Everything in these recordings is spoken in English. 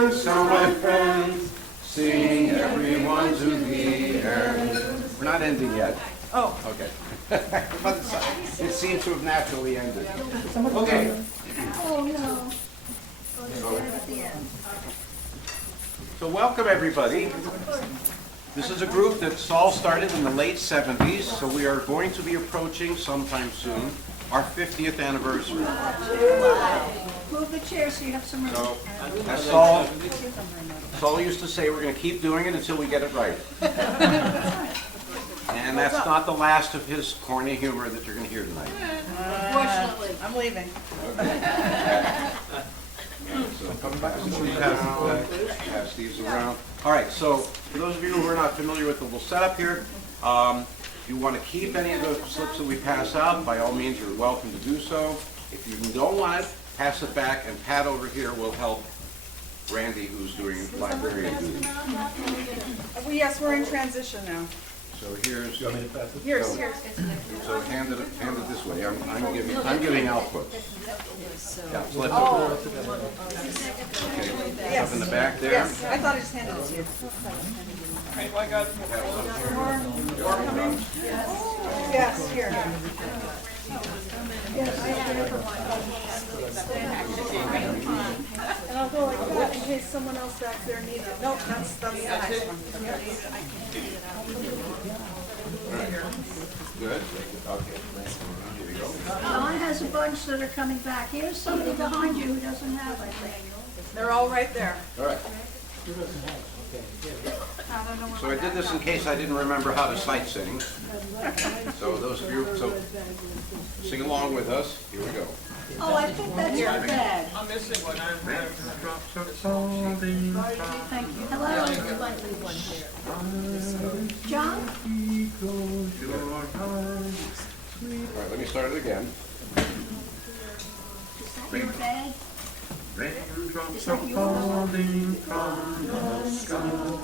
dance, so my friends, sing everyone to the end. We're not ending yet. Oh. Okay. But it seems to have naturally ended. Okay. Oh, no. So welcome everybody. This is a group that Saul started in the late 70s, so we are going to be approaching sometime soon our 50th anniversary. Move the chair so you have some room. So, as Saul used to say, we're going to keep doing it until we get it right. And that's not the last of his corny humor that you're going to hear tonight. Unfortunately, I'm leaving. So come back. Have Steve's around. All right, so for those of you who are not familiar with the little setup here, if you want to keep any of the slips that we pass out, by all means, you're welcome to do so. If you don't want it, pass it back, and Pat over here will help Randy, who's doing librarian duty. Yes, we're in transition now. So here's. Here's. So hand it this way. I'm giving output. Yeah, flip it. Okay. Yes. Up in the back there. Yes, I thought I just handed it to you. Yes, here. And I'll go like that in case someone else back there needs it. Nope, that's the next one. Good. Okay. Here we go. Don has a bunch that are coming back. Here's somebody behind you who doesn't have, I think. They're all right there. All right. So I did this in case I didn't remember how to sight sing. So those of you, sing along with us. Here we go. Oh, I think that's your bag. I'm missing one. Thank you. Hello. John? All right, let me start it again. Is that your bag? Raindrops are falling from the sky.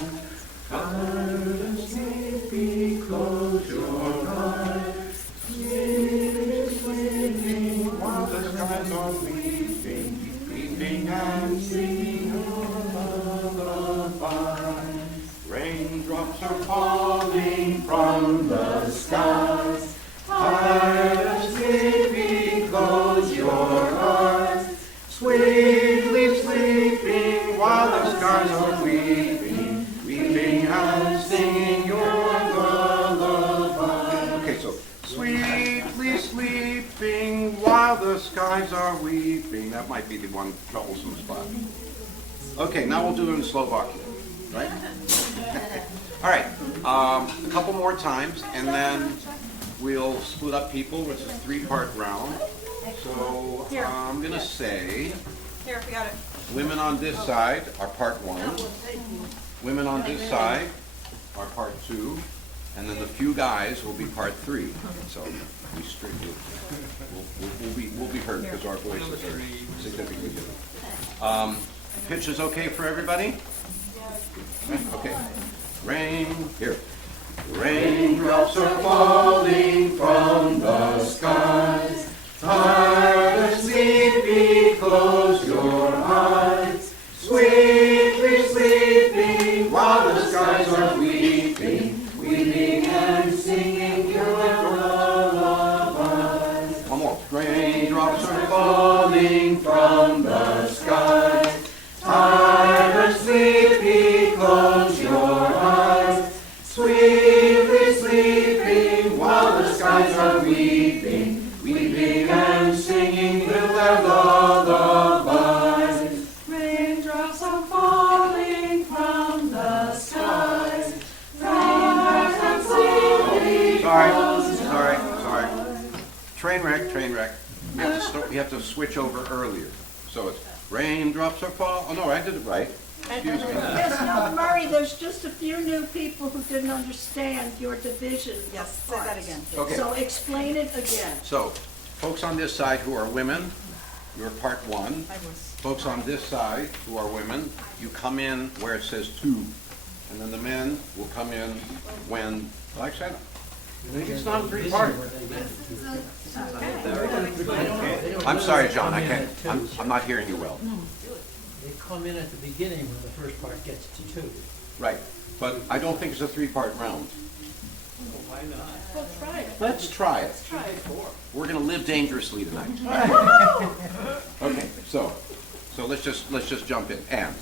Tired and sleepy, close your eyes. Sleep is sleeping while the skies are weeping, weeping and singing a lullaby. Raindrops are falling from the skies. Tired and sleepy, close your eyes. Sweetly sleeping while the skies are weeping, weeping and singing your lullaby. Okay, so sweetly sleeping while the skies are weeping. That might be the one troublesome spot. Okay, now we'll do it in Slovakian, right? All right, a couple more times, and then we'll split up people, which is a three-part round. So I'm going to say, Here, we got it. women on this side are part one, women on this side are part two, and then the few guys will be part three. So we strictly, we'll be heard because our voices are significantly different. Pitch is okay for everybody? Okay. Here. Raindrops are falling from the skies. Tired and sleepy, close your eyes. Sweetly sleeping while the skies are weeping, weeping and singing your lullabies. One more. Raindrops are falling from the skies. Tired and sleepy, close your eyes. Sweetly sleeping while the skies are weeping, weeping and singing their lullabies. Raindrops are falling from the skies. Tired and sleepy. Sorry. Train wreck. We have to switch over earlier. So it's raindrops are falling. Oh no, I did it right. Excuse me. Yes, no, Murray, there's just a few new people who didn't understand your division. Yes, say that again. Okay. So explain it again. So, folks on this side who are women, you're part one. Folks on this side who are women, you come in where it says two. And then the men will come in when, like I said, it's not three-part. I'm sorry, John, I can't, I'm not hearing you well. come in at the beginning when the first part gets to 2. Right, but I don't think it's a 3-part round. Why not? Well, try it. Let's try it. Try it. We're gonna live dangerously tonight. Okay, so let's just jump in. And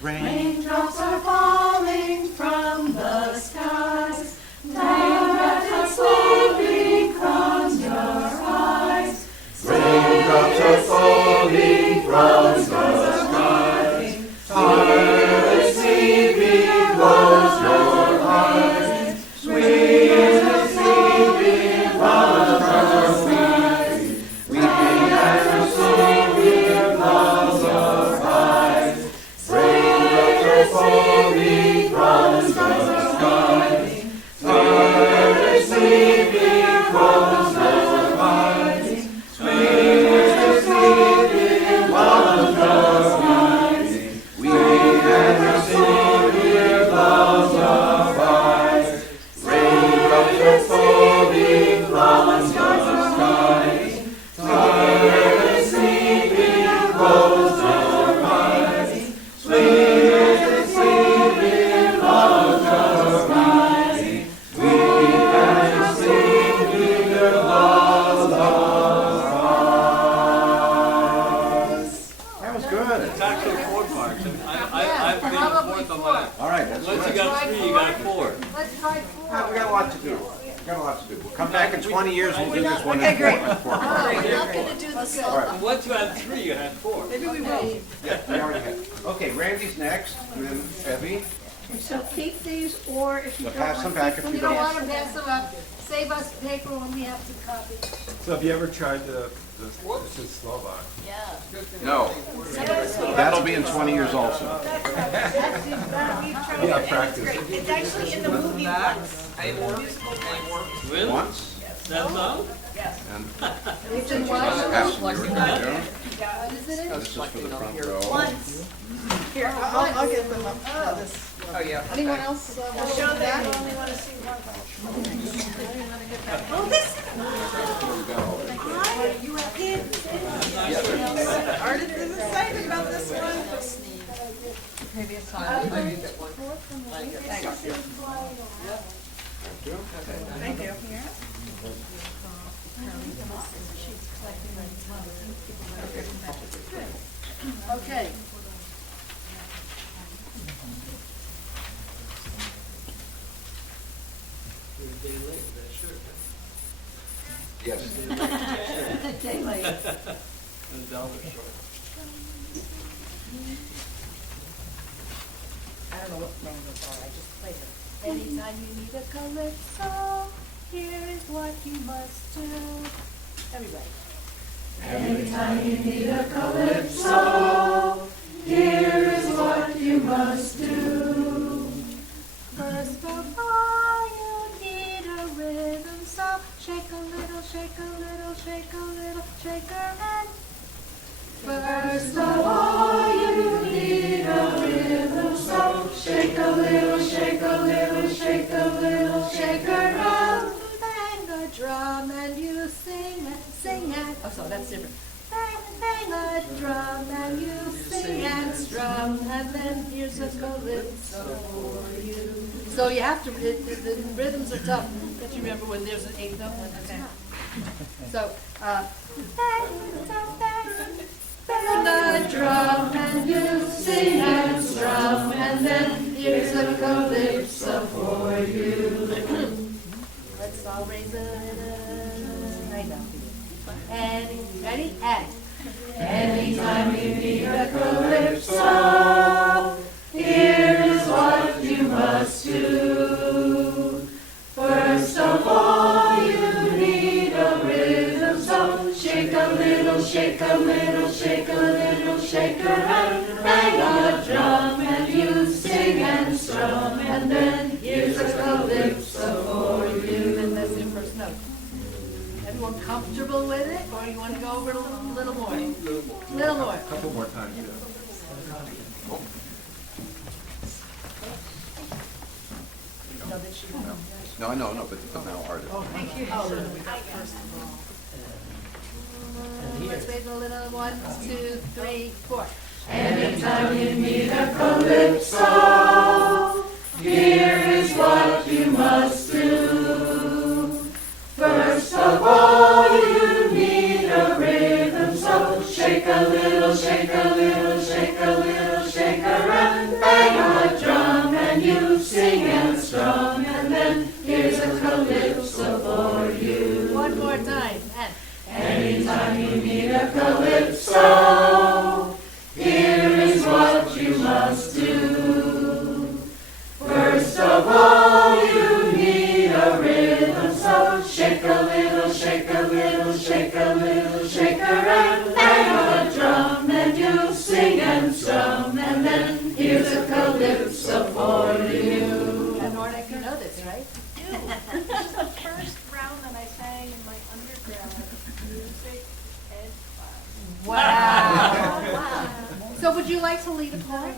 Raindrops are falling from the skies, raindrops are sleeping from your eyes. Raindrops are falling from the skies, tired sleeping close your eyes. Sweet is the sleeping from the skies, weeping as the sleeping close your eyes. Raindrops are falling from the skies, tired sleeping close your eyes. Sweet is the sleeping from the skies, weeping as the sleeping close your eyes. Raindrops are falling from the skies, tired sleeping close your eyes. Sweet is the sleeping from the skies, weeping as the sleeping close your eyes. That was good. It's actually 4 parts, and I've been the fourth on mine. all right, that's Once you good. got 3, you got 4. Let's try 4. We got a lot to do. We got a lot to do. We'll come back in 20 years, we'll do this one in Okay, great. 4 parts. We're not gonna do this. All right. And once you had 3, you had 4. Maybe we will. Yeah, we already had. Okay, Randy's next, and then Evie. So keep these, or if you So don't pass want them back if to, you you don't don't. want to pass them up, save us paper when we have to copy. So have you ever tried this is Slovak? No, that'll be in 20 years also. Yeah, practice. It's actually in the movie once. I have a musical once. Really? Once, That song? and It's in one. pass them here. What is it in? This is for the front row. Once. Here, I'll get them up. Oh, yeah. Anyone else want to show that? Only want to see one. Oh, this. You have kids. Art is excited about this one. Maybe it's time. Thank you. Okay. You're a day late, that shirt. Yes. Day late. And Velvet short. I don't know what numbers are, I just played it. Anytime you need a calypso, here is what you must do. Everybody. Anytime you need a calypso, here is what you must do. First of all, you need a rhythm, so shake a little, shake a little, shake a little, shake her hand. First of all, you need a rhythm, so shake a little, shake a little, shake a little, shake her hand. Bang a drum and you sing and sing and, oh, so that's different. Bang a drum and you sing and strum, and then here's a calypso for you. So you have to, the rhythms are tough, but you remember when there's an 8th note, when there's not. So, bang a drum and you sing and strum, and then here's a calypso for you. Let's all raise a I know. Ready? Anytime you need a calypso, here is what you must do. First of all, you need a rhythm, so shake a little, shake a little, shake a little, shake a hand, bang a drum, and you sing and strum, and then here's a calypso for you. And that's your first note. Everyone comfortable with it, or you want to go over it a little more? Little more. A couple more times, yeah. No, I know, but now art. Thank you. Oh, first of all. Let's wait a little. 1, 2, 3, 4. Anytime you need a calypso, here is what you must do. First of all, you need a rhythm, so shake a little, shake a little, shake a little, shake around, bang a drum, and you sing and strum, and then here's a calypso for you. One more time. Anytime you need a calypso, here is what you must do. First of all, you need a rhythm, so shake a little, shake a little, shake a little, shake around, bang a drum, and you sing and strum, and then here's a calypso for you. And Ornick, you know this, right? This is the first round that I sang in my undergrad music ed class. Wow. So would you like to lead a part?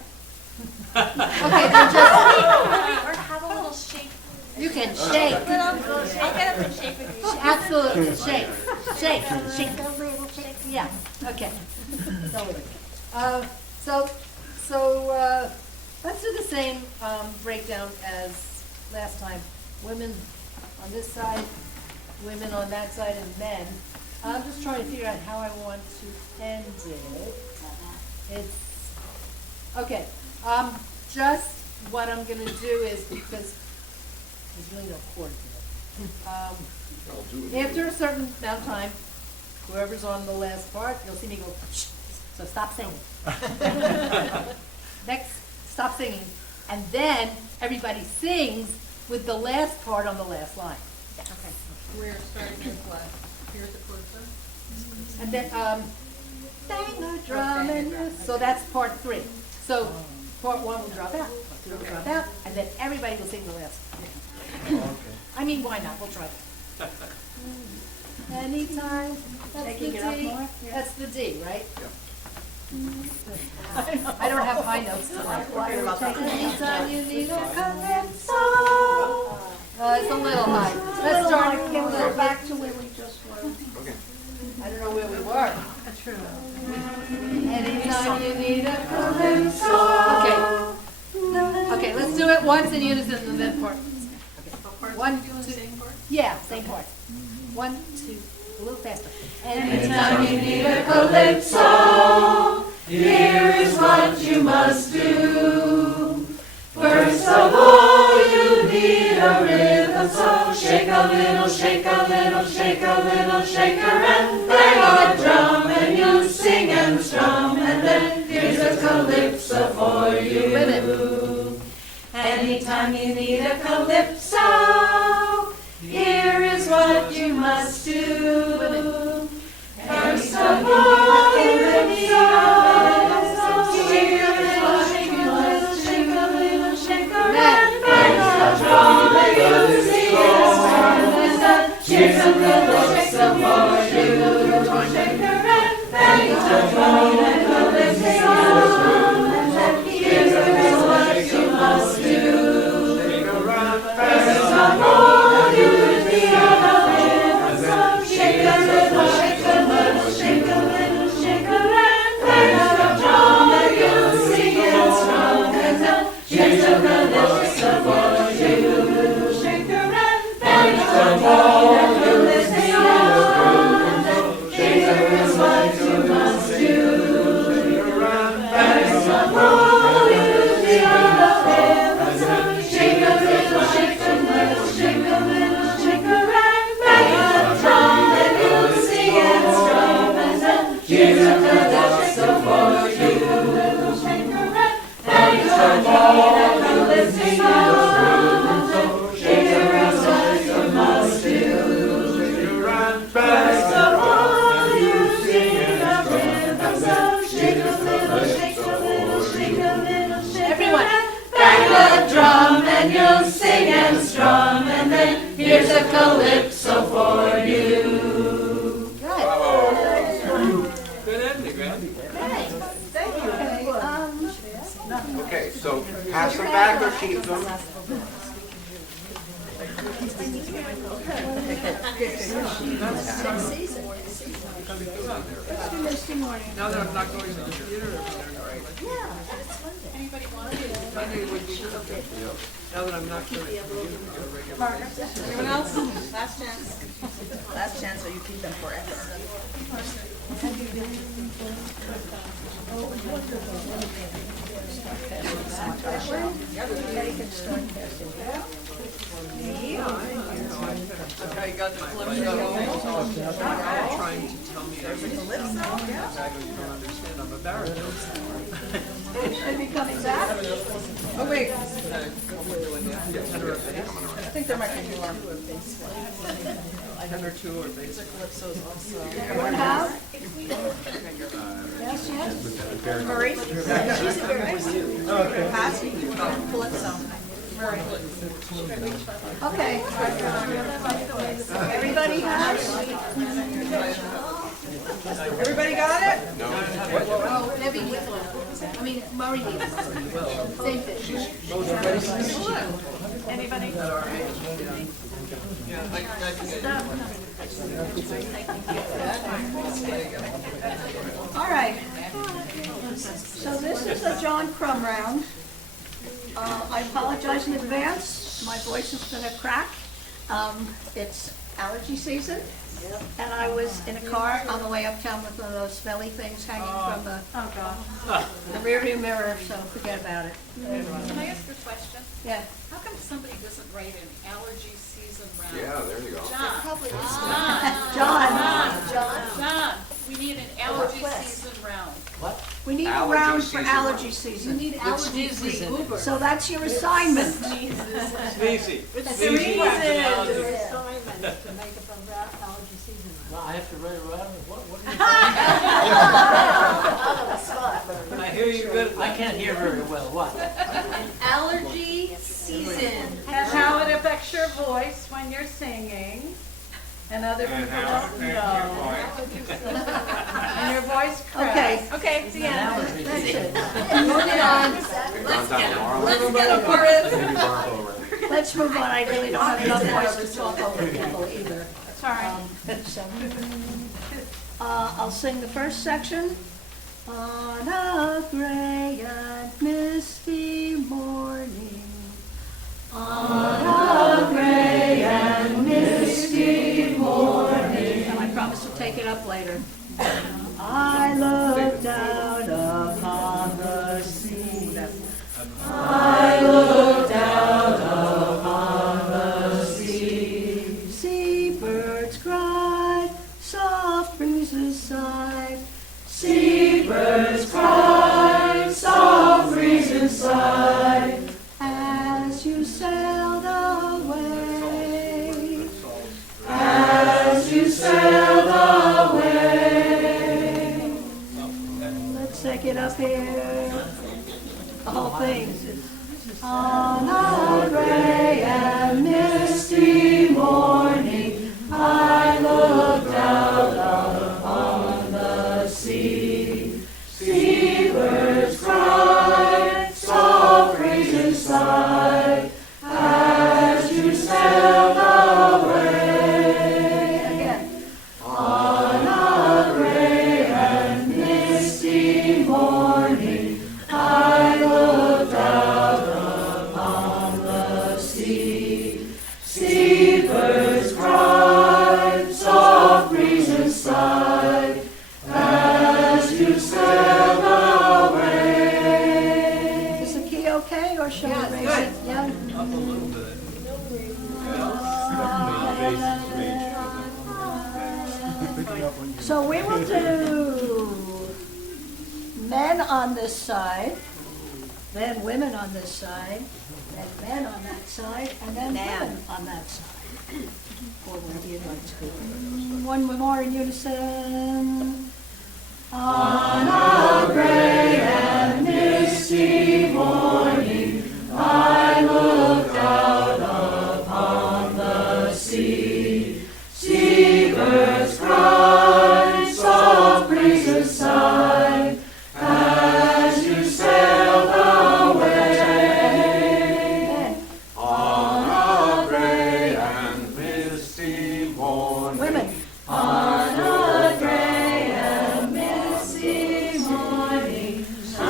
Okay, then just, Or have a little shake. you can shake. I'll get up and shake with you. Absolutely, shake, shake, shake a little, shake, yeah, okay. So, let's do the same breakdown as last time. Women on this side, women on that side, and men. I'm just trying to figure out how I want to end it. It's, okay, just what I'm gonna do is, because there's really no chord to it. I'll do it. After a certain amount of time, whoever's on the last part, you'll see me go, shh, so stop singing. Next, stop singing. And then everybody sings with the last part on the last line. Okay. We're starting with what? Here's the calypso. And then, bang a drum and so that's part 3. So part 1 will drop out, part 2 will drop out, and then everybody will sing the last. I mean, why not? We'll try that. Anytime, that's the Taking it up D. more? That's the D, right? I don't have high notes tonight. Anytime you need a calypso. It's a little high. Let's start again. We'll go back to where we just were. Okay. I don't know where we were. True. Anytime you need a calypso. Okay, let's do it once in unison and then part. Okay. 1, 2. Yeah, same part. 1, 2. A little faster. Anytime you need a calypso, here is what you must do. First of all, you need a rhythm, so shake a little, shake a little, shake a little, shake and bang a drum, and you sing and strum, and then here's a calypso for you. Women. Anytime you need a calypso, here is what you must do. Women. First of all, you need a calypso, here is what you must do. Shake a little, shake a and bang a drum, and you sing and strum, and then here's a calypso for you. Shake a and bang a drum, and calypso, and then here's what you must do. First of all, you need a calypso, shake a little, shake a little, shake a little, shake a and bang a drum, and you sing and strum, and then here's a calypso for you. Shake a and bang a drum, and calypso, and then here's what you must do. First of all, you need a calypso, shake a little, shake a little, shake a little, shake a and bang a drum, and you sing and strum, and then here's a calypso for you. Shake a and bang a drum, and calypso, shake a is what you must do. First of all, you sing a rhythm, so shake a little, shake a little, shake a little, shake Everyone. bang a drum, and you'll sing and strum, and then here's a calypso for you. Good. Good ending, man. Okay, so pass them back or keep them. Now that I'm not going to the theater, Anybody want to? Monday would be perfect. Now that I'm not going to use a regular basis. Anyone else? Last chance. Last chance, so you keep them forever. Okay, got the Calypso. Trying to tell me everything. Calypso, yeah. I don't understand. I'm a baritone. Should be coming back. Oh, wait, Tenor or bass. I think there might be more. Tenor two or bass. Calypso's also. Everyone have? Yes, yes. Marie? She's a very Pass Calypso. Okay. Everybody has? Everybody got it? Oh, Debbie needs one. I mean, Murray needs one. Same thing. Anybody? All right. So this is the John Krumm round. I apologize in advance. My voice is going to crack. It's allergy season. And I was in a car on the way uptown with one of those smelly things hanging from the rearview mirror, so forget about it. Can I ask a question? Yeah. How come somebody doesn't write an allergy season round? Yeah, there you go. John, we need an allergy season round. We need a Allergy round for season allergy round. season. Need allergy-free Uber. So that's your assignment. Sneezy. It's To make a allergy season. Well, I have to write around, what do you I hear you good. I can't hear very well, what? Allergy season. And how it affects your voice when you're singing. And other people don't know. And your voice cracks. Okay, the end. That's it. Moving on. Let's move on. I really don't have enough voice to talk over people either. Sorry. I'll sing the first section. On a gray and misty morning. On a gray and misty morning. And I promise to take it up later. I looked down upon the sea. I looked down upon the sea. Seabirds cried, soft breezes sighed. Seabirds cried, soft breezes sighed. As you sailed away, as you sailed away. Let's take it up here. The whole thing. On a gray and misty morning, I looked out upon the sea. Seabirds cried, soft breezes sighed, as you sailed away. Again. On a gray and misty morning, I looked out upon the sea. Seabirds cried, soft breezes sighed, as you sailed away. Is the key okay, or should we raise it? Yeah. Up a little bit. So we will do men on this side, then women on this side, then men on that side, and then women on that side. Or whatever you'd like to do. One more in unison. On a gray and misty morning, I looked out upon the sea. Seabirds cried, soft breezes sighed, as you sailed away. On a gray and misty morning. Women. On a gray and misty morning, I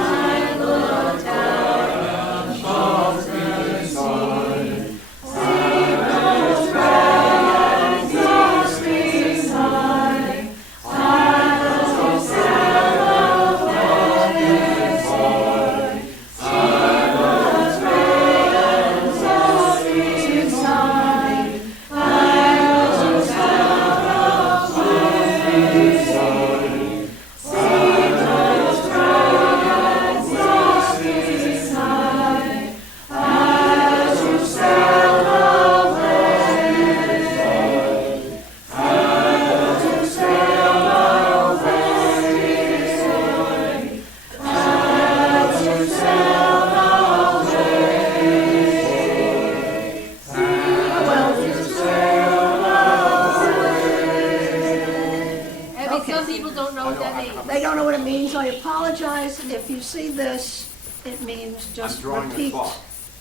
see this, it means just drawing a repeat, clock.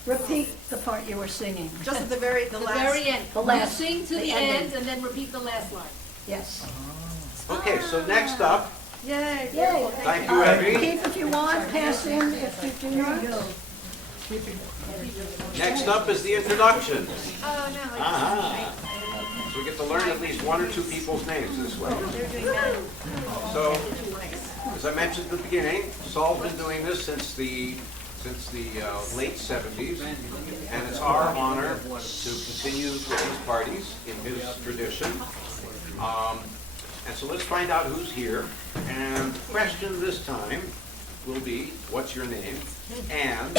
repeat the part you were singing. Just at the very, the The last. very end. The last- You sing to the the ending. end and then repeat the last line. Yes. Okay, so next up, Yay. Yay. thank you, Evie. Keep if you want, pass in if you do not. Next up is the introduction. Oh, no. Uh-huh. So we get to learn at least one or two people's names this way. So, as I mentioned at the beginning, Saul's been doing this since the late 70s, and it's our honor to continue with these parties in his tradition. And so let's find out who's here. And the question this time will be, what's your name? And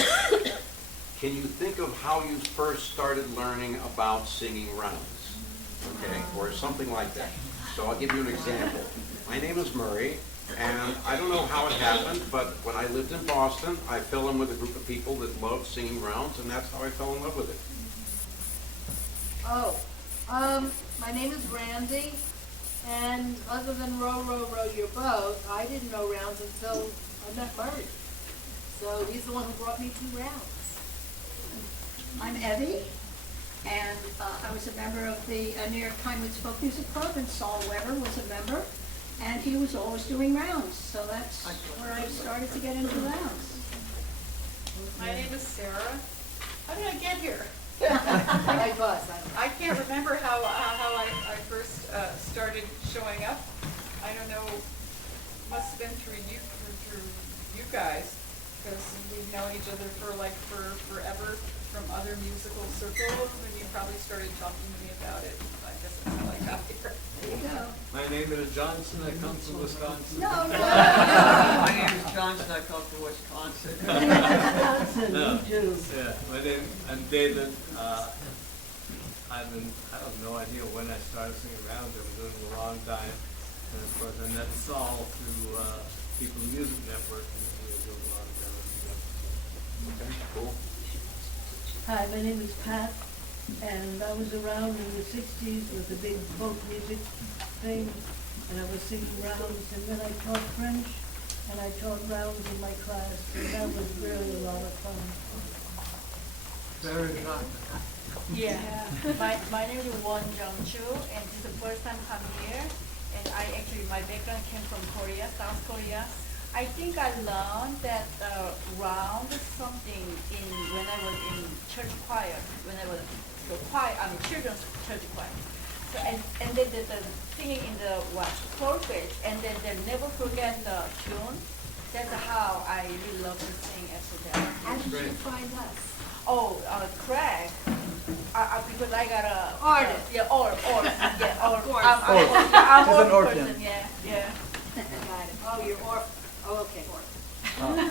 can you think of how you first started learning about singing rounds? Okay, or something like that. So I'll give you an example. My name is Murray, and I don't know how it happened, but when I lived in Boston, I fell in with a group of people that loved singing rounds, and that's how I fell in love with it. My name is Randy, and other than row, row, row your boat, I didn't know rounds until I met Murray. So he's the one who brought me to rounds. I'm Evie, and I was a member of the New York Pinewood Folk Music Club, and Saul Weber was a member, and he was always doing rounds, so that's where I started to get into rounds. My name is Sarah. How did I get here? I bus. I can't remember how I first started showing up. I don't know. Must have been through you guys, because we've known each other for forever from other musical circles, and you probably started talking to me about it. I guess that's how I got here. There you go. My name is Johnson, I come from Wisconsin. No, no. My name is Johnson, I come from Wisconsin. No. Yeah, I'm David. I have no idea when I started singing rounds. I've been doing it a long time. And of course, I met Saul through People Music Network, and we were doing a lot of rounds together. Okay, cool. Hi, my name is Pat, and I was around in the 60s with the big folk music thing, and I was singing rounds, and then I taught French, and I taught rounds in my class, and that was really a lot of fun. Very shocking. Yeah. My name is Won Jung Chu, and this is the first time I'm here. And my background came from Korea, South Korea. I think I learned that round something when I was in church choir, when I was children's church choir. So and then the singing in the pulpit, and then they never forget the tune. That's how I really love to sing after that. How did you find us? Oh, Craig. Because I got a Artist. Yeah, yeah, Of course. I'm She's an orphan orphan. person, yeah. Got it. Oh, you're okay.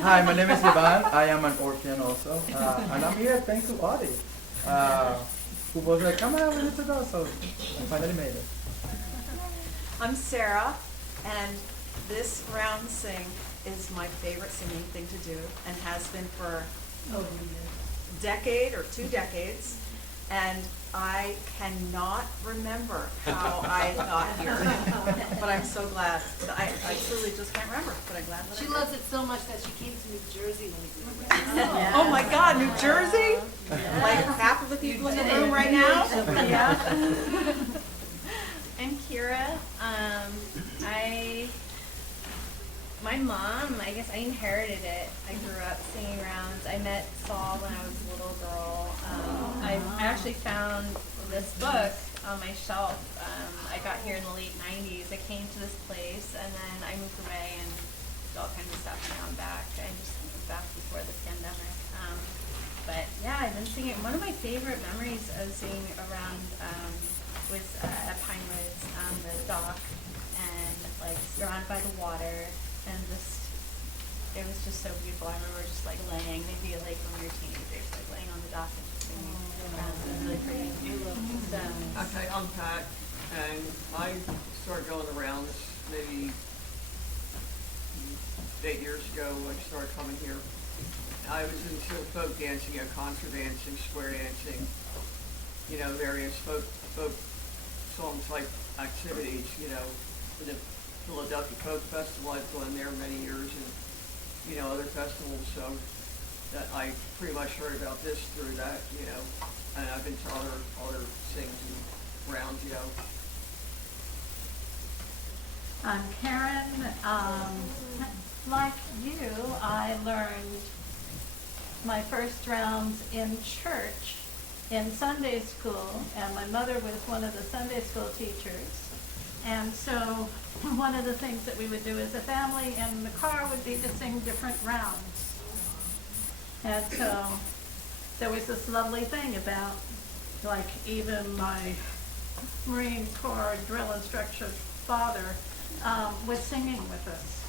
Hi, my name is Ivan. I am an orphan also, and I'm here thanks to Audie, who was like, come on, we need to go, so I finally made it. I'm Sarah, and this round sing is my favorite singing thing to do, and has been for a decade or 2 decades, and I cannot remember how I got here, but I'm so glad. I truly just can't remember, but I'm glad that She I did. loves it so much that she came to New Jersey when we did it. Oh my God, New Jersey? Like half of the people in the room right now? Yeah. I'm Kira. My mom, I guess I inherited it. I grew up singing rounds. I met Saul when I was a little girl. I actually found this book on my shelf. I got here in the late 90s. I came to this place, and then I moved away and did all kinds of stuff, and now I'm back. I just moved back before the pandemic. But yeah, I've been singing. One of my favorite memories of singing around was at Pinewoods on the dock, and like surrounded by the water. And it was just so beautiful. I remember just like laying, maybe like when we were teenagers, like laying on the dock and just singing around. It was really pretty. So, Okay, I'm Pat, and I started going around maybe 8 years ago. I started coming here. I was into folk dancing, concert dancing, square dancing, various folk song type activities, for the Philadelphia Folk Festival. I've gone there many years, and you know, other festivals, so that I pretty much heard about this through that, you know, and I've been to other things and rounds, you know. I'm Karen. Like you, I learned my first rounds in church in Sunday school, and my mother was one of the Sunday school teachers. And so one of the things that we would do as a family in the car would be to sing different rounds. And so there was this lovely thing about, like, even my Marine Corps drill instructor father was singing with us,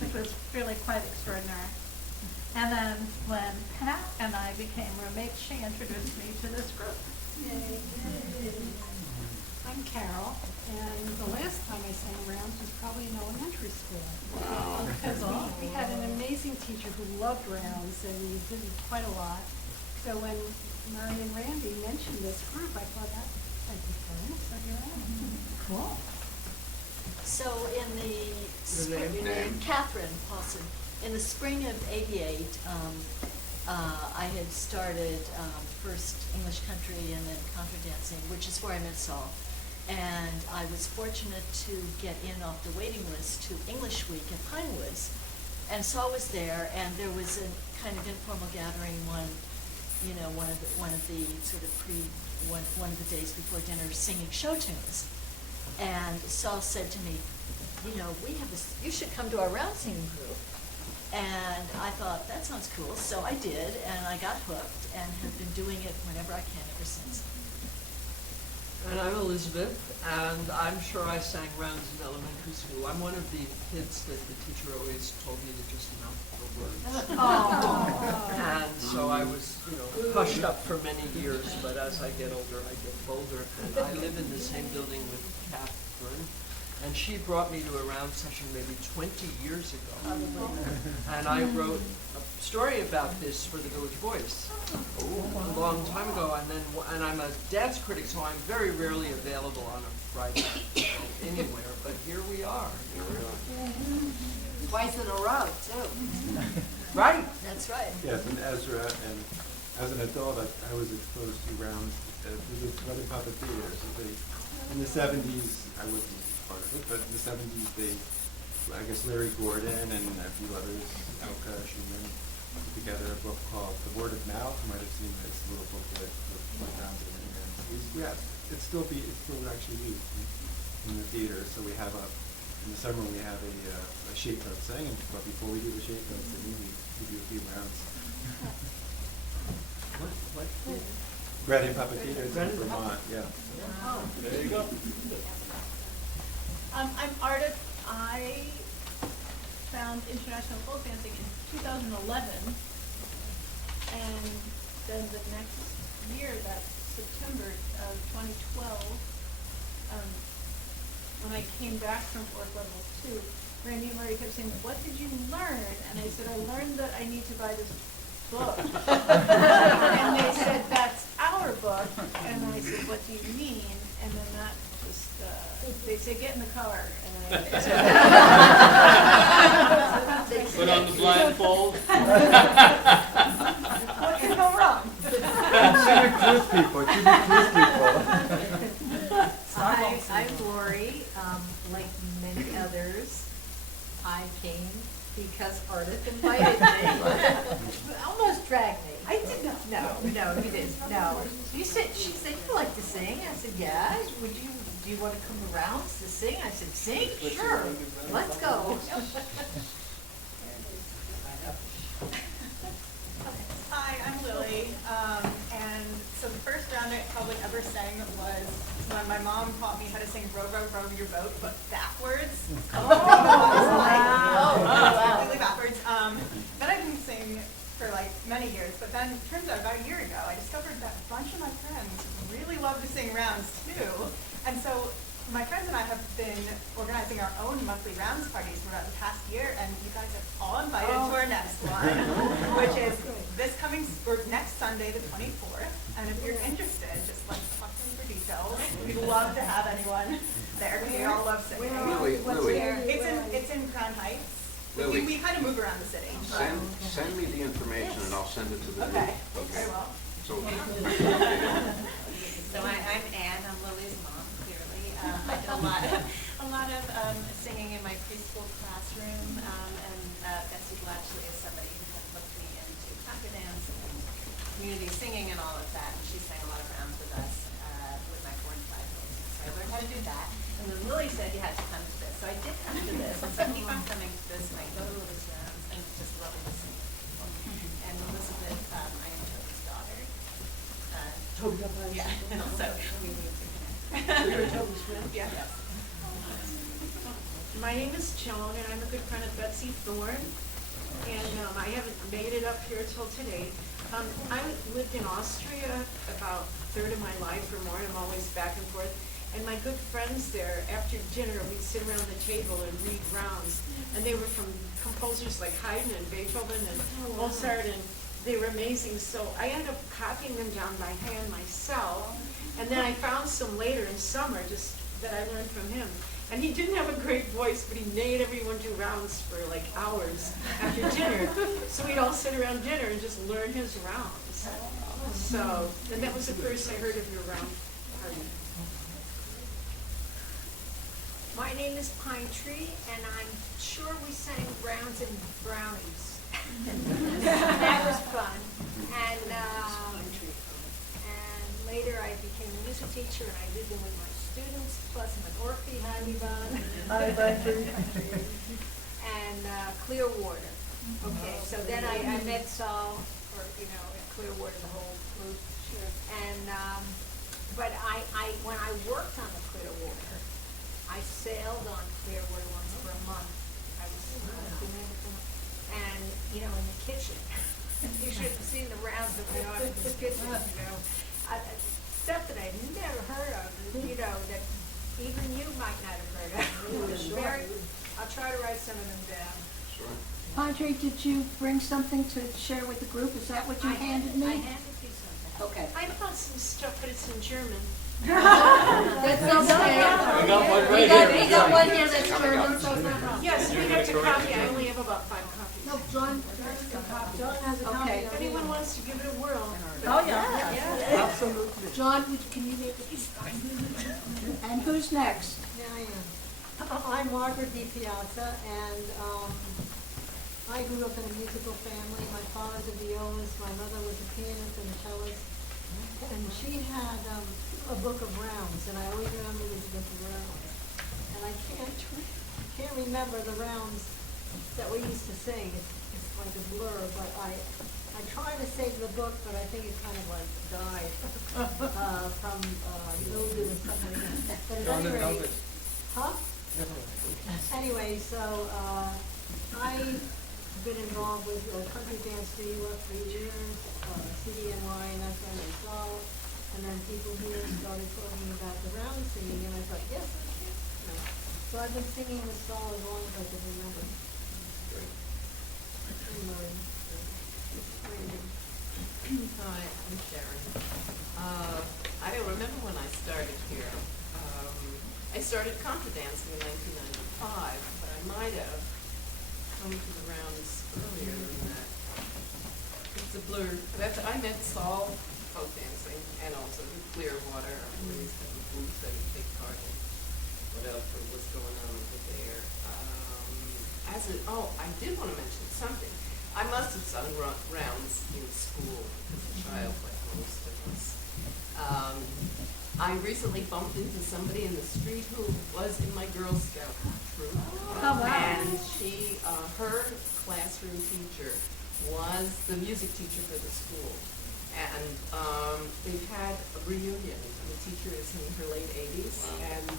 which was really quite extraordinary. And then when Pat and I became roommates, she introduced me to this group. Yay. I'm Carol, and the last time I sang rounds was probably in elementary school. Wow. Because we had an amazing teacher who loved rounds, and we did quite a lot. So when Mary and Randy mentioned this group, I thought that'd be fun, so here I am. Cool. So in the spring, Name? Catherine Paulson, in the spring of '88, I had started first English country and then contra dancing, which is where I met Saul. And I was fortunate to get in off the waiting list to English Week at Pinewoods. And Saul was there, and there was a kind of informal gathering one of the sort of one of the days before dinner, singing show tunes. And Saul said to me, you know, we have this, you should come to our round singing group. And I thought, that sounds cool. So I did, and I got hooked and have been doing it whenever I can ever since. And I'm Elizabeth, and I'm sure I sang rounds in elementary school. I'm one of the kids that the teacher always told me to just mouth the words. And so I was, you know, hushed up for many years, but as I get older, I get bolder. And I live in the same building with Catherine, and she brought me to a round session maybe 20 years ago. And I wrote a story about this for the Village Voice a long time ago, and I'm a dance critic, so I'm very rarely available on a Friday anywhere, but here we are. Twice in a row, too. Right. That's right. Yes, and Ezra, and as an adult, I was exposed to rounds through the Weather Puppet Theater. So in the 70s, I wasn't part of it, but in the 70s, I guess Larry Gordon and a few others, Elka, Schumann, put together a book called The Word of Mouth. You might have seen this little booklet with rounds in it. And it's still actually used in the theater. So we have in the summer we have a shape note singing, but before we do the shape note singing, we do a few rounds. What? Bread and Puppet Theater in Vermont, yeah. Oh. There you go. I'm Ardith. I found international folk dancing in 2011, and then the next year, that September of 2012, when I came back from Orc Level 2, Randy and Murray kept saying, "What did you learn?" And I said, "I learned that I need to buy this book." And they said, "That's our book." And I said, "What do you mean?" And then that just, they say, "Get in the car." And Put on the blindfold. what can go wrong? Civic Cruise people. I'm Lori. Like many others, I came because Ardith invited me. Almost dragged me. I did not. No, he didn't. No. She said, "You like to sing?" I said, "Yeah. Do you want to come around to sing?" I said, "Sing? Sure. Let's go." Hi, I'm Lili, and so the first round I probably ever sang was when my mom taught me how to sing "Row, row, row your boat," but backwards. Completely backwards. Then I didn't sing for like many years, but then it turns out about a year ago I discovered that a bunch of my friends really love to sing rounds too, and so my friends and I have been organizing our own monthly rounds parties for about the past year, and you guys are all invited to our next one, which is next Sunday, the 24th. And if you're interested, just talk to me for details. We'd love to have anyone there because we all love singing. Lili. It's in Crown Heights. Lili, We kind of move around the city. send me the information and I'll send it to the Okay. group. Okay. Very well. So, So I'm Anne, I'm Lily's mom, clearly. I did a lot of singing in my preschool classroom, and Betsy Blatchley is somebody who had hooked me into conga dance and community singing and all of that. And she sang a lot of rounds with us with my 4 and 5-year-olds. So I learned how to do that. And then Lily said you had to come to this. So I did come to this. And so I keep on coming to this, and I go to Lily's rounds, and it's just lovely to sing with people. And Elizabeth, I am Toby's daughter. Yeah, so we need to connect. You're Toby's friend? Yeah. My name is Joan, and I'm a good friend of Betsy Thorne, and I haven't made it up here till today. I lived in Austria about a third of my life or more, and I'm always back and forth. And my good friends there, after dinner, we'd sit around the table and read rounds, and they were from composers like Haydn and Beethoven and Mozart, and they were amazing. So I ended up copying them down by hand myself, and then I found some later in summer just that I learned from him. And he didn't have a great voice, but he made everyone do rounds for like hours after dinner. So we'd all sit around dinner and just learn his rounds. So, and that was the first I heard of your round party. My name is Pine Tree, and I'm sure we sang rounds and brownies. That was fun. And later I became a music teacher, and I lived in with my students, plus Magorfi, Haliban, and Clearwater. Okay, so then I met Saul, or, at Clearwater, the whole group. And, but when I worked on the Clearwater, I sailed on Clearwater once for a month. I was doing it for a month. And, in the kitchen. You should have seen the rounds that went on in this kitchen, stuff that I'd never heard of, that even you might not have heard of. I'll try to write some of them down. sure. Padre, did you bring something to share with the group? Is that what you handed me? I handed you something. Okay. I brought some stuff, but it's in German. That's okay. I got one We right got, here. we got one here that's German, so it's not a problem. Yes, we have to copy. I only have about 5 copies. No, John has a copy. John has a copy. Okay. If anyone wants to give it a whirl. Oh, yeah. Absolutely. John, can you make it? And who's next? Yeah, I am. I'm Margaret Di Piazza, and I grew up in a musical family. My father's a violist, my mother was a pianist and a cellist, and she had a book of rounds, and I always remember this book of rounds. And I can't remember the rounds that we used to sing. It's like a blur, but I tried to save the book, but I think it kind of like died from mildew and stuff like that. But at any rate, huh? Anyway, so I've been involved with Country Dance New York for years, CDNY, and that's when I saw. And then people here started talking about the round singing, and I thought, yes, I can. So I've been singing this song as long as I can remember. Hi, I'm Sharon. I don't remember when I started here. I started contra dancing in 1995, but I might have come to the rounds earlier than that. It's a blur. I met Saul folk dancing and also the Clearwater. I always had a booth that would take part in whatever was going on over there. I did want to mention something. I must have sung rounds in school as a child, like most of us. I recently bumped into somebody in the street who was in my Girl Scout troop. Oh, wow. And she, her classroom teacher was the music teacher for the school. And they've had a reunion. The teacher is in her late 80s, and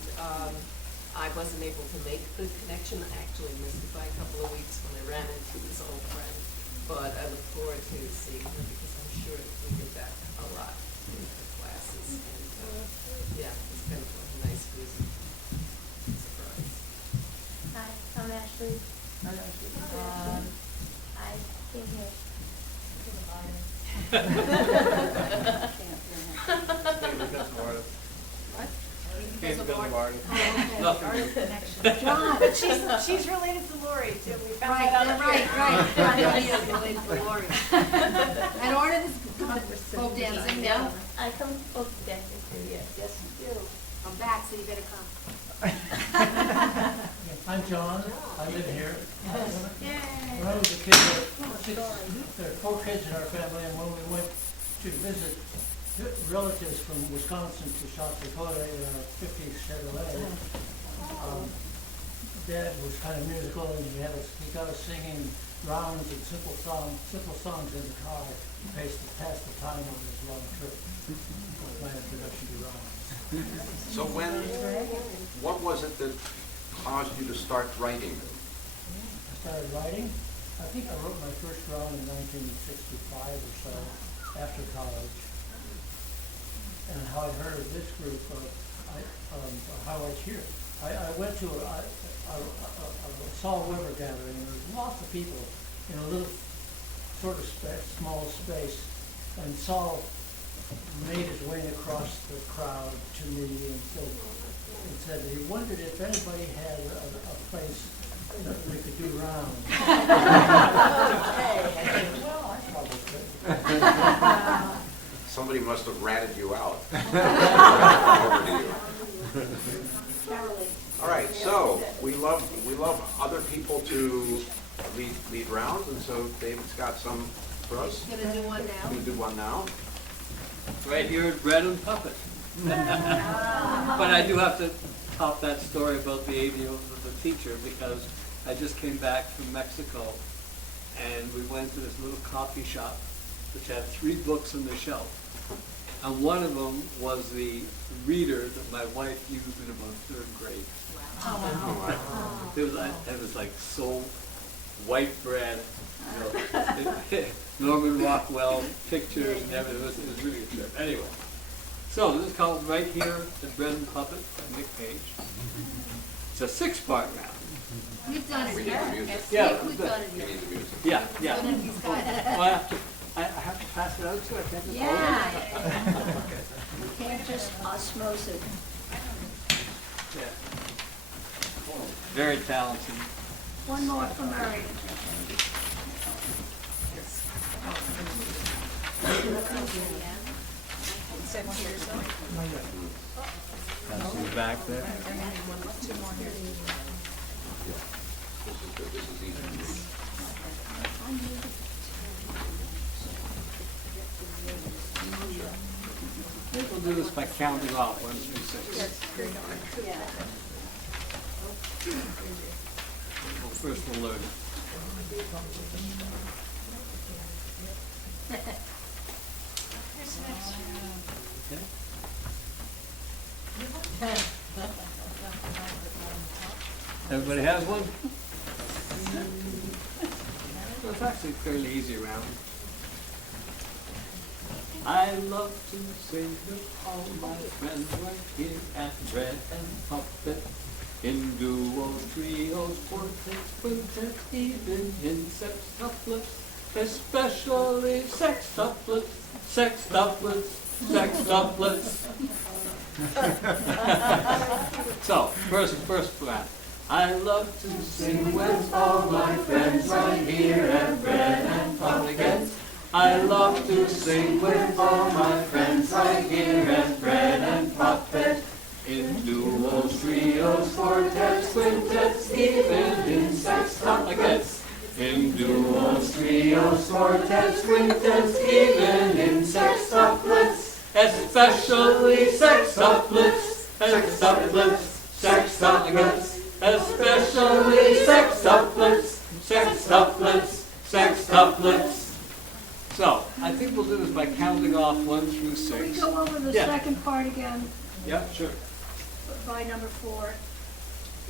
I wasn't able to make the connection. I actually missed it by a couple of weeks when I ran into this old friend. But I look forward to seeing her because I'm sure that we did that a lot in the classes. And yeah, it's kind of a nice visit. Surprise. Hi, I'm Ashley. I came here to the bottom. What? Because of of Artie. okay. Nothing. Artist connection. John, But she's related to Lori too. We found Right, that out. right. Lydia is related to Lori. And Artie is folk dancing now. I come folk dancing too, yes. yes, you do. I'm back, so you better come. I'm John, I live here. Yay. When I was a kid, there are 4 kids in our family, and when we went to visit relatives from Wisconsin to South Dakota in our 50s Chevrolet, Dad was kind of musical, and he got us singing rounds and simple songs in the car to pass the time on this long trip. That was my introduction to rounds. So what was it that caused you to start writing? I started writing. I think I wrote my first round in 1965 or so, after college. And how I heard of this group, how I cheered. I went to a Salt River gathering, and there was lots of people in a little sort of small space, and Saul made his way across the crowd to me and said that he wondered if anybody had a place that we could do rounds. Well, I probably could. Somebody must have ratted you out. All right, so we love other people to lead rounds, and so David's got some for us. Gonna do one now. Gonna do one now. Right here at Bread and Puppet. But I do have to top that story about the ADO of the teacher, because I just came back from Mexico, and we went to this little coffee shop which had 3 books on the shelf. And one of them was the reader that my wife used in about 3rd grade. Wow. It was like so white bread, Norman Rockwell pictures and everything. It was really a trip. Anyway, so this is called Right Here, The Bread and Puppet by Nick Page. It's a 6-part round. We've done it. We need the music. Yeah, We've done it. We need the music. Yeah. He's got it. Well, I have to pass it out too. I can't just hold it. You can't just osmose it. Yeah. Very talented. One more for Murray. Back there. Two more here. This is good. This is easy. I think we'll do this by counting off 1 through 6. Well, first we'll learn it. Okay. Everybody has one? Well, it's actually a fairly easy round. I love to sing with all my friends right here at Bread and Puppet. In duos, trios, quartets, quintets, even in sextuplets, especially sextuplets, sextuplets, sextuplets. So, first round. I love to sing with all my friends right here at Bread and Puppet. I love to sing with all my friends right here at Bread and Puppet. In duos, trios, quartets, quintets, even in sextuplets. In duos, trios, quartets, quintets, even in sextuplets. Especially sextuplets, sextuplets, sextuplets. Especially sextuplets, sextuplets, sextuplets. So, I think we'll do this by counting off 1 through 6. Can we go over the second part again Yeah, sure. by number 4?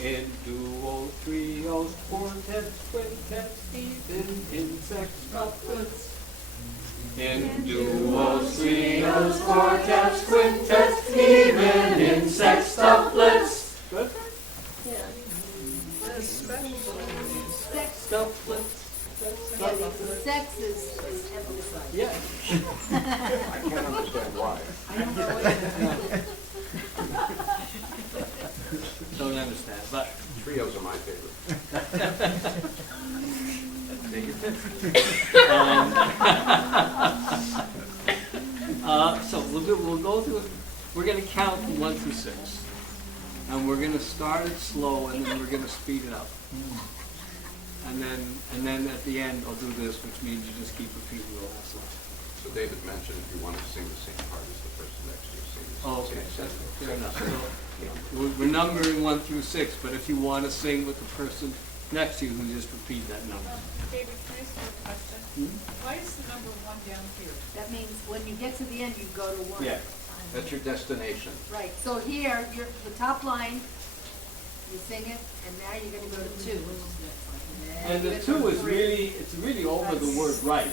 In duos, trios, quartets, quintets, even in sextuplets. In duos, trios, quartets, quintets, even in sextuplets. Good? Yeah. Sextuplets. Sex is emphasized. Yeah. I can't understand why. So we'll go through, we're gonna count 1 through 6. And we're gonna start it slow and then we're gonna speed it up. And then at the end, I'll do this, which means you just keep repeating the last line. So David mentioned if you want to sing the same part as the person next to you, sing the Oh, same okay, sentence. fair enough. So, we're numbering 1 through 6, but if you want to sing with the person next to you, then just repeat that number. David, can I ask you a question? Why is the number 1 down here? That means when you get to the end, you go to 1. Yeah, that's your destination. Right, so here, the top line, you sing it, and now you're gonna go to 2, which is the next line. And the 2 is really, it's really over the word right,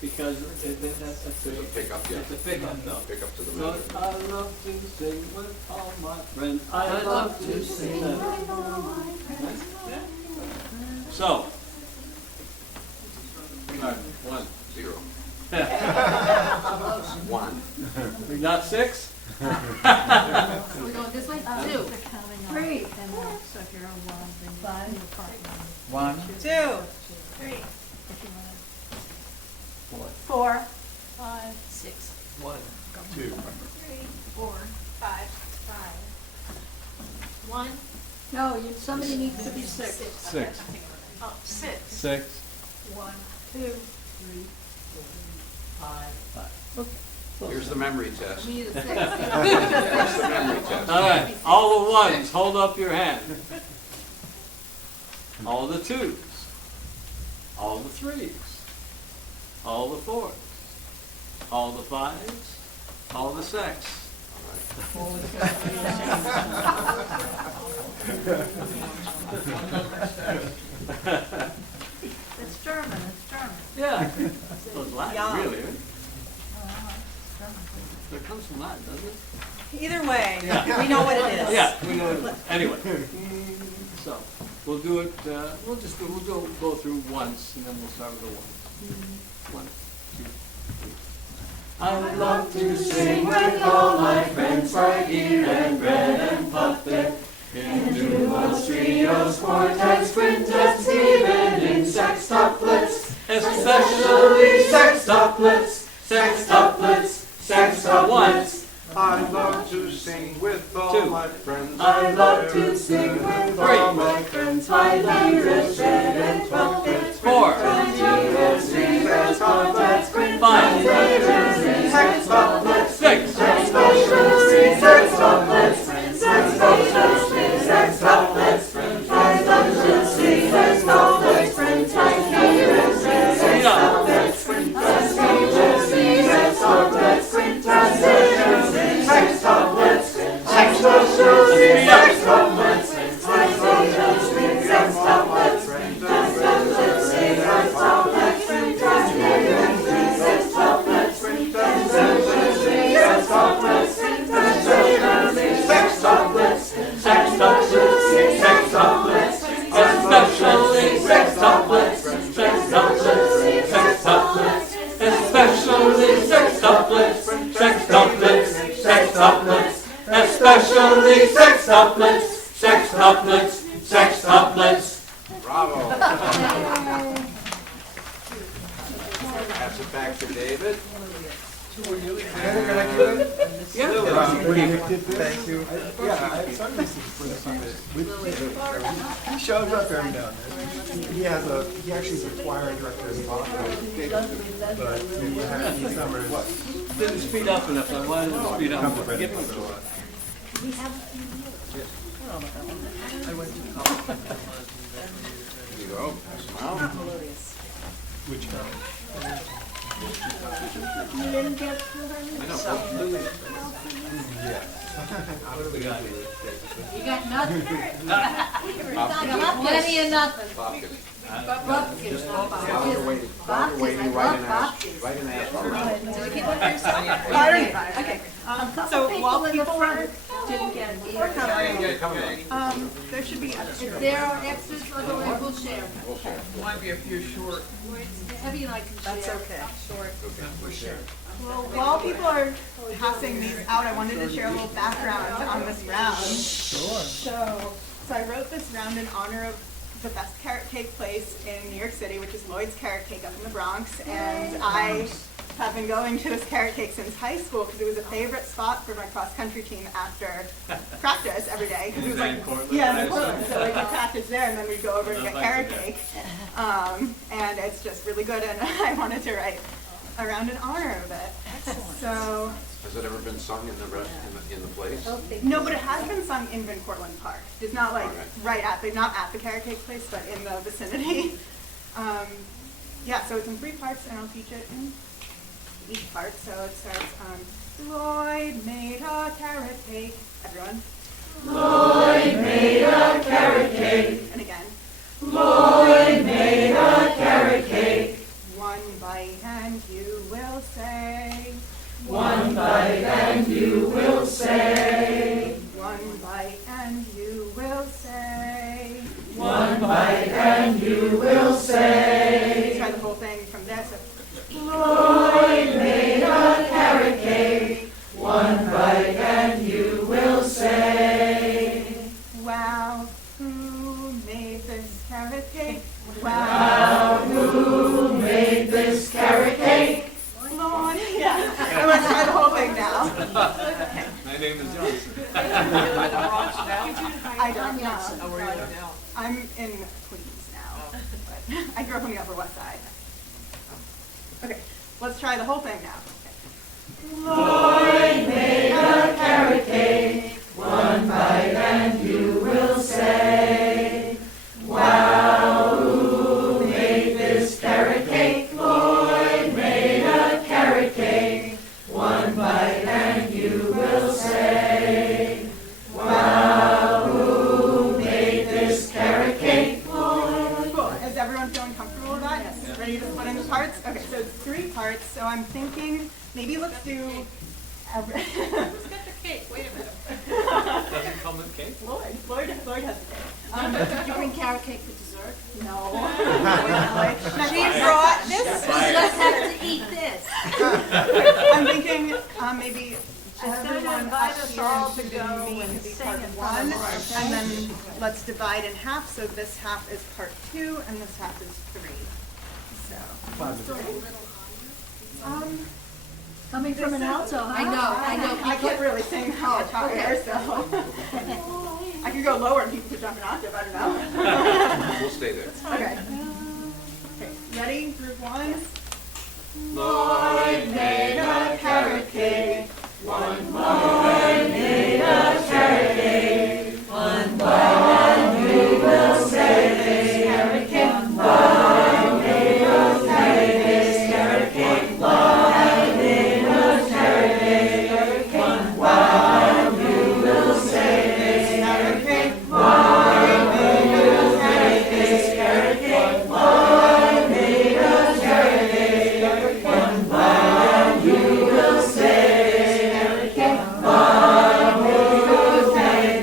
because that's There's a pickup, yeah. It's a pickup, though. Pick up to the So, melody. I love to sing with all my friends. I love to sing. So. All right, 1. 0. 1. We got 6? We're going this way? 2. 3. 5. 1, 2, 3, 4. 5, 6. 1, 2. 3, 4, 5, 1. No, somebody needs to be 6. 6. Oh, 6. 6. 1, 2, 3, 5. Here's the memory test. We need a 6. Here's the memory test. All right, all the 1s, hold up your hand. All the 2s. All the 3s. All the 4s. All the 5s. All the 6. It's German, Yeah. So it's Latin, Yeah. really, right? It comes from Latin, doesn't it? Either way, Yeah. we know what it is. Yeah, we know what it is. Anyway, so we'll do it, we'll go through once and then we'll start with the 1. 1, 2, 3. I love to sing with all my friends right here and red and puppet. In duos, trios, quartets, quintets, even in sextuplets, especially sextuplets, sextuplets, sextuplets. I love to sing with all my friends. I love to sing with all my friends. My lyrics, red and puppets. 4. Trios, trios, quartets, quintets, 5. Sextuplets. 6. Especially sextuplets, sextuplets. Sextuplets, I love to sing sextuplets, friends like heroes, sextuplets, sextuplets, sextuplets, sextuplets, sextuplets, especially sextuplets, sextuplets, sextuplets, especially sextuplets, sextuplets, sextuplets. Bravo. Pass it back to David. Yeah. Thank you. Yeah, I started listening for this with he shows up every now and then. He actually is a choir director in Boston, but he summers. Didn't speed up enough. I wanted to speed up. Give me We have a few years. I went to college. Here you go. Pass them out. Which college? You didn't get to her? I know. Lili. Yeah. What do we got here? You got nothing? Popkins. Plenty of nothing. Popkins. Bupkins. While you're waiting, write an answer. So we keep on first song? Okay. A couple So while people in the people front are didn't get it we're either. covering, Come on. there should be extra. If there are extras, otherwise we'll share. We'll share. Might be a few short. Heavy and I can share. That's okay. Short. We'll share. Well, while people are passing these out, I wanted to share a little background on this round. Sure. So I wrote this round in honor of the best carrot cake place in New York City, which is Lloyd's Carrot Cake up in the Bronx. And I have been going to this carrot cake since high school because it was a favorite spot for my cross-country team after practice every day. 'Cause it was like, yeah, in Portland. So like we practice there and then we'd go over and get carrot cake. And it's just really good, and I wanted to write around in honor of it. So. Has it ever been sung in the place? No, but it has been sung in Van Cortlandt Park. It's not like not at the carrot cake place, but in the vicinity. Yeah, so it's in 3 parts, and I'll teach it in each part. So it starts, Lloyd made a carrot cake. Everyone. Lloyd made a carrot cake. And again. Lloyd made a carrot cake. 1 bite and you will say. 1 bite and you will say. 1 bite and you will say. 1 bite and you will say. Try the whole thing from there. So, Lloyd made a carrot cake. 1 bite and you will say. Wow, who made this carrot cake? Wow, who made this carrot cake? Lloyd. Yeah. I want to try the whole thing now. My name is Johnson. I don't know. Oh, where are you now? I'm in Queens now, but I grew up on the Upper West Side. Okay, let's try the whole thing now. Lloyd made a carrot cake. 1 bite and you will say. Wow, who made this carrot cake? Lloyd made a carrot cake. 1 bite and you will say. Wow, who made this carrot cake? Cool. Is everyone feeling comfortable with that? Yes. Ready to split into parts? Okay, so it's 3 parts. So I'm thinking maybe let's do. Who's got the cake? Wait a minute. Does it come with cake? Lloyd has the cake. Did you bring carrot cake for dessert? No. She brought this. You just have to eat this. I'm thinking maybe everyone invite up us here all to to do go me and to be sing part in one, front of us. and then let's divide in half. So this half is part 2, and this half is 3. So. Coming from an alto, huh? I know. I can't really sing how higher, so I could go lower and people could jump an octave. I don't know. We'll stay there. Okay. Okay. Ready? Group 1. Lloyd made a carrot cake. 1 Lloyd made a carrot cake. 1 bite and you will say this carrot cake. Lloyd made a carrot cake. Carrot cake. Lloyd made a carrot cake. 1 bite and you will say this carrot cake. Lloyd made a carrot cake. Carrot cake. Lloyd made a carrot cake. 1 bite and you will say this carrot cake. Lloyd made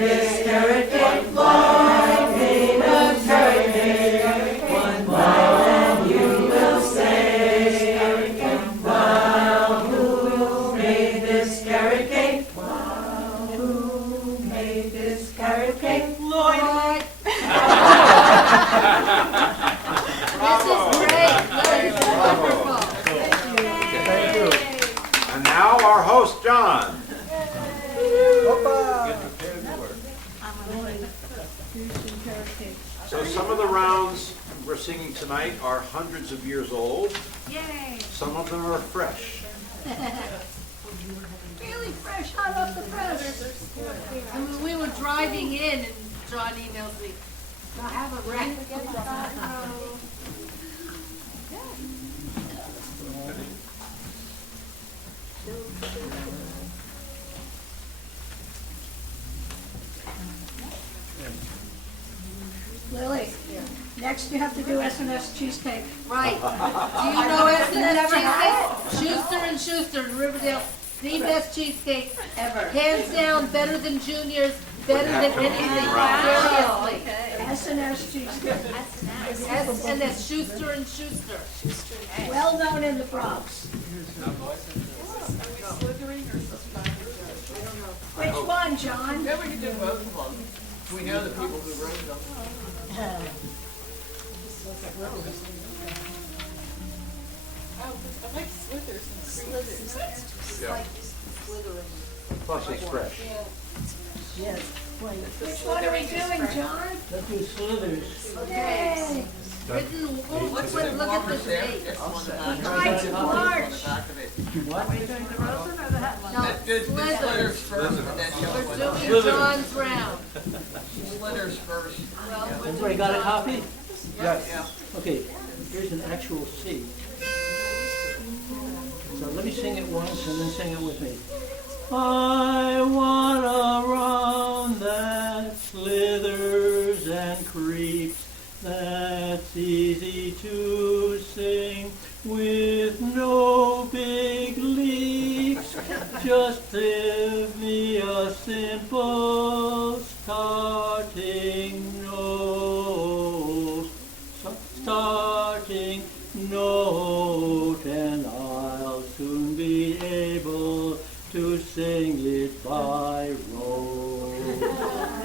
this carrot cake. Lloyd made a carrot cake. 1 bite and you will say this carrot cake. Wow, who made this carrot cake? Wow, who made this carrot cake? Lloyd. This is great. This is wonderful. Thank you. And now our host, John. So some of the rounds we're singing tonight are hundreds of years old. Yay. Some of them are fresh. Really fresh, hot off the press. I mean, we were driving in and John emailed me, I have a wreck. Lily, next you have to do S&S cheesecake. Right. Do you know S&S cheesecake? Schuster and Schuster in Riverdale, the best cheesecake ever. Hands down, better than Junior's, better than anything. Seriously. S&S cheesecake. S&S, Schuster and Schuster. Well known in the Bronx. Which one, John? Yeah, we can do both of them. We know the people who wrote them. Oh, I like Slithers and Slithers. Yeah. Plus it's fresh. Yes, right. Which one are we doing, John? Let's do Slithers. Yay! Look at this date. Right, March. What? Are we doing the Rosen or that one? No, Do Slithers Slithers. first, and then We're you'll. doing John's round. Slithers first. Well, we're Everybody doing got a John's. copy? Yeah. Okay, here's an actual C. So let me sing it once and then sing it with me. I want a round that slithers and creeps, that's easy to sing with no big leaps. Just give me a simple starting note. Starting note, and I'll soon be able to sing it by rote.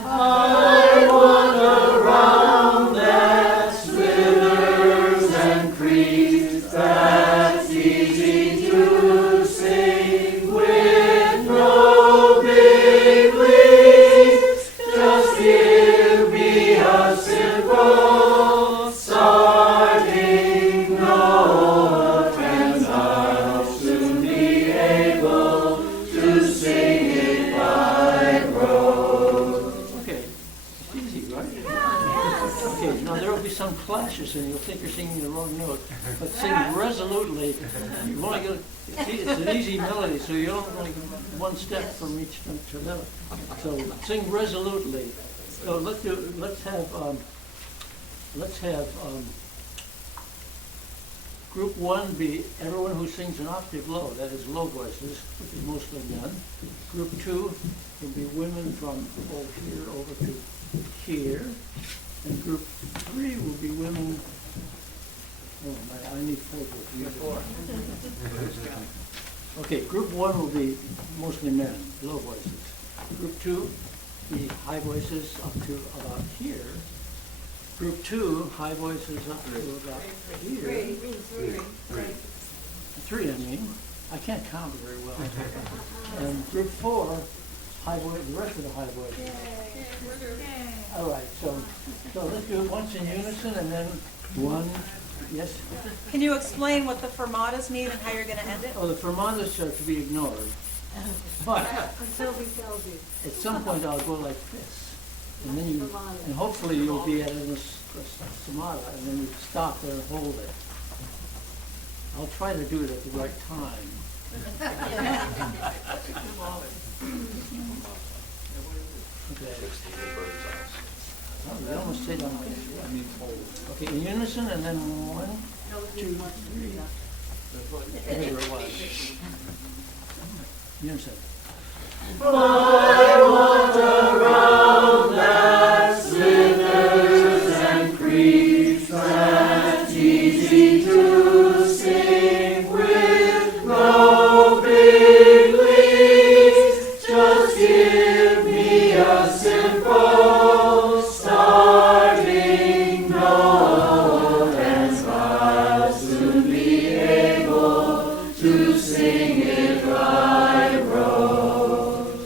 I want a round that slithers and creeps, that's easy to sing with no big leaps. Just give me a simple starting note, and I'll soon be able to sing it by rote. Okay, it's easy, right? Okay, now there will be some clashes and you'll think you're singing the wrong note, but sing resolutely. You've only got, it's an easy melody, so you only go one step from each note to another. So sing resolutely. So let's have group one be everyone who sings an octave low, that is low voices, which is mostly men. Group two will be women from here over to here. And group three will be women. Oh, I need four. Okay, group one will be mostly men, low voices. Group two, the high voices up to about here. Group two, high voices up to about here. Three, I mean. I can't count very well. And group four, high voice, the rest of the high voices. All right, so let's do it once in unison and then one. Yes? Can you explain what the fermatas mean and how you're going to end it? Oh, the fermatas are to be ignored. But Until we tell you. at some point I'll go like this. And then and hopefully you'll be at a sonata, and then you stop there and hold it. I'll try to do it at the right time. Okay. Oh, we almost stayed on okay, in unison, and then 1, 2, 3. Whatever it was. Unison. I want a round that slithers and creeps, that's easy to sing with no big leaps. Just give me a simple starting note, and I'll soon be able to sing it by rote.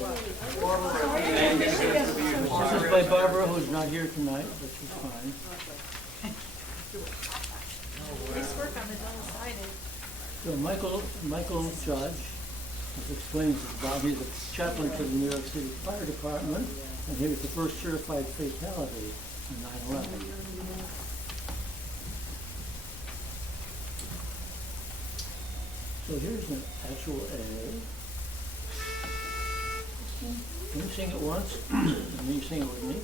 This is by Barbara, who's not here tonight, but she's fine. Nice work on the double-sided. So Michael Judge explains about, he's a chaplain to the New York City Fire Department, and he was the first certified fatality in 9/11. So here's an actual A. Can you sing it once? And then you sing it with me.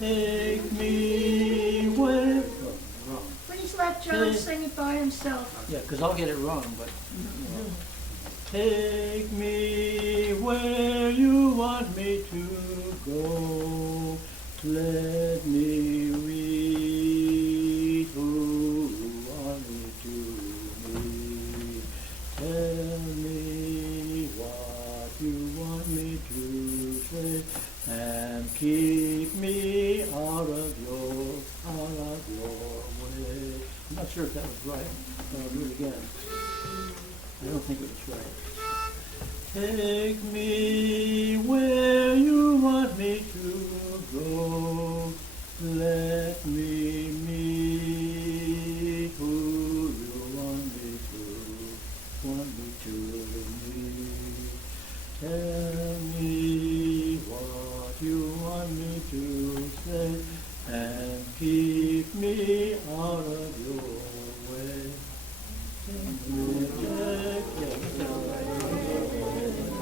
Take me where... Oh, wrong. Please let John sing it by himself. Yeah, because I'll get it wrong, but... Take me where you want me to go. Let me read who you want me to meet. Tell me what you want me to say, and keep me out of your way. I'm not sure if that was right, but I'll do it again. I don't think it was right. Take me where you want me to go. Let me meet who you want me to meet. Tell me what you want me to say, and keep me out of your way.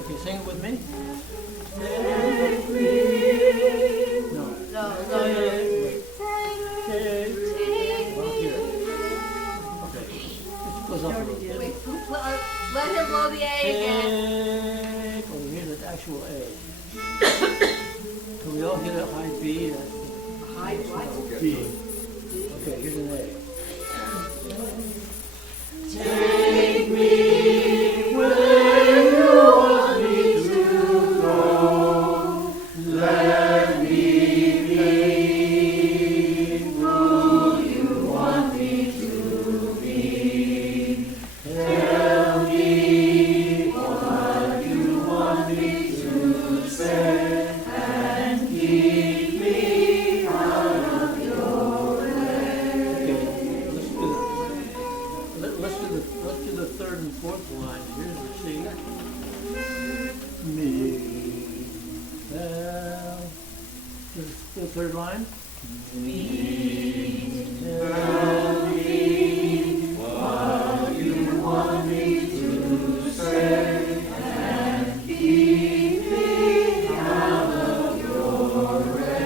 Okay, sing it with me. Take me. No. Take me. Okay. It goes up a little bit. Wait, let him blow the A again. Oh, here's an actual A. Can we all hit a high B? High what? B. Okay, here's an A. Take me where you want me to go. Let me be who you want me to be. Tell me what you want me to say, and keep me out of your way. Let's do the third and fourth line. Here's the C. Me. The third line. Me. Tell me what you want me to say, and keep me out of your way.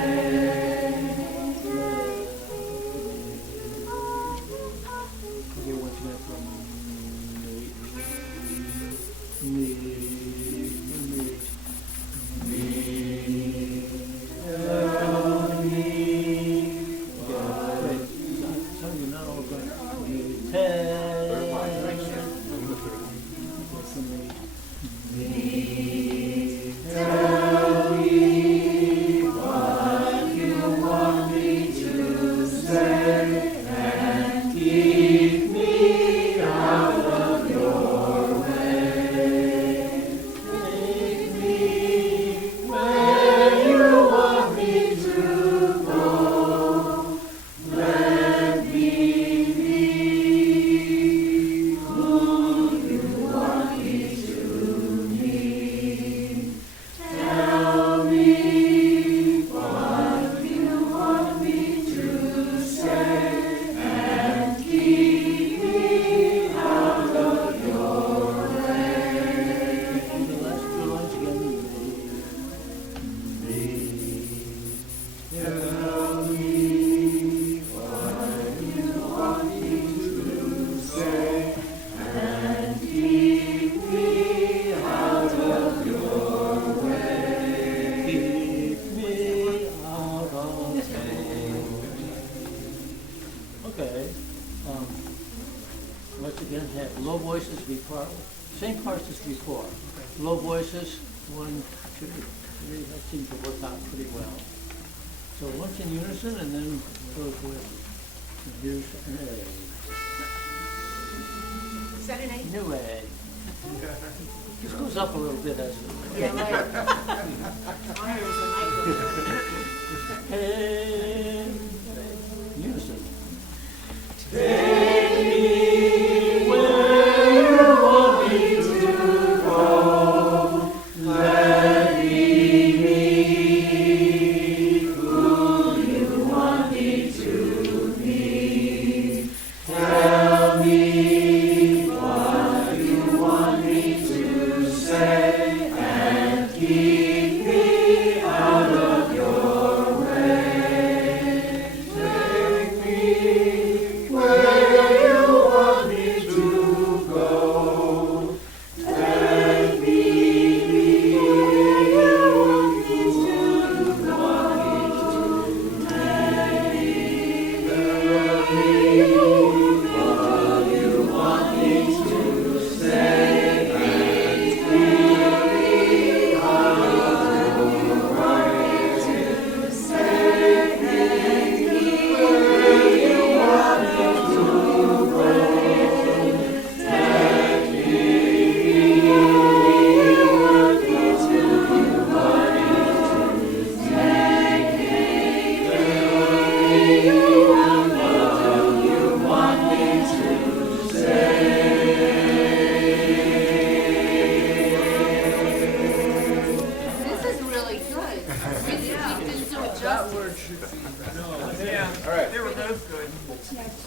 Okay, once again from me. Tell me. Okay, wait. Some of you not all going. Tell me what you want me to say, and keep me out of your way. Take me where you want me to go. Let me be who you want me to meet. Tell me what you want me to say, and keep me out of your way. The last two lines again. Me. Tell me what you want me to say, and keep me out of your way. Keep me out of Okay. Once again, have low voices before, same parts as before. Low voices, 1, 2, 3, that seems to work out pretty well. So once in unison, and then goes with, and here's an A. Is that an A? New A. Just goes up a little bit as Yeah, right. And unison.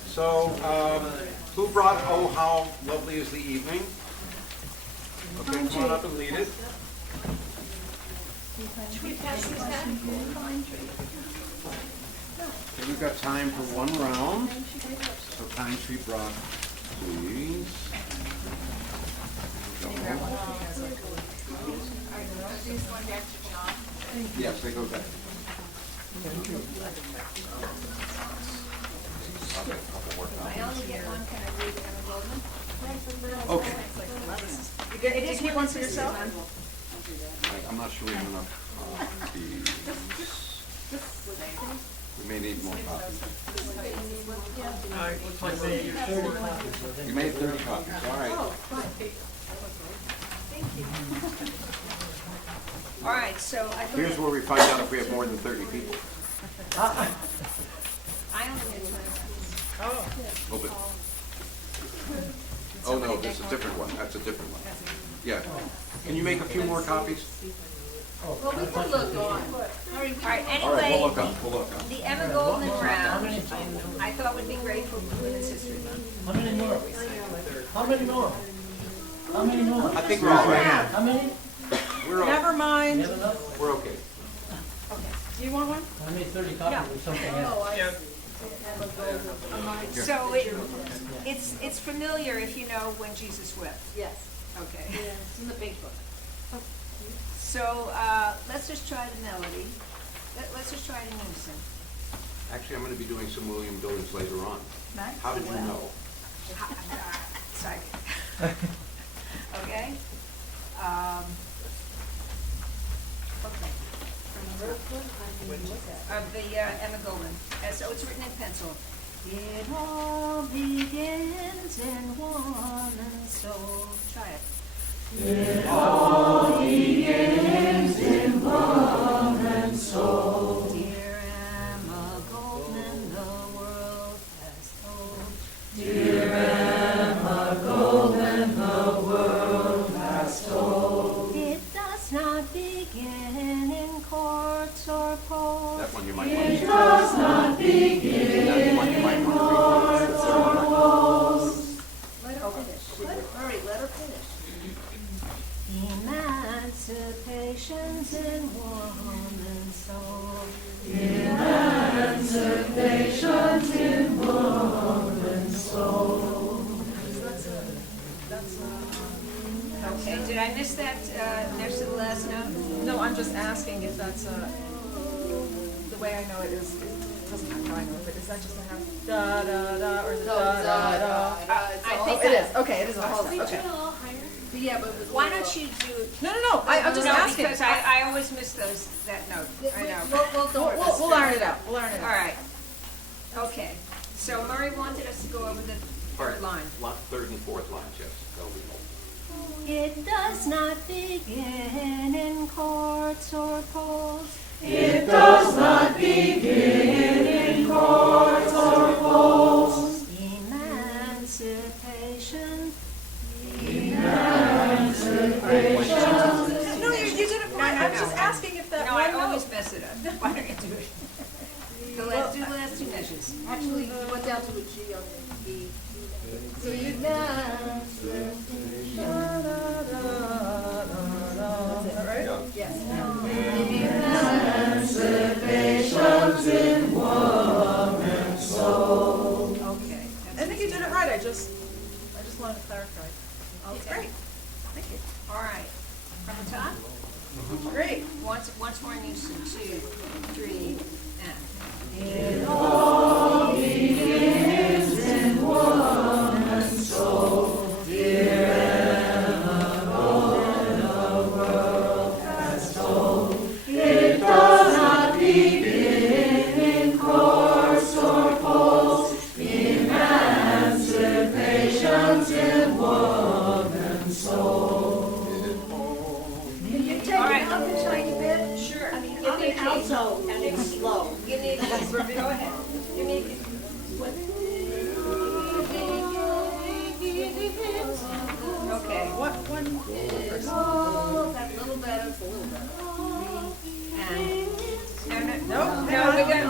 So, who brought Oh How Lovely Is the Evening? Okay, come on up and lead it. Okay, we've got time for one round. So Pine Tree brought these. Yes, they go back. I only get one, can I read Emma Goldman? Okay. You get take one for yourself? I'm not sure we have enough copies. We may need more copies. You made 30 copies, all right. All right, so I thought. Here's where we find out if we have more than 30 people. I only get 20. Oh, but, oh no, this is a different one. That's a different one. Yeah. Can you make a few more copies? Well, we can look on. All right, All right, anyway, we'll look up. We'll look up. the Emma Goldman round, I thought would be great for Women's History Month. How many more? How many more? How many more? I think we're all right. How many? We're okay. Never mind. You have enough? We're okay. You want one? I made 30 copies or something else. So it's familiar if you know When Jesus Wept. Yes. Okay. Yeah, it's in the big book. So let's just try the melody. Let's just try it in unison. Actually, I'm going to be doing some William Billings later on. Nice. How did you know? Psychic. Okay? Okay. Of the Emma Goldman. So it's written in pencil. It all begins in woman's soul. Try it. It all begins in woman's soul. Dear Emma Goldman, the world has told. Dear Emma Goldman, the world has told. It does not begin in courts or polls. That one you might want to It does not begin in courts or polls. Let her finish. All right, let her finish. Emancipation's in woman's soul. Emancipation's in woman's soul. Okay, did I miss that next to the last note? No, I'm just asking if that's the way I know it is, it doesn't have how I know it, but is that just a half da da da or is it da da da? I think it is. Okay, it is a whole. Okay. Yeah, but why don't you do? No. I'm just asking. Because I always miss that note. I know. We'll iron it out. We'll iron it out. All right. Okay. So Murray wanted us to go over the third line. Third and fourth lines, yes. That'll be helpful. It does not begin in courts or polls. It does not begin in courts or polls. Emancipation. Emancipation. No, you did it fine. I was just asking if that No, one I note. always mess it up. Why don't you do it? So let's do the last two measures. Actually, you went down to a G on the E. So you Yes. Emancipation's in woman's soul. Okay. I think you did it right. I just wanted to clarify. That's great. Thank you. All right. From the top? Great. Once more in unison. 2, 3, and. It all begins in woman's soul. Dear Emma Goldman, the world has told. It does not begin in courts or polls. Emancipation's in woman's soul. Can you take it up a tiny bit? Sure. I mean, give me an alto and it's slow. Give me a kiss. Go ahead. Give me a kiss. Okay. One. That little better, it's a little better. No,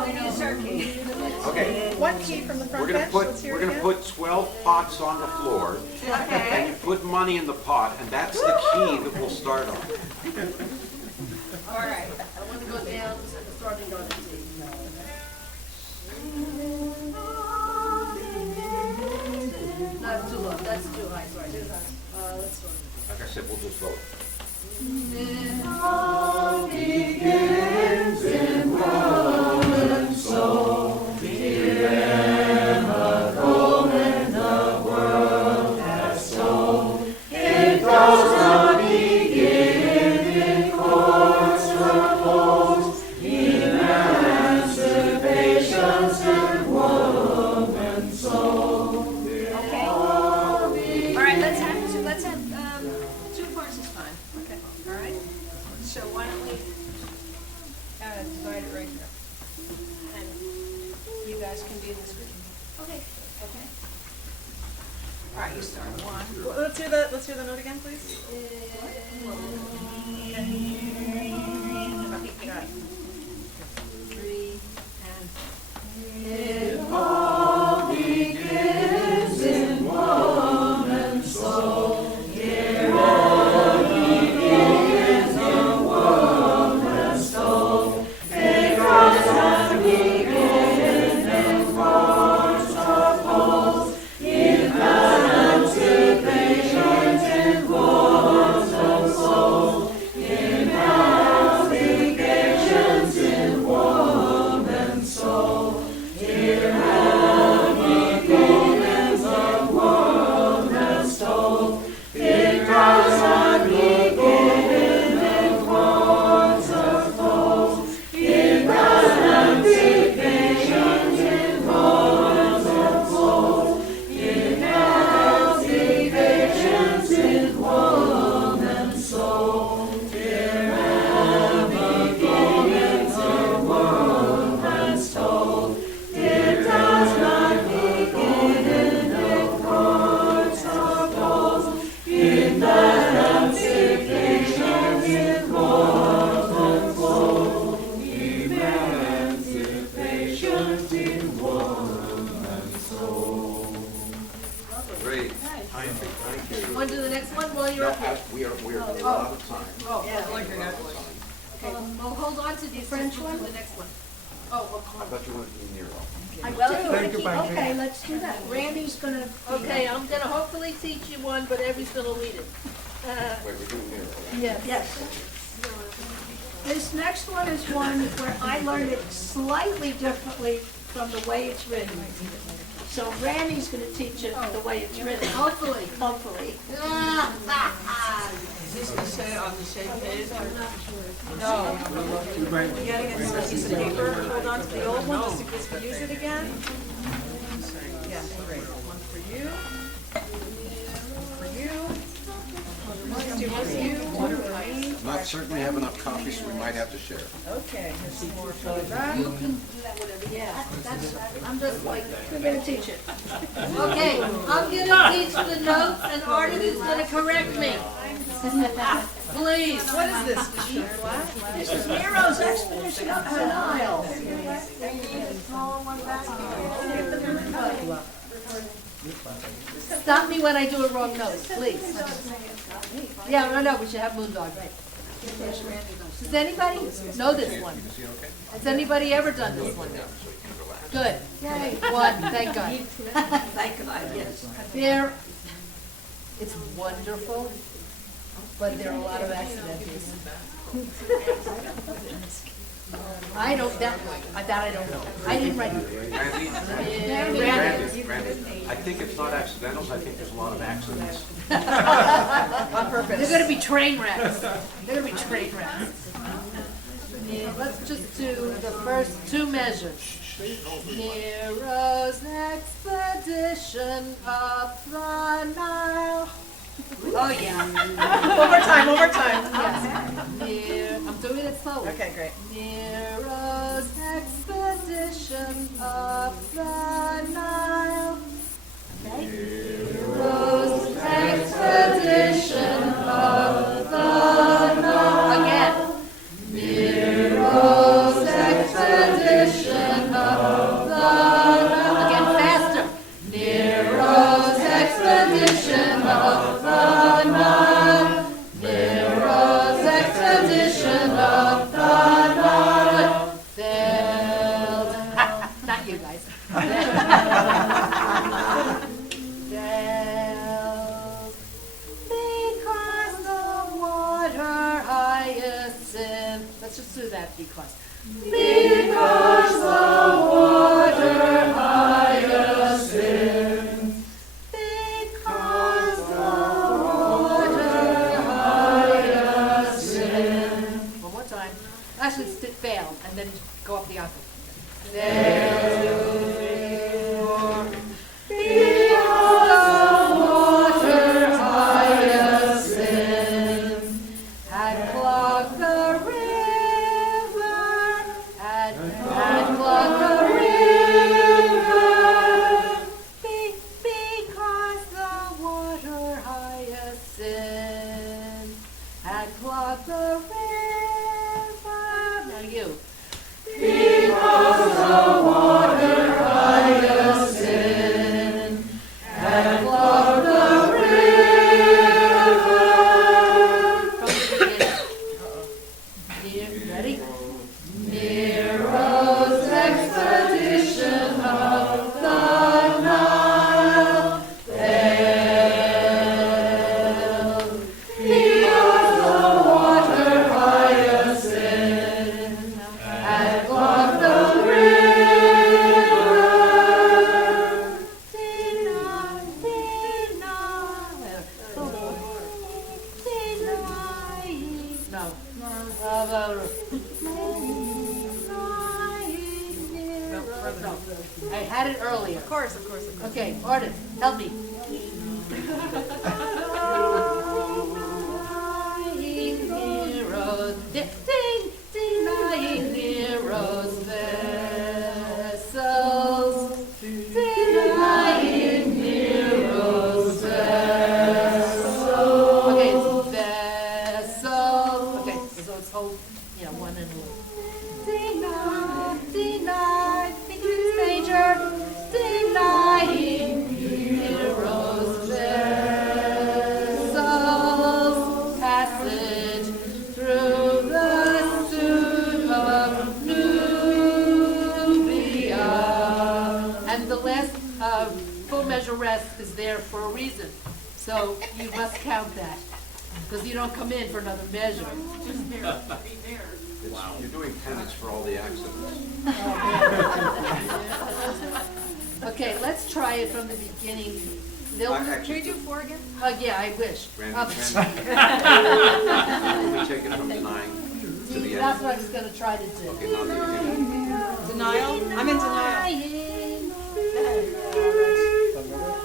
we need to start key. Okay. One key from the front We're gonna bench. put, Let's hear we're it gonna again. put 12 pots on the floor. Okay. And you put money in the pot, and that's the key that we'll start on. All right. I want to go down, starting on a G. That's too low, that's too high, sorry. Let's start. Like I said, we'll just vote. It all begins in woman's soul. Dear Emma Goldman, the world has told. It does not begin in courts or polls. Emancipation's in woman's soul. Okay. All right, let's have 2 parts is fine. Okay. All right. So why don't we divide it right here, and you guys can be in this group. Okay. Okay. All right, you start 1. Well, let's hear the note again, please. Okay, got it. 3 and. It all begins in woman's soul. Here all begins the world has told. It does not begin in courts or polls. Emancipation's in woman's soul. Emancipation's in woman's soul. Dear Emma Goldman, the world has told. It does not begin in courts or polls. Emancipation's in woman's soul. Emancipation's in woman's soul. Dear Emma Goldman, the world has told. It does not begin in courts or polls. Emancipation's in woman's soul. Emancipation's in woman's soul. Great. Thank you. Want to do the next one while you're No, up here? we are out of time. Oh, yeah. Like your necklace. Okay, well, hold on to these French one. The next one. Oh, I thought you wanted to do Nero. I Well, do. thank you, Mike. Okay, let's do that. Randy's gonna. Okay, I'm gonna hopefully teach you one, but Evie's gonna lead it. Wait, we're doing Nero, right? Yes. Yes. This next one is one where I learned it slightly differently from the way it's written. So Randy's gonna teach it the way it's written. Hopefully. Hopefully. Is this to say on the same page? No. We gotta get some piece of paper, hold on to the old one, just in case we use it again. Yeah, great. One for you. One for you. One for you. One for me. Not certainly have enough coffee, so we might have to share. Okay, here's some more for that. You can do that whatever, yeah, that's, I'm just like, We're gonna teach it. okay, I'm gonna teach the notes and Artis is gonna correct me. Please. What is this? The sheet flat? This is Nero's expedition up the Nile. Stop me when I do a wrong note, please. Yeah, no, we should have Moondog, right. Does anybody know this one? Has anybody ever done this one? Good. Yay, one, thank God. Thank God, yes. There, it's wonderful, but there are a lot of accidentals. I don't, that I don't know. I didn't write it. Randy, I think it's not accidentals, I think there's a lot of accidents. On purpose. They're gonna be train wrecks. They're gonna be train wrecks. Yeah, let's just do the first two measures. Nero's expedition up the Nile. Oh, yeah. One more time, one more time. Yes. I'm doing it slowly. Okay, great. Nero's expedition up the Nile. Okay. Nero's expedition up the Nile. Again. Nero's expedition up the Nile. Again, faster. Nero's expedition up the Nile. Nero's expedition up the Nile. Failed. Not you guys. Failed. Because the water hyacinth. Let's just do that because. Because the water hyacinth. Because the water hyacinth. One more time. Actually, it failed, and then go up the octave. Failed. Because the water hyacinth had clogged the river, had clogged the river, because the water hyacinth had clogged the river. Now you. Because the water hyacinth had clogged the river. From the beginning. Ready? Nero's expedition up the Nile failed. Because the water hyacinth had clogged the river. No. I had it earlier. Of course. Okay, Artis, help me. Denying Nero's vessels. Denying Nero's vessels. Okay, it's vessels. Okay, so it's whole, one and a little. Deny, think it's major. Denying Nero's vessels. Passage through the suit of Nubia. And the last full measure rest is there for a reason. So you must count that, because you don't come in for another measure. You're doing penance for all the accidents. Okay, let's try it from the beginning. Can you do 4 again? Yeah, I wish. Randy, we take it from the 9 to the end. That's what I was going to try to do. Okay, now the beginning. Denial? I'm in denial.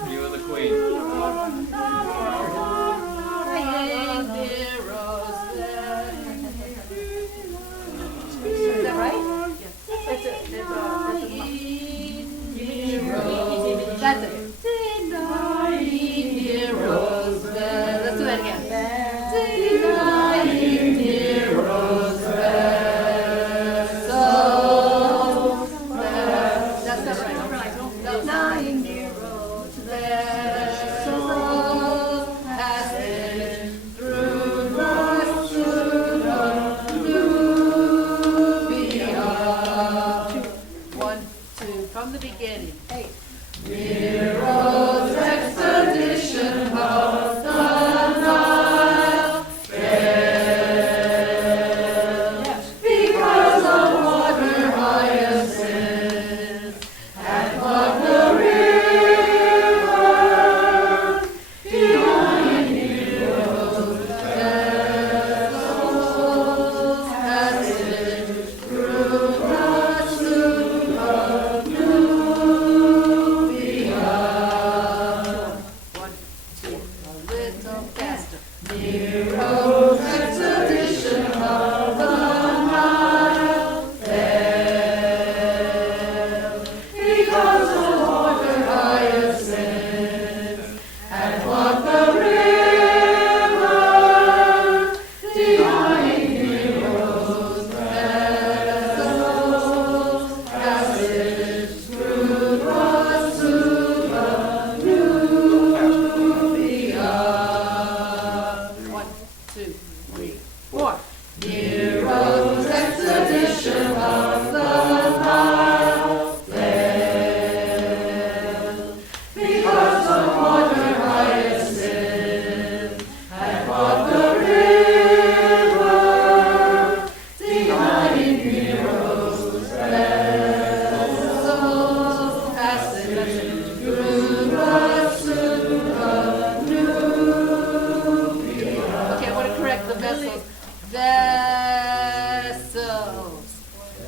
You and the queen. Denying Nero's vessels. four. Nero's expedition of the Nile failed because the water hyacinth had clogged the river, denying Nero's vessels passage through the Nubia. Okay, I want to correct the vessels. Vessels.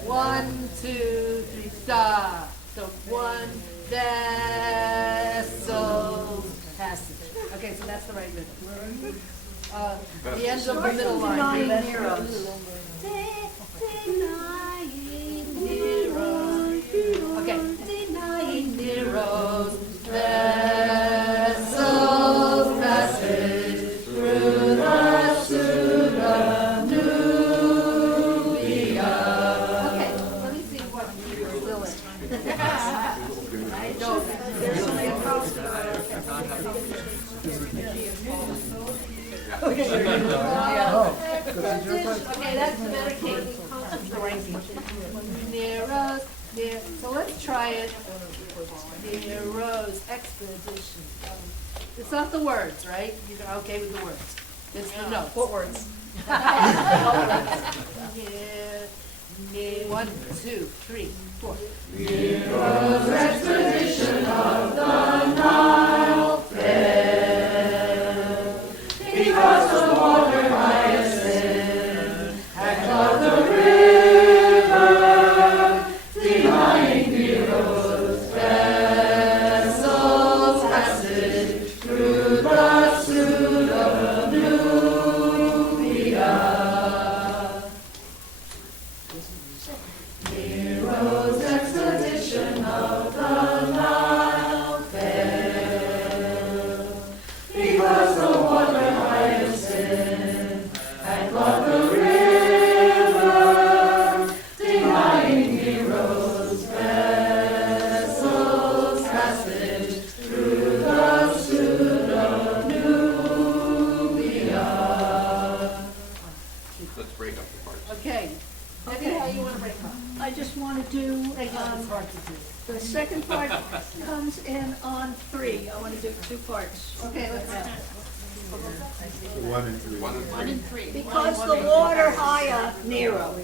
1, 2, 3, stop. So one vessels passage. Okay, so that's the right rhythm. The end of the middle line. Denying Nero's. Denying Nero's. Okay. Denying Nero's vessels passage through the Nubia. Okay, let me see what you're still in. I don't. Okay. Okay, that's the medication. Nero's. So let's try it. Nero's expedition. It's not the words, right? You're okay with the words. It's the notes. What words? Yeah. 1, 2, 3, 4. Nero's expedition of the Nile failed because the water hyacinth had clogged the river, denying Nero's vessels passage through the Nubia. Nero's expedition of the Nile failed because the water hyacinth had clogged the river, denying Nero's vessels passage through the Nubia. Let's break up the parts. Okay. Debbie, how you want to break up? I just want to do, It's hard to do. the second part comes in on 3. I want to do 2 parts. Okay, let's go. 1 and 3. 1 and 3. 1 and 3. Because the water higher Nero.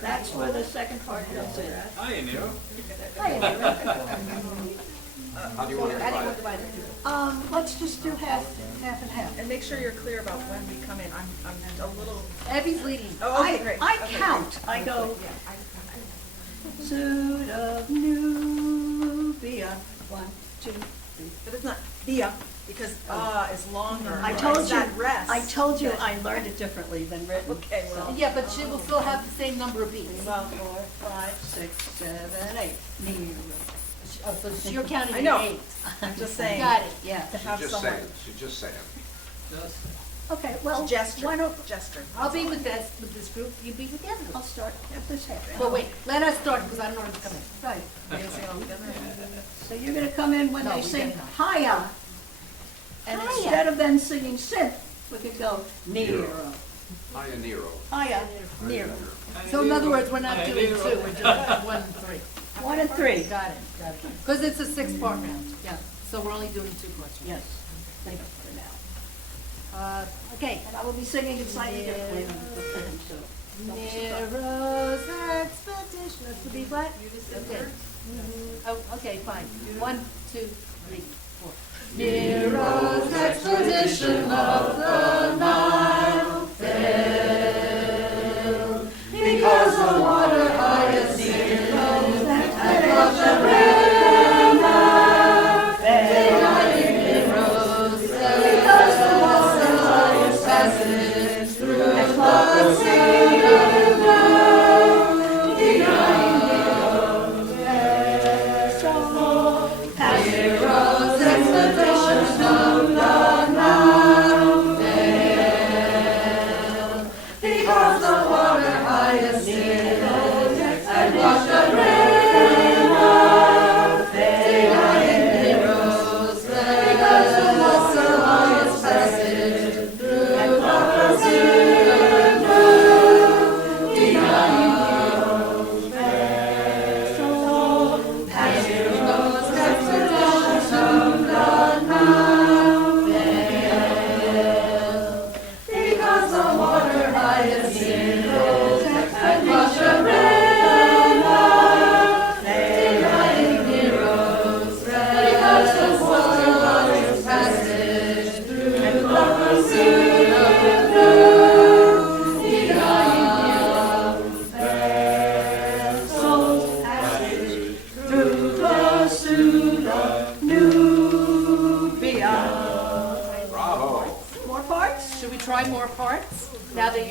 That's where the second part comes in. Hi, Nero. Hiya, Nero. How do you want to divide it? Let's just do half and half. And make sure you're clear about when we come in. I'm a little. Abby's leading. Oh, okay, great. I Okay. count. I go, suit of Nubia. 1, 2, 3. But it's not the because is longer. I told It's you, that rest. I told you I learned it differently than written. Okay, well. Yeah, but she will still have the same number of beats. 4, 5, 6, 7, 8. Nero. Oh, so you're counting I know. 8. I'm just saying. Got it, yeah. To have She's just someone. saying, she's just saying. Okay, well, Gesture. why don't, Gesture. I'll be with this group, you be with the other I'll group. start at this half. But wait, let us start because I don't know where to come in. Right. Are you gonna sing all together? So you're gonna come in when No, they we sing better not. hiya. And Hiya. instead of them singing synth, we could go Nero. Hiya, Nero. Hiya, Nero. So in other words, we're not doing 2, we're doing 1 and 3. 1 and 3. Got it. Because it's a 6-part round, yeah. So we're only doing 2 parts. Yes, thank you for now. Okay, and I will be singing it slightly differently. So, Nero's expedition. That's the B flat? Okay. Oh, okay, fine. 1, 2, 3, 4. Nero's expedition of the Nile failed because the water hyacinth had clogged the river, denying Nero's because the water hyacinth passage through the Nubia, denying Nero's vessels. Nero's expedition of the Nile failed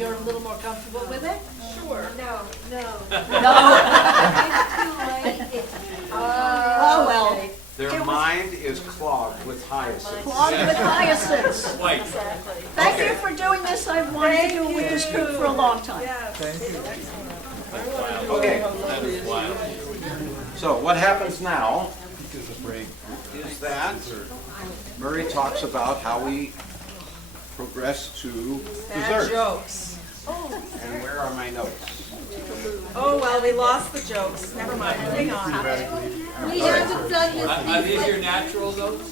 you're a little more comfortable with it? Sure. No. Oh, well. Their mind is clogged with hyacinths. Clogged with hyacinths. White. Thank you for doing this. I've wanted to do it with this group for a long time. Okay. That is wild. So what happens now is that Murray talks about how we progress to Bad dessert. jokes. And where are my notes? Oh, well, we lost the jokes. Never mind, moving on. We haven't done this Are these your before. natural notes?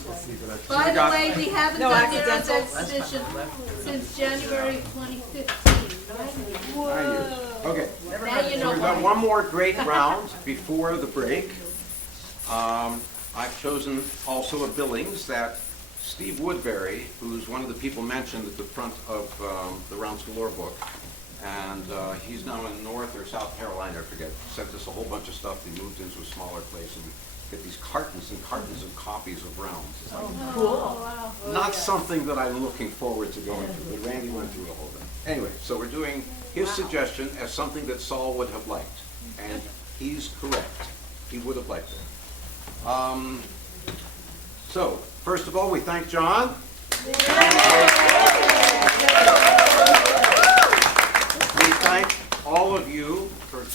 By the way, we haven't No done Nero's accidentals? expedition since January 2015. Okay. Now you So know we've got why. one more great round before the break. I've chosen also a Billings that Steve Woodbury, who's one of the people mentioned at the front of the Rounds Galore book, and he's now in North or South Carolina, I forget, sent us a whole bunch of stuff. He moved into a smaller place and get these cartons and cartons of copies of Rounds. It's like, not something that I'm looking forward to going through, but Randy went through the whole thing. Anyway, so we're doing his suggestion as something that Saul would have liked, and he's correct. He would have liked it. So, first of all, we thank John. We thank all of you for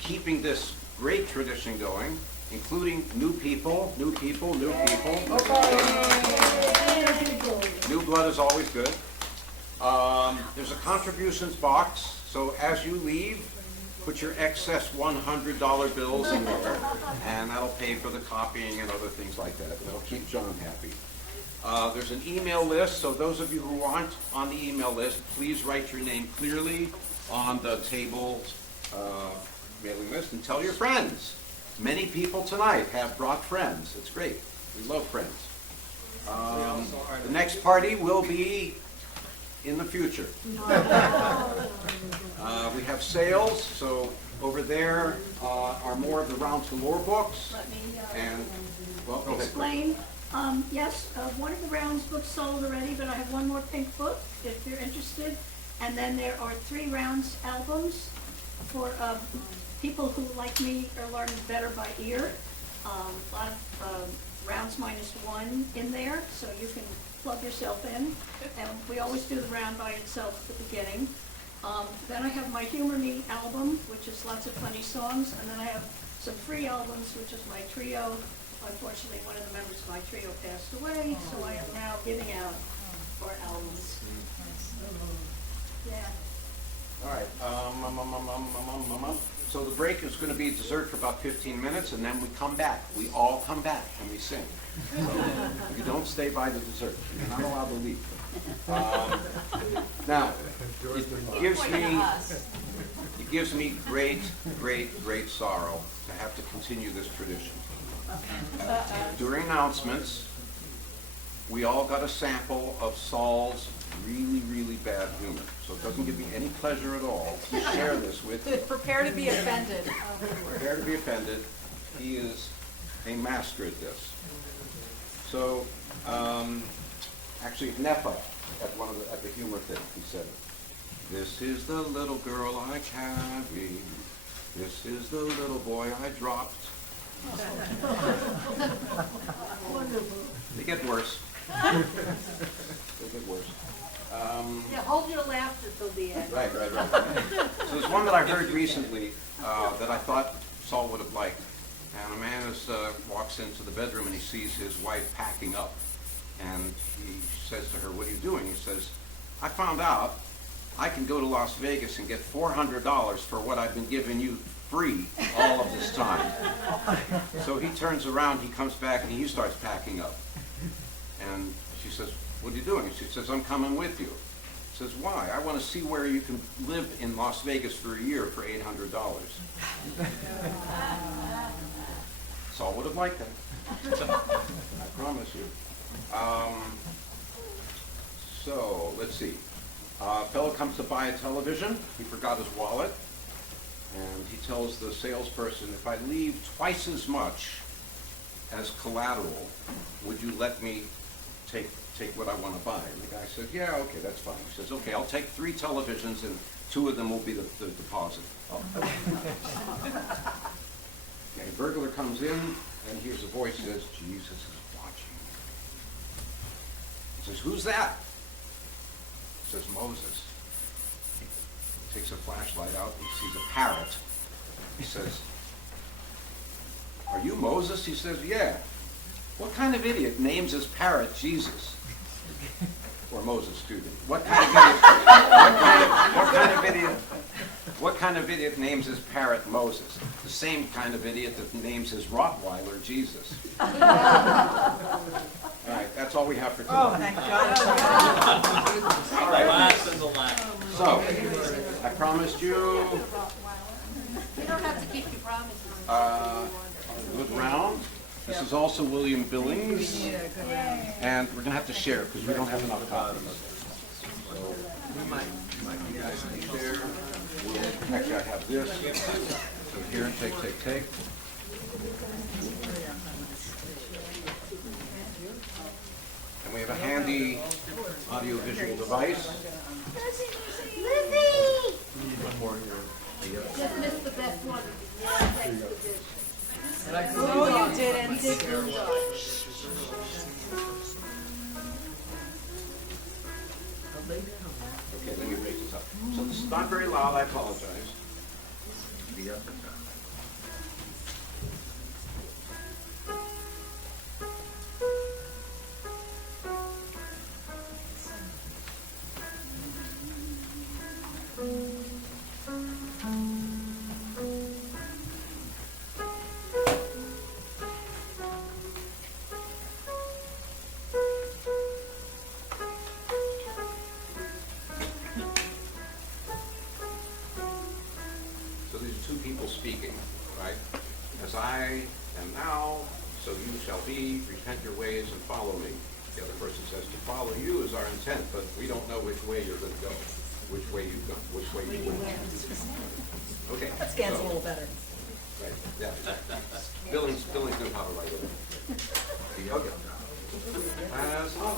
keeping this great tradition going, including new people. New blood is always good. There's a contributions box, so as you leave, put your excess $100 bills in there, and that'll pay for the copying and other things like that. That'll keep John happy. There's an email list, so those of you who aren't on the email list, please write your name clearly on the table mailing list and tell your friends. Many people tonight have brought friends. It's great. We love friends. The next party will be in the future. We have sales, so over there are more of the Rounds Galore books. Let me And, well, go ahead. explain. Yes, one of the Rounds books sold already, but I have one more pink book if you're interested. And then there are 3 Rounds albums for people who, like me, are learning better by ear. A lot of Rounds -1 in there, so you can plug yourself in. And we always do the round by itself at the beginning. Then I have my Humor Me album, which is lots of funny songs. And then I have some free albums, which is my trio. Unfortunately, one of the members of my trio passed away, so I am now giving out 4 albums. Yeah. All right. So the break is going to be dessert for about 15 minutes, and then we come back. We all come back and we sing. So you don't stay by the dessert. You're not allowed to leave. Now, it gives me great sorrow to have to continue this tradition. During announcements, we all got a sample of Saul's really bad humor. So it doesn't give me any pleasure at all to share this with you. Prepare to be offended. Prepare to be offended. He is a master at this. So, actually, Nepa at the humor thing, he said, "This is the little girl I carry. This is the little boy I dropped." Wonderful. They get worse. They get worse. Yeah, hold your laughter till the end. Right. So there's one that I heard recently that I thought Saul would have liked. And a man walks into the bedroom and he sees his wife packing up. And he says to her, "What are you doing?" He says, "I found out I can go to Las Vegas and get $400 for what I've been giving you free all of this time." So he turns around, he comes back, and he starts packing up. And she says, "What are you doing?" She says, "I'm coming with you." He says, "Why?" "I want to see where you can live in Las Vegas for a year for $800. Saul would have liked that. I promise you. So, let's see. A fellow comes to buy a television. He forgot his wallet. And he tells the salesperson, "If I leave twice as much as collateral, would you let me take what I want to buy?" And the guy says, "Yeah, okay, that's fine." He says, "Okay, I'll take 3 televisions and 2 of them will be the deposit. Okay, burglar comes in, and hears a voice says, Jesus is watching. He says, who's that? He says, Moses. He takes a flashlight out, he sees a parrot. He says, are you Moses? He says, yeah. What kind of idiot names his parrot Jesus? Or Moses, excuse me. What kind of idiot names his parrot Moses? The same kind of idiot that names his Rottweiler Jesus. All right, that's all we have for today. Oh, thank God. All right. Last and the last. So, I promised you You don't have to keep your promises. a good round. This is also William Billings. And we're going to have to share because we don't have enough copies. So, you guys can share. Actually, I have this. So here, take. And we have a handy audio-visual device. Lizzie! We need one more here. Just missed the best one. No, you didn't. Okay, let me raise this up. So this is not very loud, I apologize. The Epitaph. So these are two people speaking, right? As I am now, so you shall be, repent your ways and follow me. The other person says, to follow you is our intent, but we don't know which way you're going to go, which way you go, which way you went. Okay. That scans a little better. Right, yeah. Billings knew how to write it. Okay. As I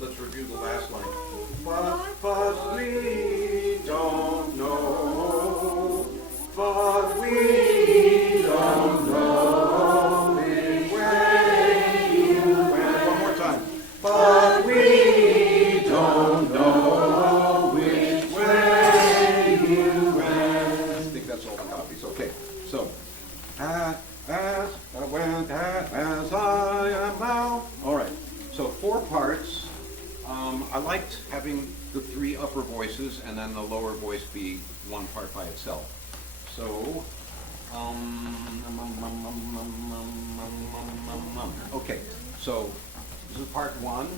let's review the last line. But we don't know. But we don't know which way you went. One more time. But we don't know which way you went. I think that's all the copies. Okay. So, as I went, as I am now. All right. So 4 parts. I liked having the 3 upper voices and then the lower voice be one part by itself. So, okay. So this is part 1.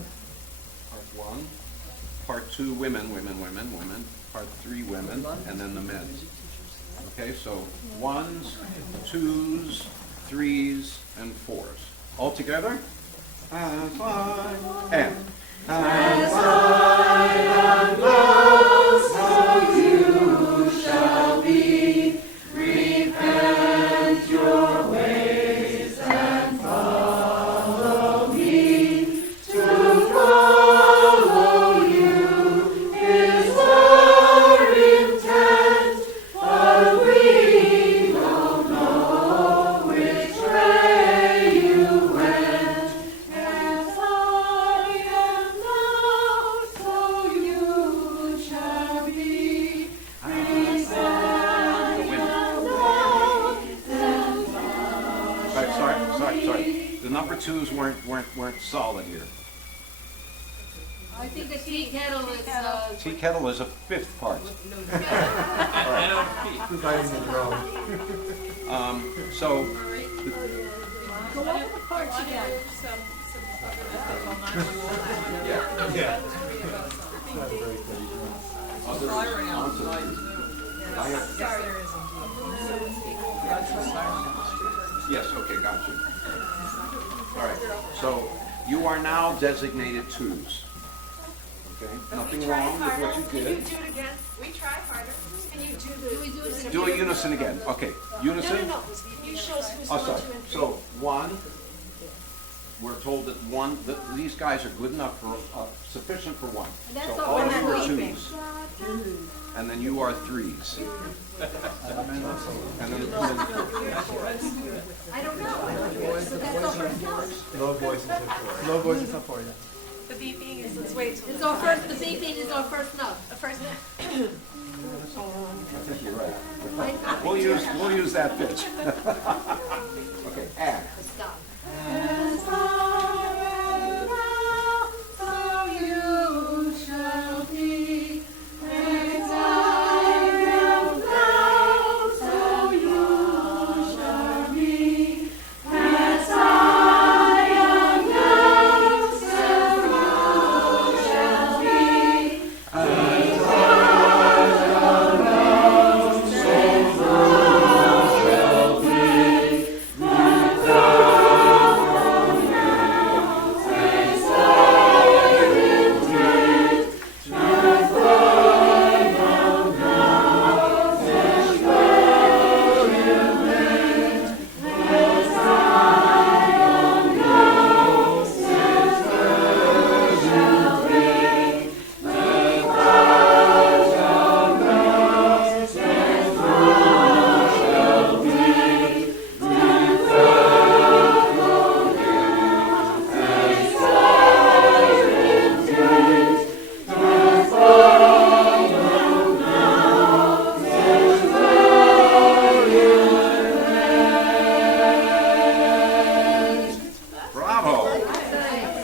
Part 2, women. Part 3, women, and then the men. Okay, so 1s, 2s, 3s, and 4s. All together? As I am. As I am now, so you shall be. Repent your ways and follow me. To follow you is our intent, but we don't know which way you went. As I am now, so you number twos weren't solid here. I think the tea kettle is, Tea kettle is a fifth part. So, Go over the parts again. yes, okay, got you. All right, so you are now designated twos. Okay, nothing wrong with what you Can did. you do it again? We try harder. Can you do the? Do a unison again. Okay, unison. No. Can you show us who's Oh, one, sorry. two, and three? So one, we're told that one, these guys are good enough for, sufficient for one. And that's So all all we're of you are leaving. twos. And then you are threes. And then, I don't know. But that's our first note. Low voice and support. Low voice and support. The beeping is, let's wait till. It's our first, the beeping is our first note. The first. I think you're right. We'll use that pitch. Okay, add. Stop.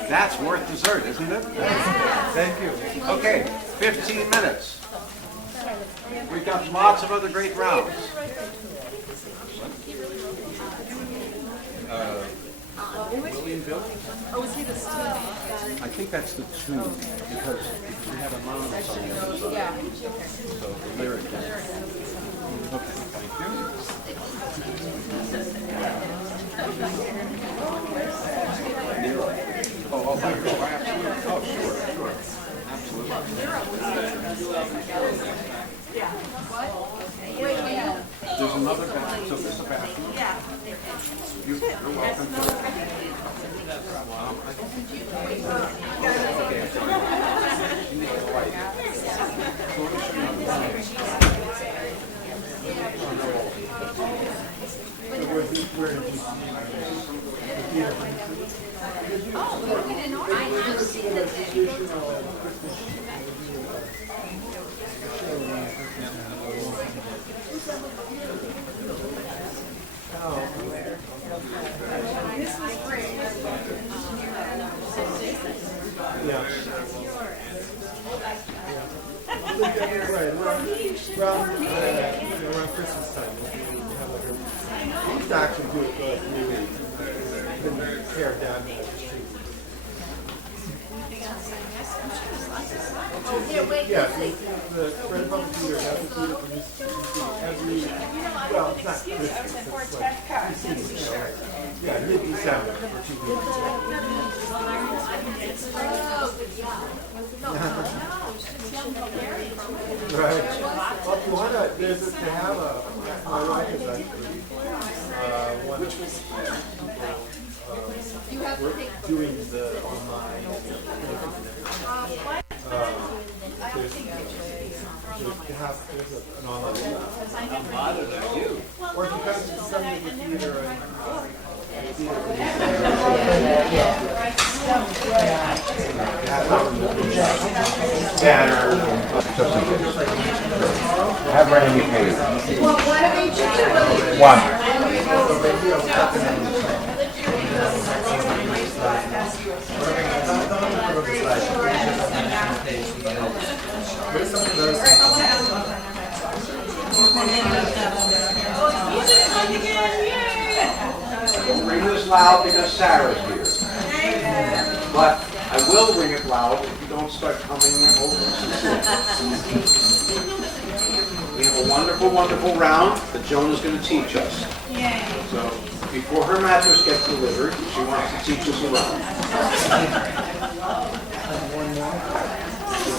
That's worth dessert, isn't it? Thank you. Okay, 15 minutes. We've got lots of other great rounds. William Bill? Oh, is he the student? I think that's the two, because we have a monomus on the other side. Yeah. So the lyric is... Okay, thank you. Nero. Oh, absolutely. Oh, sure. Yeah. What? There's another bathroom, so this is a bathroom. Yeah. You're welcome to it. Around Christmas time, we have like we used to actually do it couldn't tear it down the street. Oh, here, wait, Yeah, let's see. the Red Public Theater has a theater for this every, well, it's not Christmas, it's like, yeah, mid-December for 2 weeks. Right. Well, if you want to, there's a, to have a, my wife is actually, one of we're doing the online, there's an online. How modern are you? Or if you come to the theater and Have ready to pay. Well, why don't you do it? One. as loud because Sarah's here. But I will ring it loud if you don't start coming over. We have a wonderful, wonderful round that Joan is going to teach us. So before her mattress gets delivered, she wants to teach us a round.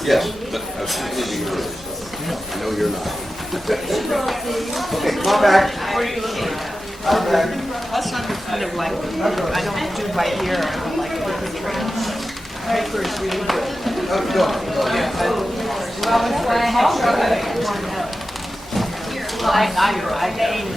Yes, but I was leaving early, so I know you're not. Okay, come on back. That's not kind of like, I don't do by ear, I like paper is really good. I gain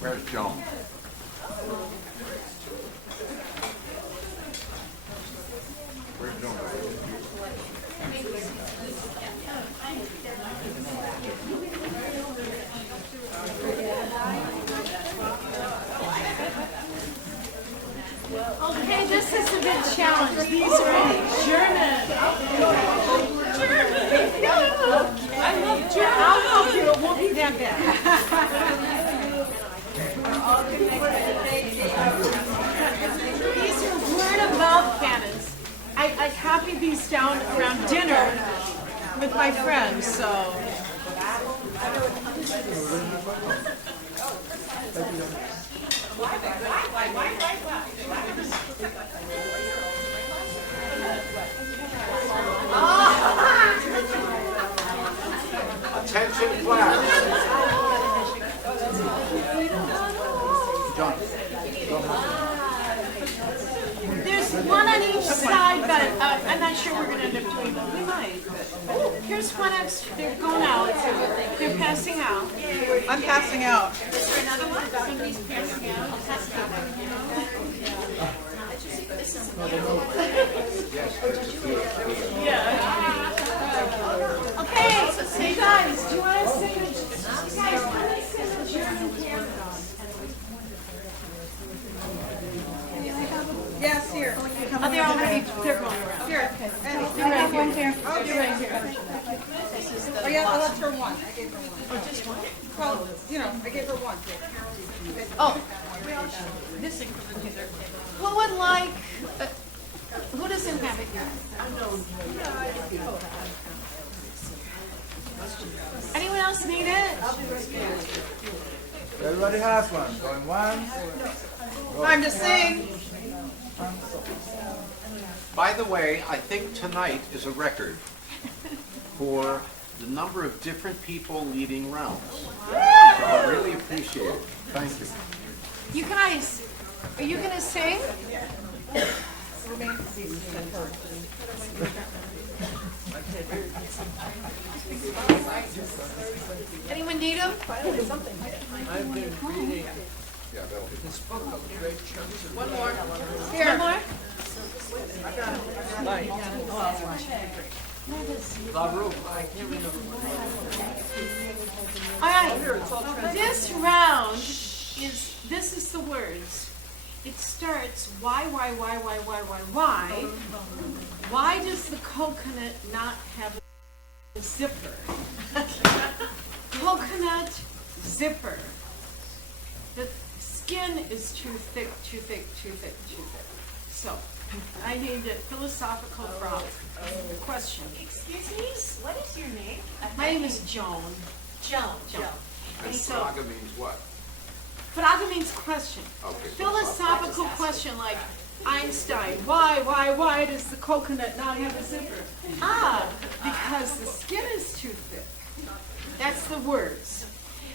Where's Joan? Where's Joan? Okay, this is a big challenge. These are German. I love German. I'll help you. It won't be that bad. These are word of mouth cannons. I copied these down around dinner with my friends, so. Attention class. John. There's one on each side, but I'm not sure we're going to end up doing them. We might. Here's one extra. They're going out. They're passing out. I'm passing out. Is there another one? Somebody's passing out. I'll pass it out. Yeah. Okay, so you guys, do you want to sing the German canon? Yes, here. Oh, they're already, they're going around. Here. You have one here. Oh, you're right here. Oh, yeah, I left her one. I gave her one. Oh, just one? Well, you know, I gave her one. Oh. This who would like, who doesn't have it yet? Anyone else need it? Everybody has one. Going once. Time to sing. By the way, I think tonight is a record for the number of different people leading rounds. So I really appreciate it. Thank you. You guys, are you going to sing? Anyone need them? I've been reading this book of great chunks of One more. Here. One more? thru. I can't remember All right, this round this is the words. It starts, why? Why does the coconut not have a zipper? Coconut zipper. The skin is too thick. So, I need a philosophical question. Excuse me, what is your name? My name is Joan. Joan. And So- Praga means what? Praga means question. Okay. Philosophical question like Einstein, why does the coconut not have a zipper? Because the skin is too thick. That's the words.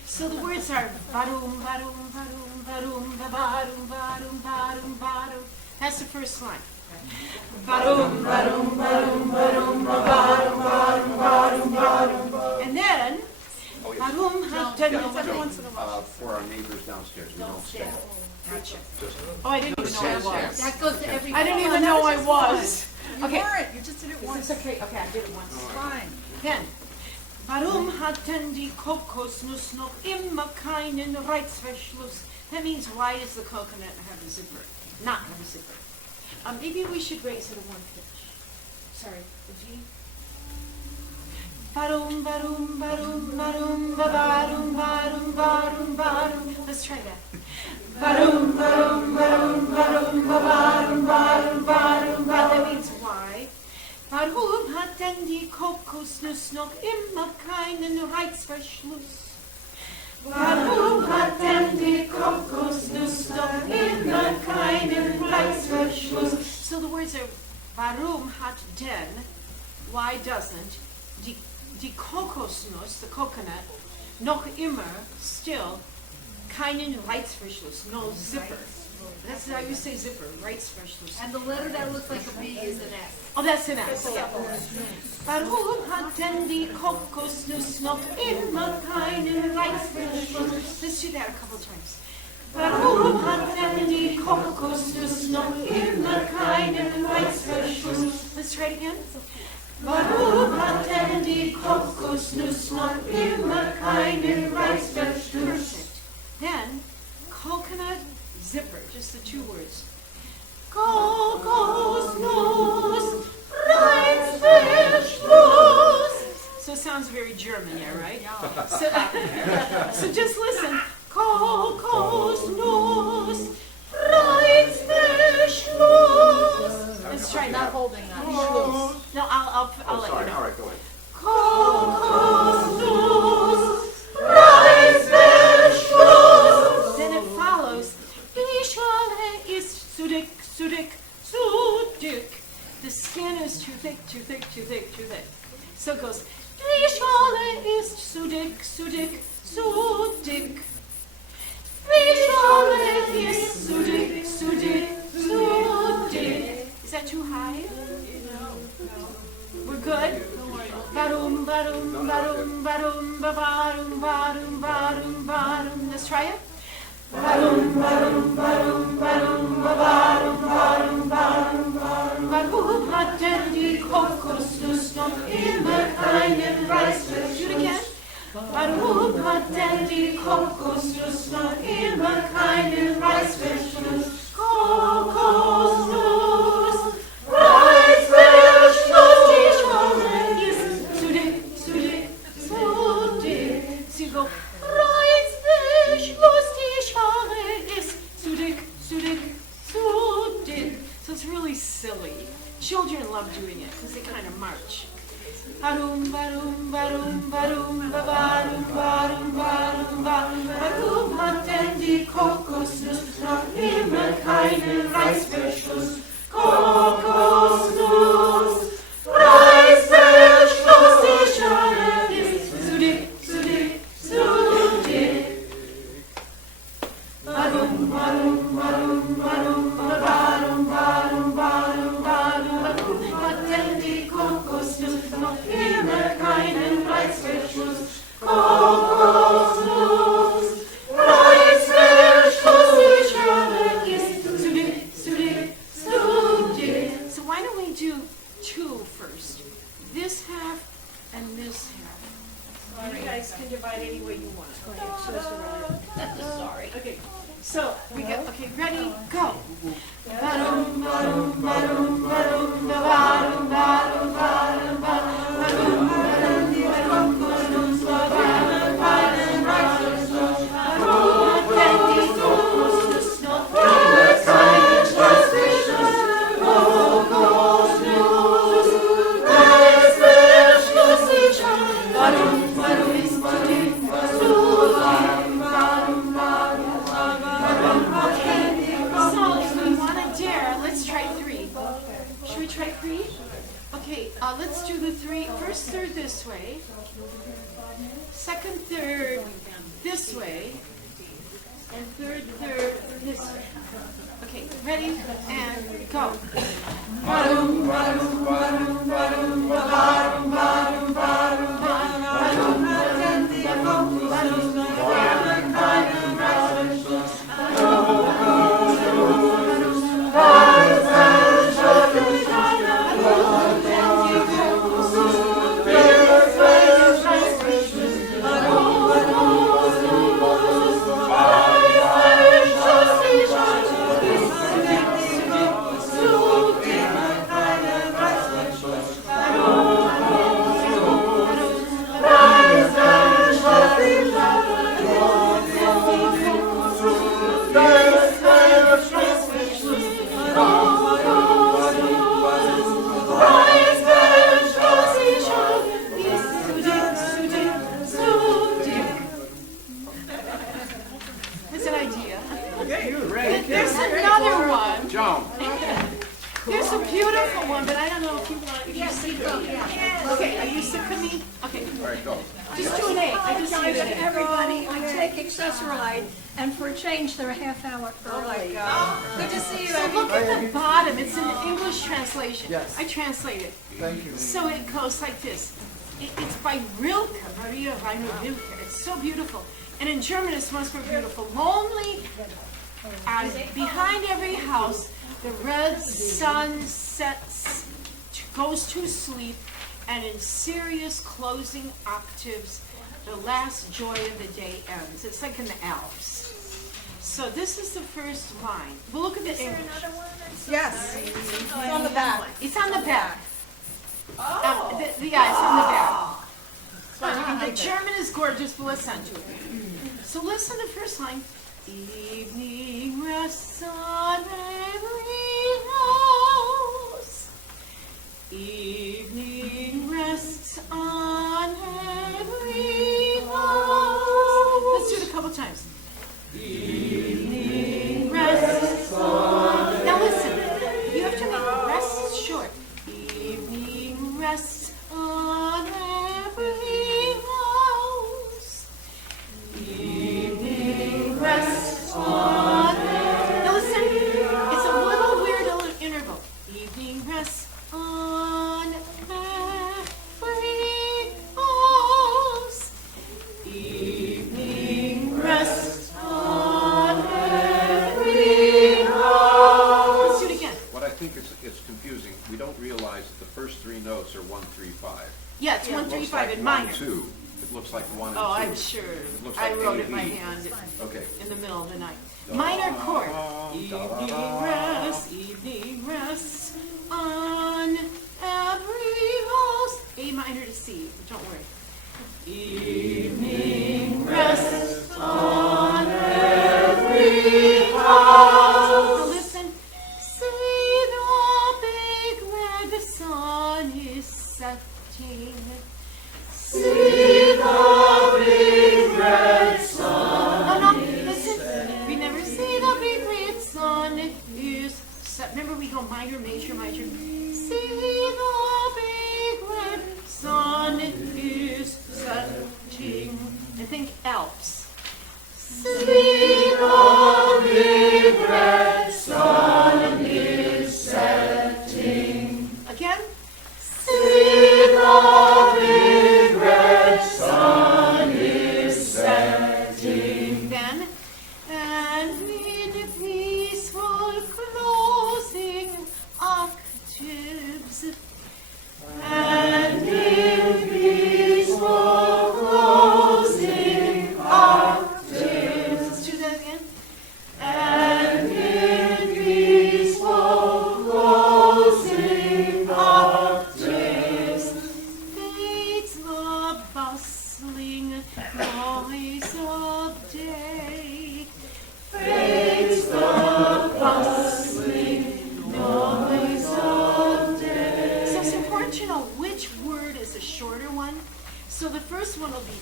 So the words are ba-dum, ba-dum, ba-dum, ba-dum, ba-dum, ba-dum, ba-dum, ba-dum. That's the first line. Ba-dum, ba-dum, ba-dum, ba-dum, ba-dum, ba-dum, ba-dum, ba-dum. And then, ba-dum, every once in a while. For our neighbors downstairs, we don't stand. Gotcha. Just Oh, I didn't even know I stand. was. That goes to every. I didn't even know I was. You Okay. weren't. You just did it once. It's okay. Okay, I did it once. Fine. Then, Warum hat denn die Kokosnuss noch immer keinen Reißverschluss? That means, why does the coconut have a zipper? Not have a zipper. Maybe we should raise it a one pitch. Sorry, the G. Barum, barum, barum, barum, barum, barum, barum, barum. Let's try that. Barum, barum, barum, barum, barum, barum, barum. That means why? Warum hat denn die Kokosnuss noch immer keinen Reißverschluss? Warum hat denn die Kokosnuss noch immer keinen Reißverschluss? So the words are, warum hat denn, why doesn't, die Kokosnuss, the coconut, noch immer, still, keinen Reißverschluss, no zipper. That's how you say zipper, Reißverschluss. And the letter that looks like a B is an S. Oh, that's an S, yeah. Warum hat denn die Kokosnuss noch immer keinen Reißverschluss? Let's do that a couple times. Warum hat denn die Kokosnuss noch immer keinen Reißverschluss? Let's try it again. Warum hat denn die Kokosnuss noch immer keinen Reißverschluss? Then, coconut zipper, just the two words. Kokosnuss, Reißverschluss. So it sounds very German, yeah, right? So just listen. Kokosnuss, Reißverschluss. Let's try Not that. holding that. No, I'll let Sorry, you know. all right, go ahead. Kokosnuss, Reißverschluss. Then it follows. Die Schale ist zu dick, zu dick, zu dick. The skin is too thick, too thick, too thick, too thick. So it goes. Die Schale ist zu dick, zu dick, zu dick. Die Schale ist zu dick, zu dick, zu dick. Is that too high? No. We're good? Barum, barum, barum, barum, barum, barum, barum, barum. Let's try it. Barum, barum, barum, barum, barum, barum, barum, barum. Warum hat denn die Kokosnuss noch immer keinen Reißverschluss? Do it again. Warum hat denn die Kokosnuss noch immer keinen Reißverschluss? Kokosnuss, Reißverschluss. Die Schale ist zu dick, zu dick, zu dick. So you go, Reißverschluss, die Schale ist zu dick, zu dick, zu dick. So it's really silly. Children love doing it because they kind of march. Barum, barum, barum, barum, barum, barum, barum, barum. Warum hat denn die Kokosnuss noch immer keinen Reißverschluss? Kokosnuss, Reißverschluss, die Schale ist zu dick, zu dick, zu dick. Barum, barum, barum, barum, barum, barum, barum, barum. Warum hat denn die Kokosnuss noch immer keinen Reißverschluss? Kokosnuss, Reißverschluss, die Schale ist zu dick, zu dick, zu dick. So why don't we do two first? This half and this half. You guys can divide any way you want. Sorry. Okay. So we go. Okay, ready? Go. Barum, barum, barum, barum, barum, barum, barum, barum, barum, barum, barum, barum, barum, Reißverschluss. Warum hat denn die Kokosnuss noch immer keinen Reißverschluss? Kokosnuss, Reißverschluss, die Schale. Warum ist zu dick, zu warm, warum, warum, warum hat denn die Kokosnuss? So if we want to dare, let's try three. Should we try three? Okay, let's do the three. First third this way. Second third this way. And third this way. Okay, ready? And go. Barum, barum, barum, barum, barum, barum, barum, barum, Great. There's another one. Joan. There's a beautiful one, but I don't know if you want, if you see it. Okay, are you sick of me? Okay. All right, go. Just do an A. I just Guys, need an A. everybody, I take Accessoride, and for a change, they're a half hour early. Good to see you. So look at the bottom. It's in the English translation. Yes. I translated. Thank you. So it goes like this. It's by Rilke, Maria Rainer Rilke. It's so beautiful. And in German, it's much more beautiful. Lonely, and behind every house, the red sun sets, goes to sleep, and in serious closing octaves, the last joy of the day ends. It's like in the Alps. So this is the first line. We'll look at the English. Is there another one? Yes. It's on the back. It's on the back. Yeah, it's on the back. The German is gorgeous, but listen to it. So listen to the first line. Evening rests on every house. Evening rests on every house. Let's do it a couple times. Evening rests on. Now listen, you have to make rest short. Evening rests on every house. Evening rests on. Now listen, it's a little weird interval. Evening rests on every house. Evening rests on every house. Let's do it again. What I think it's confusing, we don't realize that the first three notes are 1, 3, 5. Yeah, it's 1, 3, 5 in minor. 2. It looks like 1 and 2. Oh, I'm sure. It looks I like wrote A, it by B. hand Okay. in the middle of the night. Minor chord. Evening rests on every house. A minor to C, don't worry. Evening rests on every house. So listen. See the big red sun is setting. See the big red sun. No, listen. We never see the big red sun is set. Remember, we go minor, major, major. See the big red sun is setting. I think Alps. See the big red sun is setting. Again. See the big red sun is setting. Then, and in peaceful closing octaves, and in peaceful closing octaves. Let's do that again. And in peaceful closing octaves, fades the bustling noise of day. Fades the bustling noise of day. So it's important to know which word is the shorter one. So the first one will be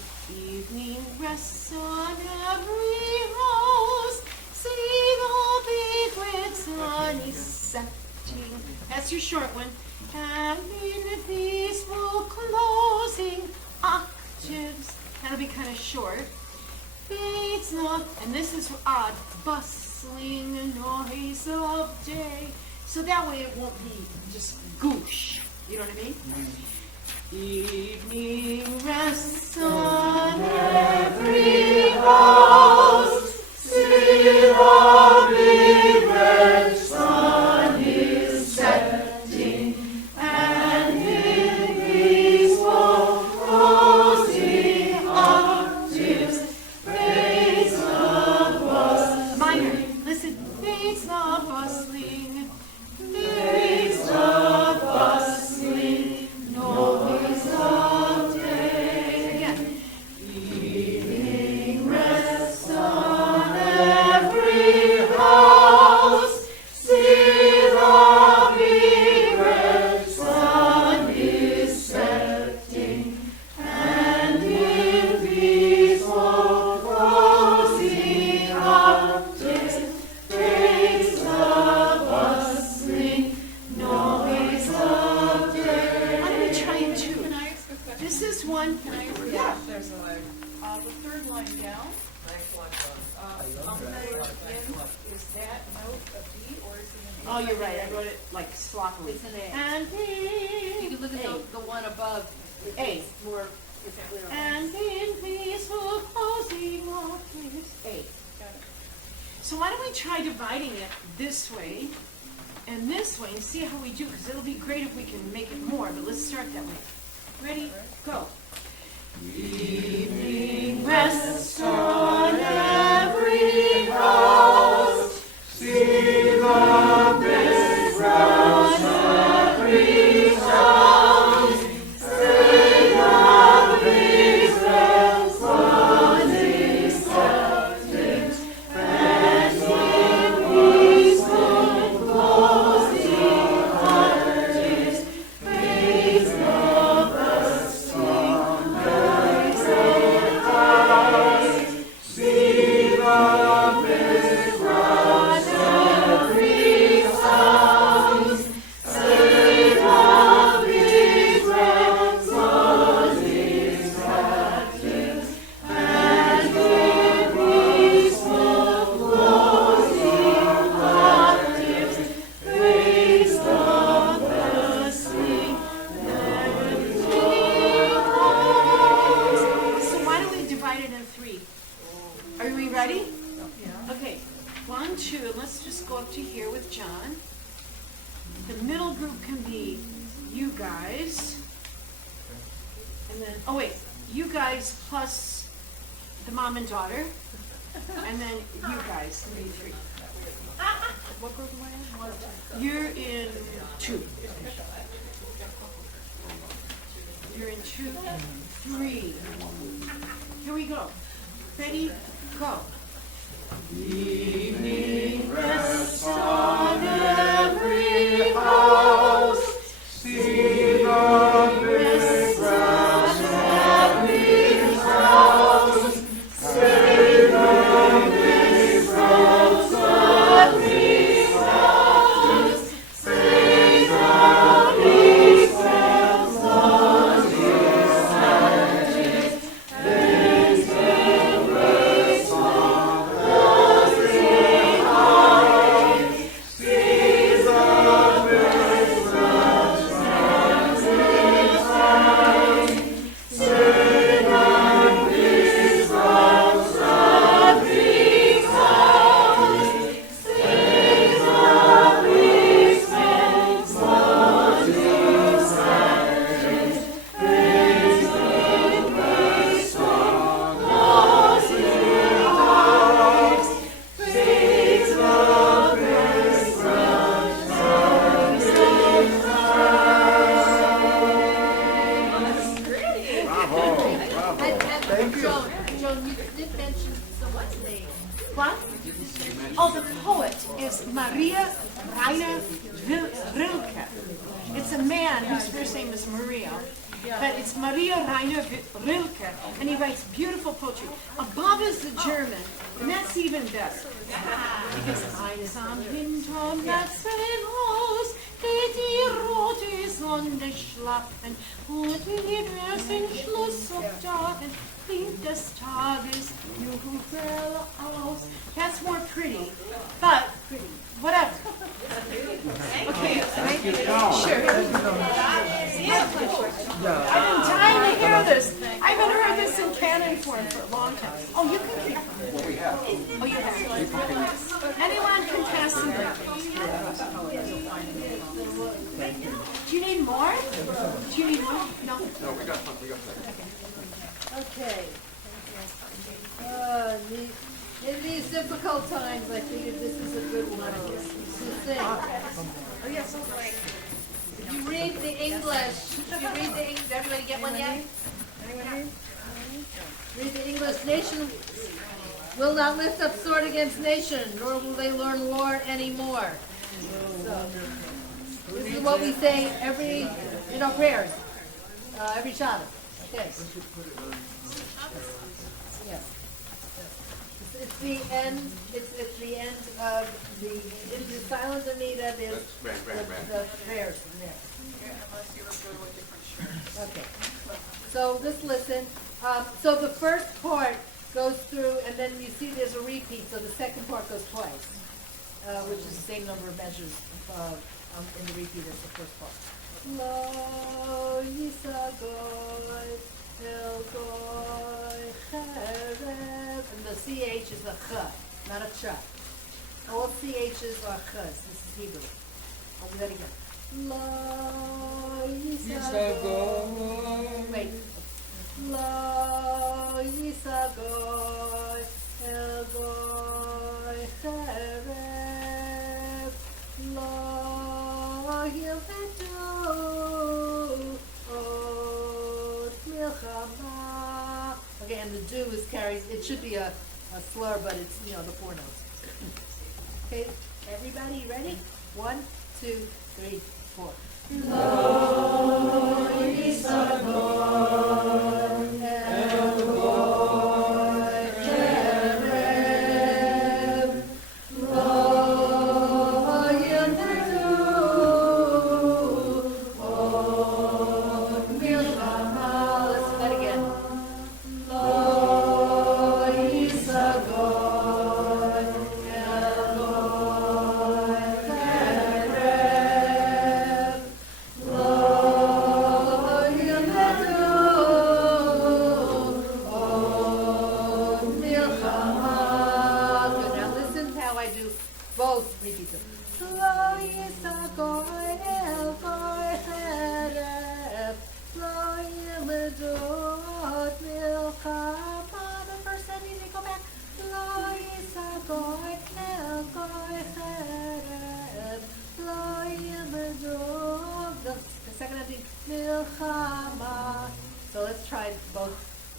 evening rests on every house. See the big red sun is setting. That's your short one. And in peaceful closing octaves. That'll be kind of short. Fades not, and this is odd, bustling noise of day. So that way it won't be just goosh. You know what I mean? Evening rests on every house. See the big red sun is setting. And in peaceful closing octaves, fades the bustling. Minor, listen. Fades the bustling. Fades the bustling noise of day. Again. Evening rests Thanks a lot, John. Is that note a B or is it an A? Oh, you're right, I wrote it like sloppily. It's an A. And You can look at A. the one above. A. It's more, it's clear. And in peaceful closing waters. A. Got it. So why don't we try dividing it this way and this way and see how we do, because it'll be great if we can make it more, but let's start that way. Ready? Go. Evening rests on every house. See the big rose every sound. Sing the breeze rest on these mountains. Resting peaceful, closing hearted. Praise of the song, sacred eyes. See the big rose every sound. Sing the breeze rest on these mountains. And in peaceful closing octaves, praise the blessing never ceases. So why don't we divide it in three? Are we ready? Okay, 1, 2, and let's just go up to here with John. The middle group can be you guys. And then, oh wait, you guys plus the mom and daughter. And then you guys can be 3. What group am I in? 1, 2. You're in 2. You're in 2, 3. Here we go. Ready? Go. Evening rests on every house. See the big grass every house. See the big grass every house. See the big grass on his mountains. Praise the grace of closing eyes. See the big grass every house. See the big grass every house. See the big grass on his mountains. Praise the grace of closing eyes. See the big grass every Joan, you did mention someone's name. What? Oh, the poet is Maria Rainer Rilke. It's a man whose first name is Maria, but it's Maria Rainer Rilke, and he writes beautiful poetry. Above is the German, and that's even better. Because einsam hinterm letzten Haus geht die rote Sonne schlafen und die ersten Schlussobdagen klingt des Tages Jubel aus. That's more pretty, but whatever. Okay, sure. I've been dying to hear this. I haven't heard this in canon form for a long time. Oh, you can hear. What we have. Oh, you have. Anyone can pass them down. Do you need more? Do you need more? No? No, we got that. Okay. In these difficult times, I figured this is a good one to sing. Oh, yes, right. If you read the English, did everybody get one yet? Read the English. Nation will not lift up sword against nation, nor will they learn war anymore. So, this is what we say in our prayers, every Shabbat. Okay. Yes. It's the end. It's the end of the silent Anita. There's the prayers from there. Unless you were to a different shirt. Okay. So just listen. So the first part goes through, and then you see there's a repeat, so the second part goes twice, which is the same number of measures in the repeat as the first part. Lo Yisa goy, el goy cherev, and the CH is a ch, not a ch. All CHs are chs. This is Hebrew. I'll do that again. Lo Yisa goy. Wait. Lo Yisa goy, el goy cherev, lo yilvedu od milchama. Okay, and the do is carries. It should be a slur, but it's the 4 notes. Okay, everybody ready? 1, 2, 3, 4. Lo Yisa goy, el goy cherev, lo yilvedu od milchama. Let's do that again. Lo Yisa goy, el goy cherev, lo yilvedu od milchama. Good. Now listen how I do both repeats. Lo Yisa goy, el goy cherev, lo yilvedu od milchama. The first time you go back. Lo Yisa goy, el goy cherev, lo yilvedu. The second time being milchama. So let's try both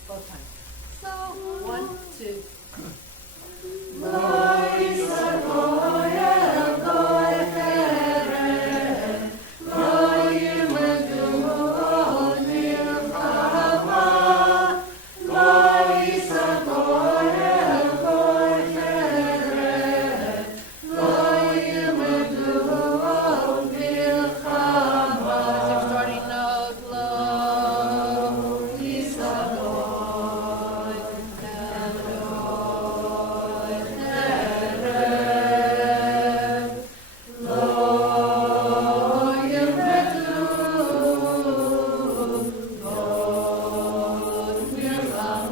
times. So 1, 2. Lo Yisa goy, el goy cherev, lo yilvedu od milchama. Lo Yisa goy, el goy cherev, lo yilvedu od milchama. Same starting note. Lo Yisa goy, el goy cherev, lo yilvedu od milchama. Keep going.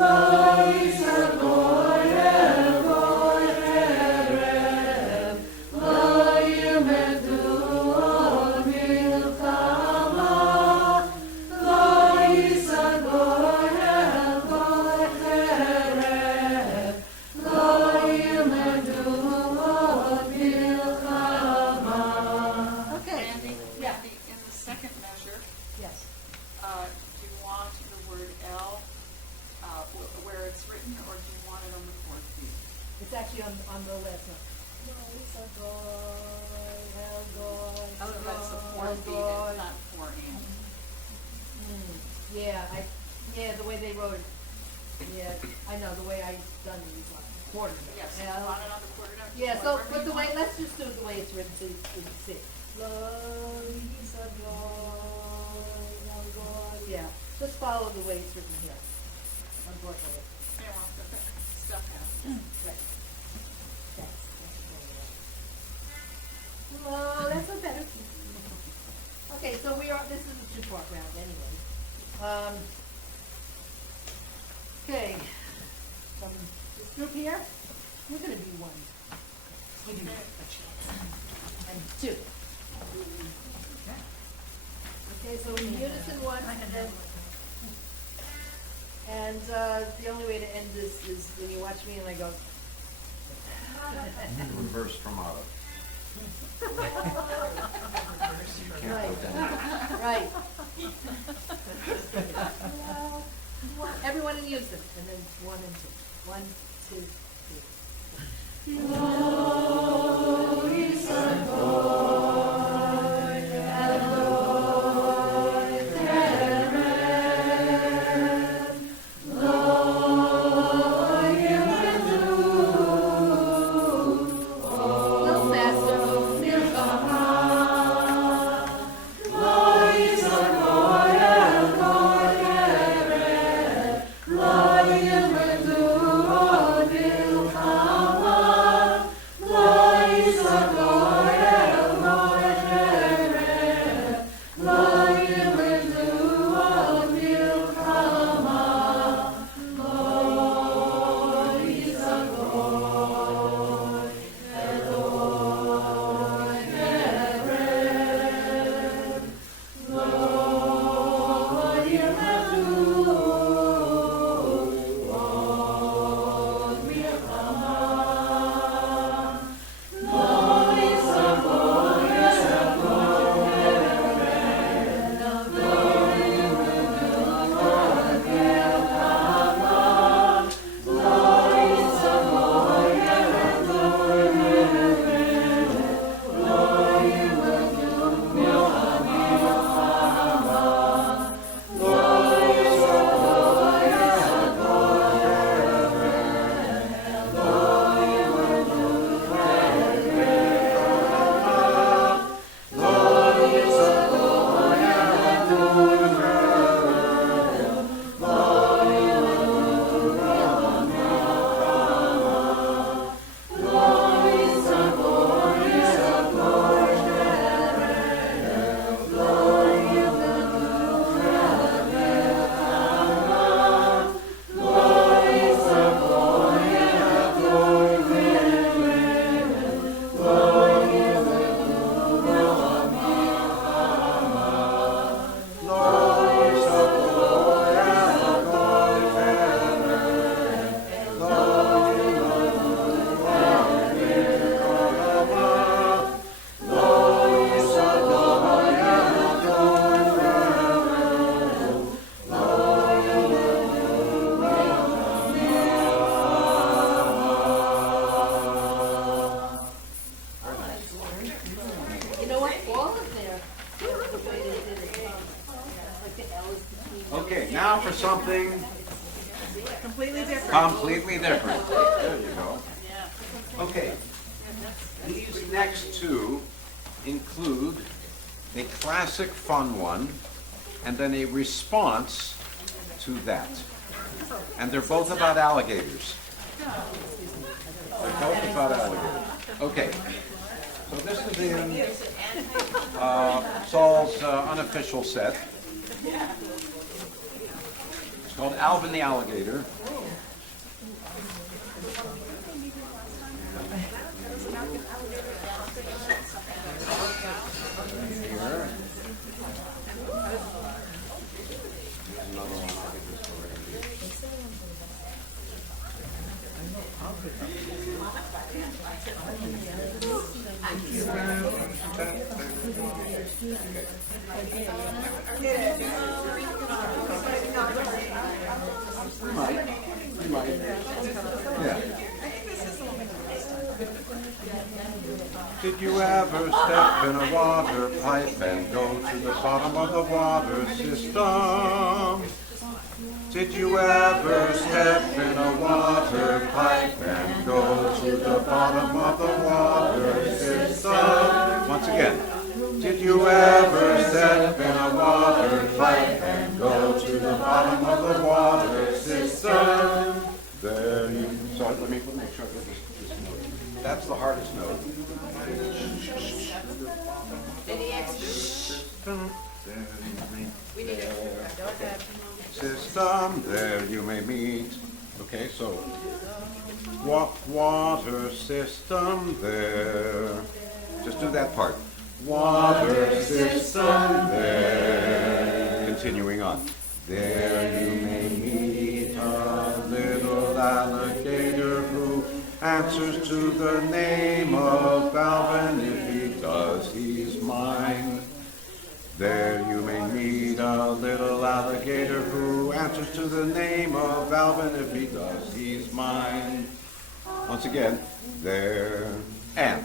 Lo Yisa goy, el goy cherev, lo yilvedu od milchama. Lo Yisa goy, el goy cherev, lo yilvedu od milchama. Okay. Randy, Yeah. Randy, in the second measure, Yes. do you want the word L where it's written, or do you want it on the 4th beat? It's actually on the last note. Lo Yisa goy, el goy So that's the cherev, 4th beat, el goy. it's not 4 and. Yeah, the way they wrote it. Yeah, I know, the way I done these quarter notes. Yes, you want it on the quarter note? Yeah, so, Whatever but you the way, want. let's just do it the way it's written so you can see it. Lo Yisa goy, el goy. Yeah, just follow the way it's written here, unfortunately. Yeah, well, the stuff happens. Right. Well, that's so better. Okay, so this is a 2-part round anyway. Okay, from this group here, we're gonna do 1. Give you a chance. And 2. Okay, so in unison 1, and the only way to end this is when you watch me and I go. Reverse Stramato. You can't Right. go down. Right. Everyone in unison, and then 1 and 2. 1, 2, 3. Lo Yisa goy, el goy cherev, lo yilvedu od milchama. Lo Yisa goy, el goy cherev, something Completely different. completely different. There you go. Okay. These next two include a classic fun one and then a response to that. And they're both about alligators. They're both about alligators. Okay. So this is in Saul's unofficial set. It's called Alvin the Alligator. Here. Another one. I'll get this We might. Yeah. Did you ever step in a water pipe and go to the bottom of the water system? Did you ever step in a water pipe and go to the bottom of the water system? Once again. Did you ever step in a water pipe and go to the bottom of the water system? There you. Sorry, let me make sure I get this note. That's the hardest note. Any extras? We need it. System, there you may meet. Okay, so water system there. Just do that part. Water system there. Continuing on. There you may meet a little alligator who answers to the name of Alvin. If he does, he's mine. There you may meet a little alligator who answers to the name of Alvin. If he does, he's mine. Once again, there and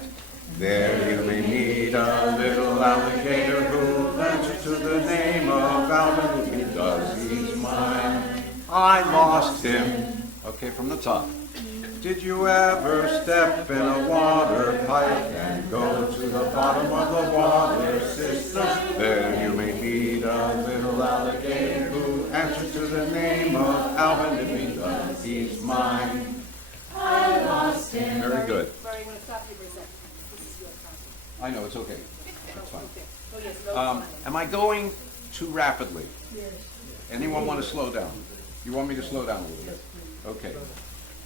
there you may meet a little alligator who answers to the name of Alvin. If he does, he's mine. I lost him. Okay, from the top. Did you ever step in a water pipe and go to the bottom of the water system? There you may meet a little alligator who answers to the name of Alvin. If he does, he's mine. I lost him. Very good. Sorry, I'm going to stop you for a second. This is your content. I know, it's okay. That's fine. Oh, yes, no, it's fine. Am I going too rapidly? Yes. Anyone want to slow down? You want me to slow down a little bit? Okay.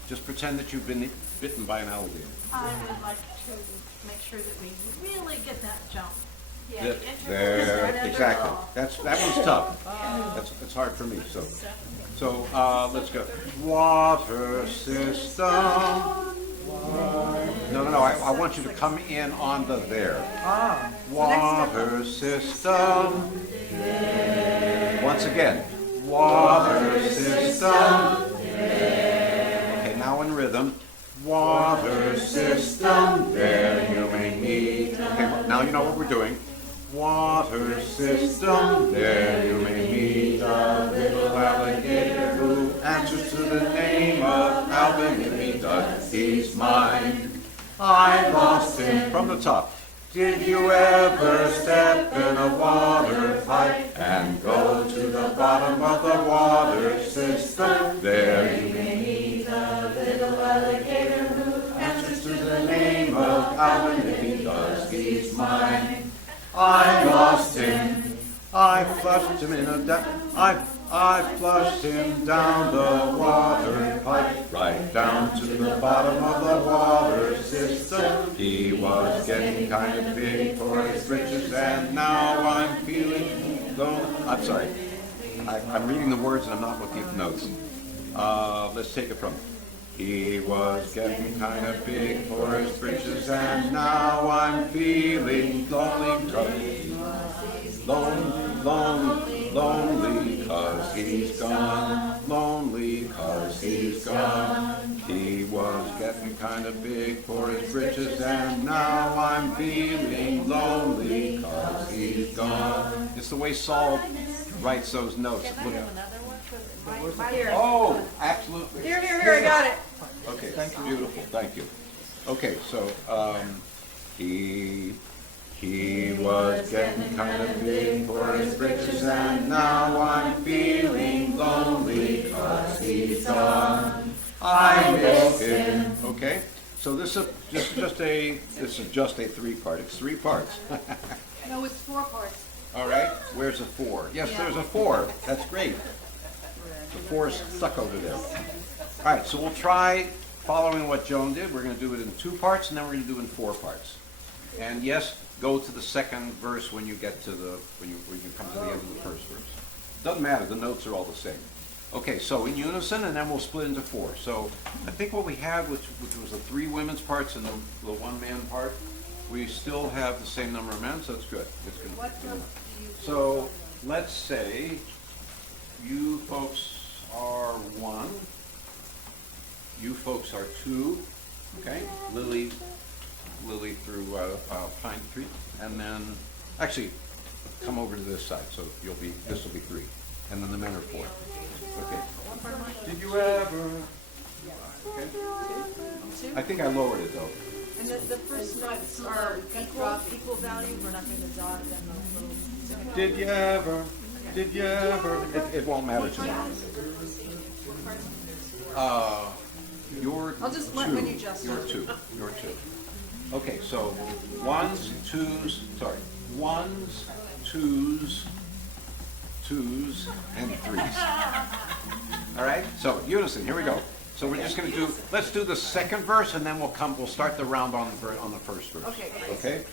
Just pretend that you've been bitten by an alligator. I would like to make sure that we really get that jump. Yeah, there, exactly. That one's tough. That's hard for me. So let's go. Water system. No. I want you to come in on the there. Water system. Once again. Water system. Okay, now in rhythm. Water system. There you may meet. Okay, now you know what we're doing. Water system. There you may meet a little alligator who answers to the name of Alvin. If he does, he's mine. I lost him from the top. Did you ever step in a water pipe and go to the bottom of the water system? There you may meet a little alligator who answers to the name of Alvin. If he does, he's mine. I lost him. I flushed him in a I flushed him down the water pipe, right down to the bottom of the water system. He was getting kind of big for his britches, and now I'm feeling lonely. I'm sorry. I'm reading the words and I'm not looking at the notes. Let's take it from. He was getting kind of big for his britches, and now I'm feeling lonely. Lonely, 'cause he's gone. Lonely, 'cause he's gone. He was getting kind of big for his britches, and now I'm feeling lonely, 'cause he's gone. It's the way Saul writes those notes. Oh, absolutely. Here, I got it. Okay, thank you, beautiful, thank you. Okay, so, he was getting kind of big for his britches, and now I'm feeling lonely 'cause he's gone. I miss him. Okay, so this is just a 3-part. It's 3 parts. No, it's 4 parts. All right, where's a 4? Yes, there's a 4. That's great. The 4 is stuck over there. All right, so we'll try following what Joan did. We're going to do it in 2 parts, and then we're going to do it in 4 parts. And yes, go to the second verse when you get to when you come to the end of the first verse. Doesn't matter. The notes are all the same. Okay, so in unison, and then we'll split into 4. So I think what we had, which was the 3 women's parts and the 1 man part, we still have the same number of men, so it's good. It's good. So let's say you folks are 1, you folks are 2, okay? Lili through Pine Tree, and then actually come over to this side, so this will be 3, and then the men are 4. Okay. Did you ever? Okay. I think I lowered it though. And the first notes are equal value. We're not going to dot them a little. Did you ever? Did you ever? It won't matter to me. You're I'll just 2. let when you just. You're 2. You're 2. Okay, so 1s, 2s, sorry, 1s, 2s, 2s, and 3s. All right, so unison, here we go. So we're just going to let's do the second verse, and then we'll start the round on the first verse. Okay?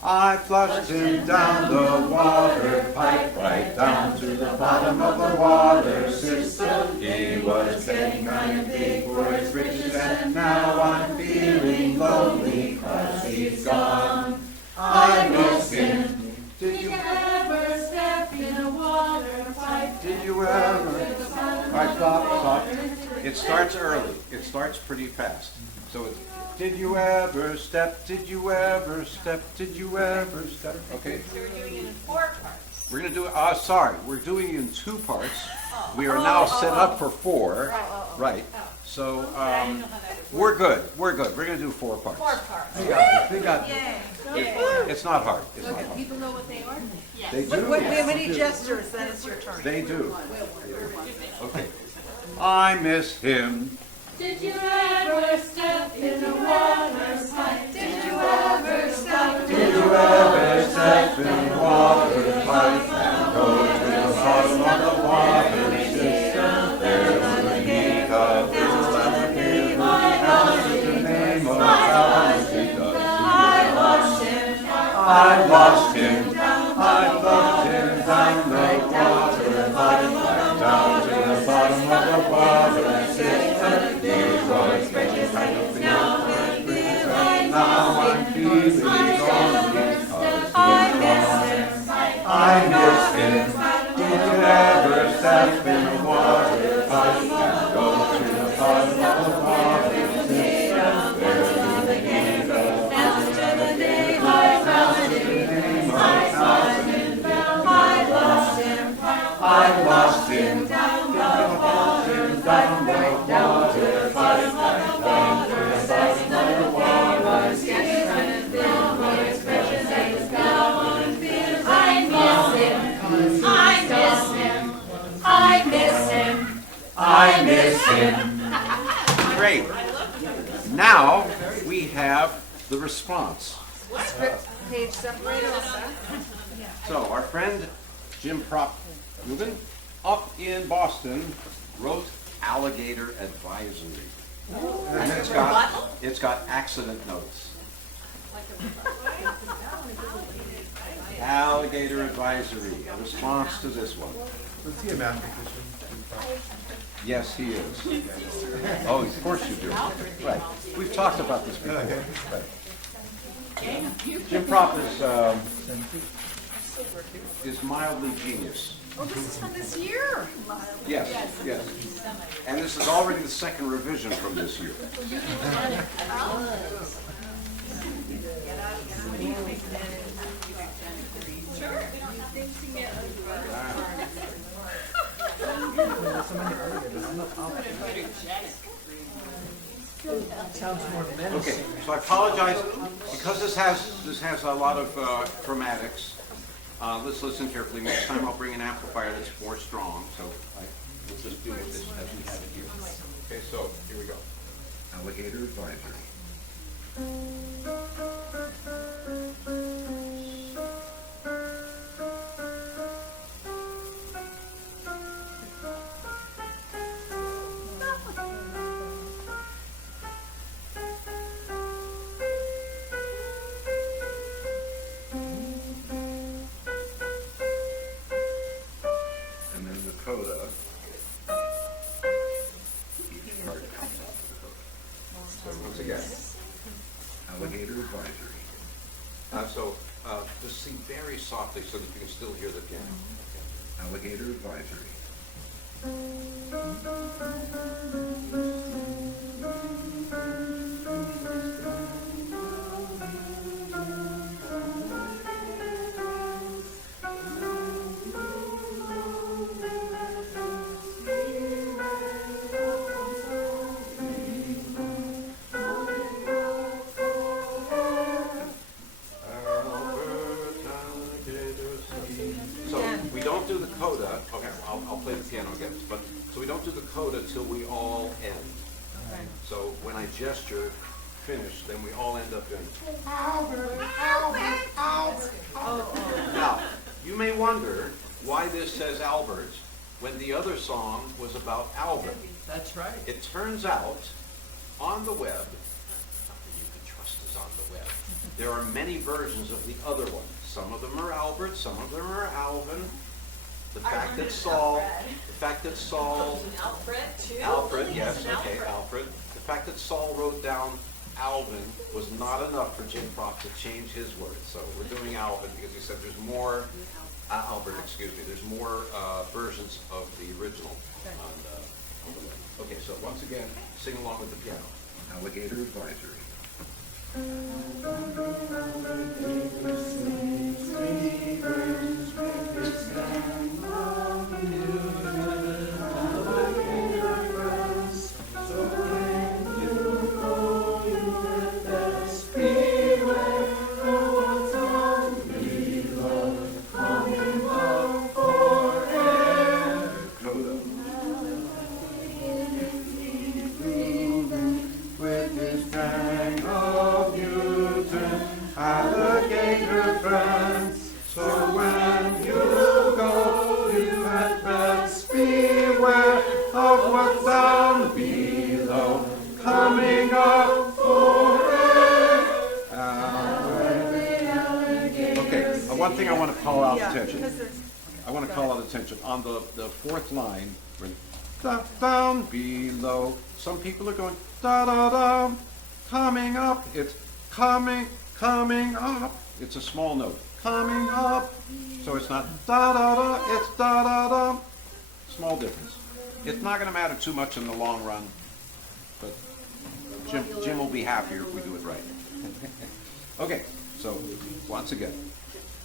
I flushed him down the water pipe, right down to the bottom of the water system. He was getting kind of big for his britches, and now I'm feeling lonely 'cause he's gone. I miss him. Did you ever step in a water pipe? Did you ever? All right, stop. It starts early. It starts pretty fast. So it's, did you ever step? Did you ever step? Did you ever step? Okay. So we're doing it in 4 parts. We're going to do it, we're doing it in 2 parts. We are now set up for 4. Right. So we're good. We're good. We're going to do 4 parts. 4 parts. We got it. It's not hard. It's not hard. People know what they are? Yes. They do. When many gestures, then it's your turn. They do. Okay. I miss him. Did you ever step in a water pipe? Did you ever step? Did you ever step in a water pipe and go to the bottom of the water system? There was a heap of little alligator house with the name of Alligator. I lost him. I lost him. I flushed him down the water pipe, right down to the bottom of the water system. He was getting kind of big for his britches, and now I'm feeling lonely 'cause he's gone. I miss him. Did you ever step in a water pipe and go to the bottom of the water system? There's the name of the name I found him. I lost him. I lost him. Down the water pipe, right down to the bottom of the water system. The water getting kind of big for his britches, and now I'm feeling. I miss him. I miss him. I miss him. I miss him. Great. Now we have the response. Script page separator. So our friend Jim Propp-Gubin up in Boston wrote Alligator Advisory. And it's got accident notes. Alligator Advisory, a response to this one. Was he a mathematician? Yes, he is. Oh, of course you do. Right. We've talked about this before. Right. Jim Propp is mildly genius. Oh, this is from this year. Yes, yes. And this is already the second revision from this year. so many alligators. I'm not out. Sounds more menacing. Okay, so I apologize, because this has a lot of chromatics. Let's listen carefully. Next time I'll bring an amplifier that's more strong, so we'll just deal with this as we have it here. Okay, so here we go. Alligator advisory. And then the coda. Each part comes off the coda. So once again, alligator advisory. Just sing very softly so that you can still hear the piano. Alligator advisory. We don't do the coda. Okay, I'll play the piano again. But so we don't do the coda till we all end. Okay. So when I gesture finish, then we all end up doing Albert. Now, you may wonder why this says Albert when the other song was about Alvin. That's right. It turns out on the web, something you can trust is on the web, there are many versions of the other one. Some of them are Albert, some of them are Alvin. The fact that Saul, Alfred, too. Alfred, yes, It's an okay, Alfred. Alfred. The fact that Saul wrote down Alvin was not enough for Jim Propp to change his words. So we're doing Alvin because he said there's more, Albert, excuse me, there's more versions of the original on the web. Okay, so once again, sing along with the piano. Alligator advisory. Alligator friends, so when you go, you had best beware of what's down below, coming up for air. Okay, one thing I want to call out attention. I want to call out attention on the fourth line, where down below. Some people are going da da da, coming up. It's coming up. It's a small note. Coming up. So it's not da da da, it's da da da. Small difference. It's not going to matter too much in the long run, but Jim will be happier if we do it right. Okay, so once again.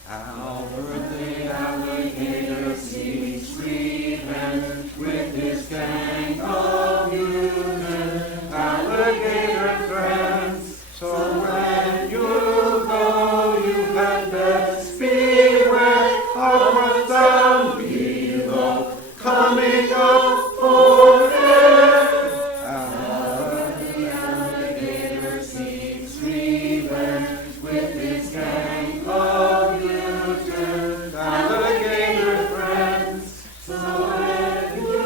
Albert the alligator seeks revenge with his gang of mutant alligator friends. So when you go, you had best beware of what's down below, coming up for air. Albert the alligator seeks revenge with his gang of mutant alligator friends. So when you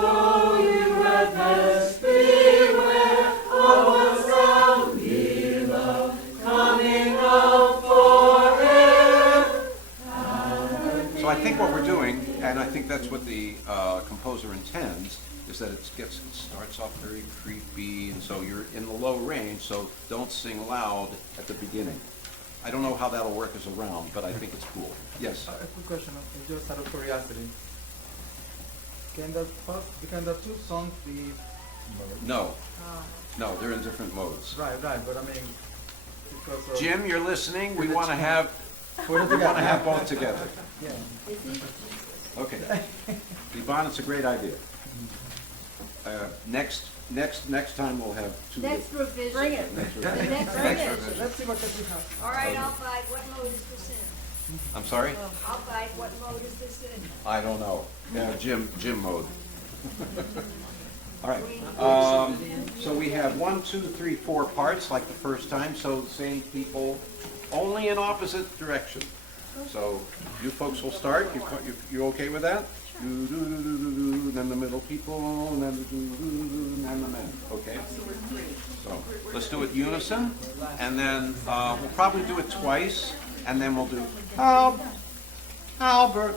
go, you had best beware of what's down below, coming up for air. So I think what we're doing, and I think that's what the composer intends, is that it starts off very creepy, and so you're in the low range, so don't sing loud at the beginning. I don't know how that'll work as a round, but I think it's cool. Yes? A quick question, just out of curiosity. Can the two songs be... No. No, they're in different modes. Right, but I mean... Because of Jim, you're listening? We want to have both together. Yeah. Okay. Yvonne, it's a great idea. Next time we'll have two. Next revision. Bring it. Next The revision. next Next revision. revision. Let's see what we have. All right, I'll bite. What mode is this in? I'm sorry? I'll bite. What mode is this in? I don't know. Yeah, gym mode. All right. So we have 1, 2, 3, 4 parts like the first time. So the same people, only in opposite direction. So you folks will start. You okay with that? Do, do, do, do, do, do, then the middle people, and then the do, do, do, and then the men. Okay. So let's do it unison, and then we'll probably do it twice, and then we'll do Albert.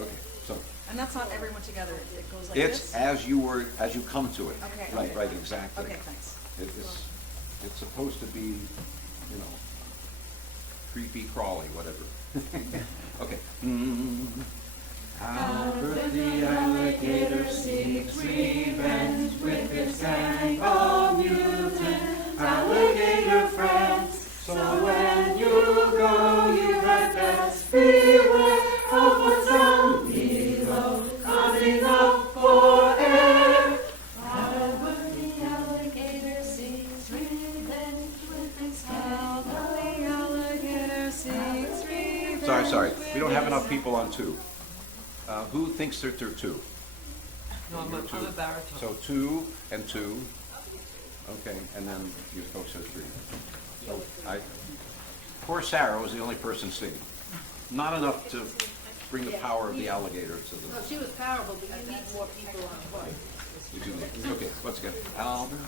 Okay. So. And that's not everyone together, it goes like It's this? as you come to it. Okay. Right, exactly. Okay, thanks. It's supposed to be, creepy, crawly, whatever. Okay. Albert the alligator seeks revenge with his gang of mutant alligator friends. So when you go, you had best beware of what's down below, coming up for air. Albert the alligator seeks revenge with his gang. Albert the alligator seeks revenge. Sorry. We don't have enough people on 2. Who thinks they're 2? No, I'm a baritone. So 2 and 2. Okay, and then you folks are 3. So poor Sarah was the only person singing. Not enough to bring the power of the alligator to the. No, she was powerful, but you need more people on board. We do need. Okay, once again. Albert.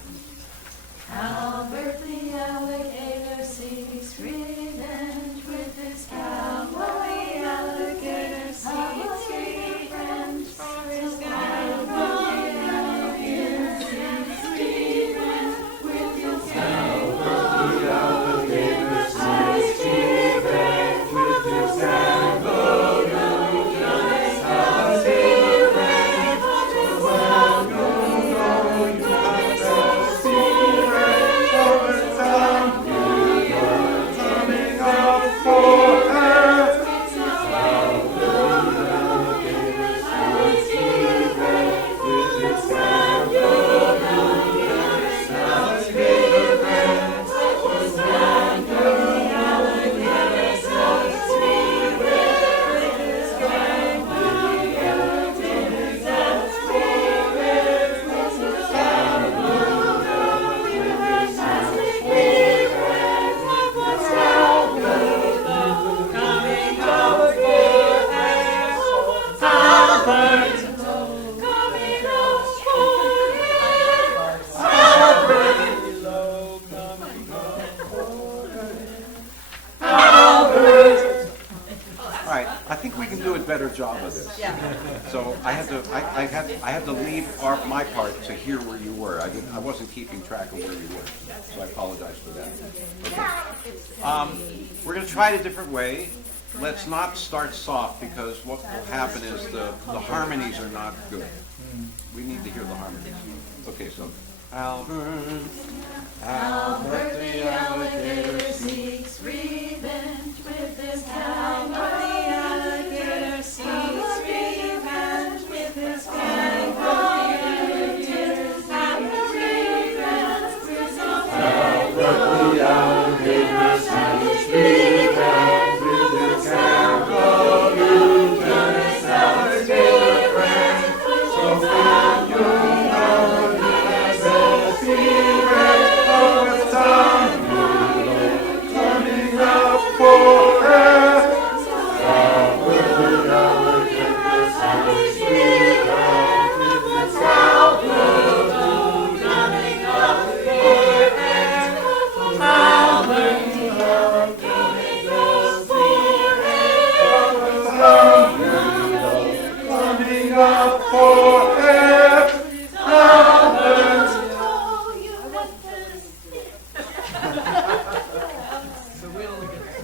Albert the alligator seeks revenge with his cowboy. Alligator seeks revenge for his cowboy. Alligator seeks revenge with his cowboy. Alligator seeks revenge with his cowboy. Alligator seeks revenge better job of this. Yeah. So I had to leave my part to hear where you were. I wasn't keeping track of where you were, so I apologize for that. Okay. We're going to try it a different way. Let's not start soft, because what will happen is the harmonies are not good. We need to hear the harmonies. Okay, so Albert the alligator seeks revenge with his gang. The alligator seeks revenge with his gang. The alligator seeks revenge with his gang. The alligator seeks revenge with his gang. You gonna stop revenge. So when you know you best be revenge. Coming up for her. Coming up for her.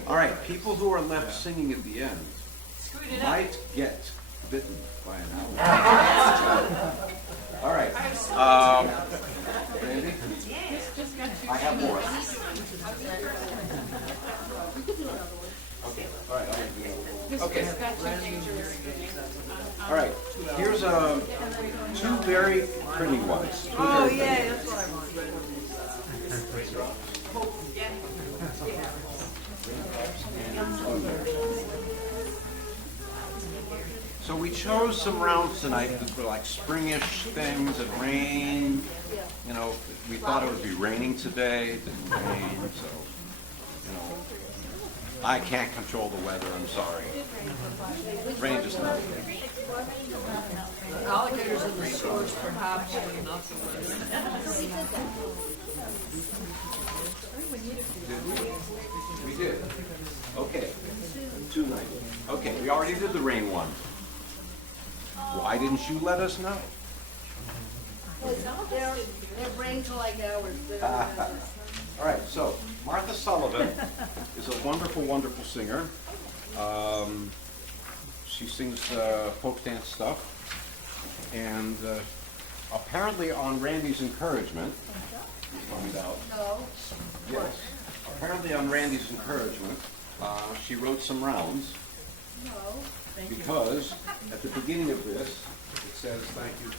All right, people who are left singing at the end might get bitten by an owl. All right. Randy? I have more. Okay. All right. I'll do that. Okay. All right, here's two very pretty ones. Oh, yeah, that's what I want. So we chose some rounds tonight that were like springish things and rain. You know, we thought it would be raining today. It didn't rain, so, you know, I can't control the weather, I'm sorry. Rain just not. The alligators in the source perhaps, but not the ones. Did we? We did. Okay. 290. Okay, we already did the rain one. Why didn't you let us know? Their brains are like ours. All right, so Martha Sullivan is a wonderful, wonderful singer. She sings folk dance stuff. And apparently on Randy's encouragement, we found out. No. Yes. Apparently on Randy's encouragement, she wrote some rounds. No. Because at the beginning of this, it says, thank you,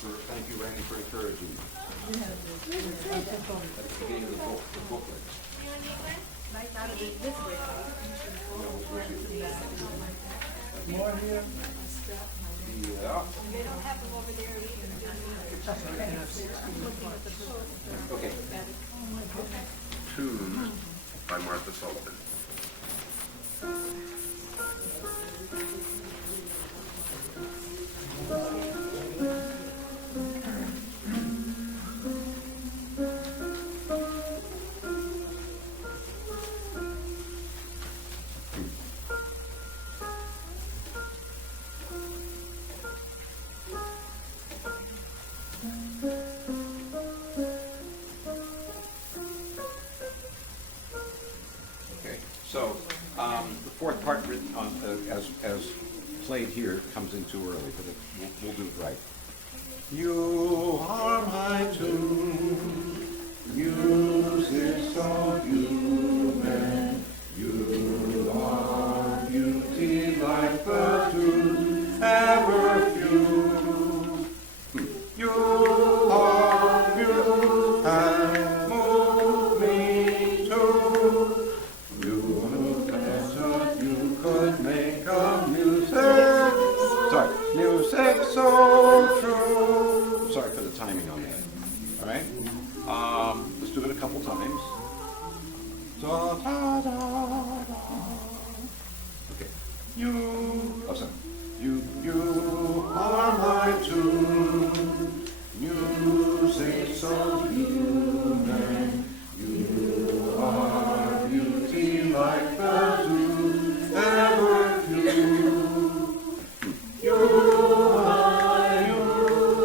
Randy, for encouraging me. At the beginning of the booklet. Might not have been this way. More here? Yeah. They don't have them over there either. Okay. Tune by Martha Sullivan. So, the fourth part written on, as played here comes in too early, but we'll do it right. You are my tune, music so human. You are beauty like the dew, ever few. You are you and move me too. You could make a music, music so true. Sorry for the timing on that. All right, let's do it a couple times. Da, da, da, da. Okay. You are my tune. Music so human. You are beauty like the dew, ever few. You are you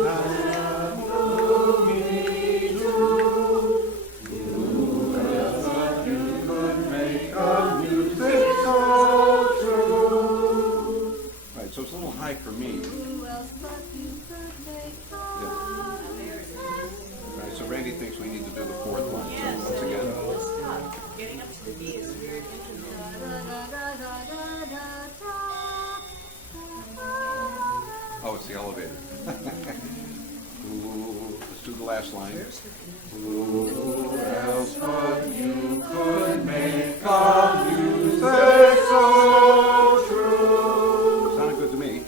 and move me too. You could make a music so true. Right, so it's a little high for me. Right, so Randy thinks we need to do the fourth one. So once again. Getting up to the B is weird. Oh, it's the elevator. Ooh, let's do the last line. Who else but you could make a music so true? Sounded good to me.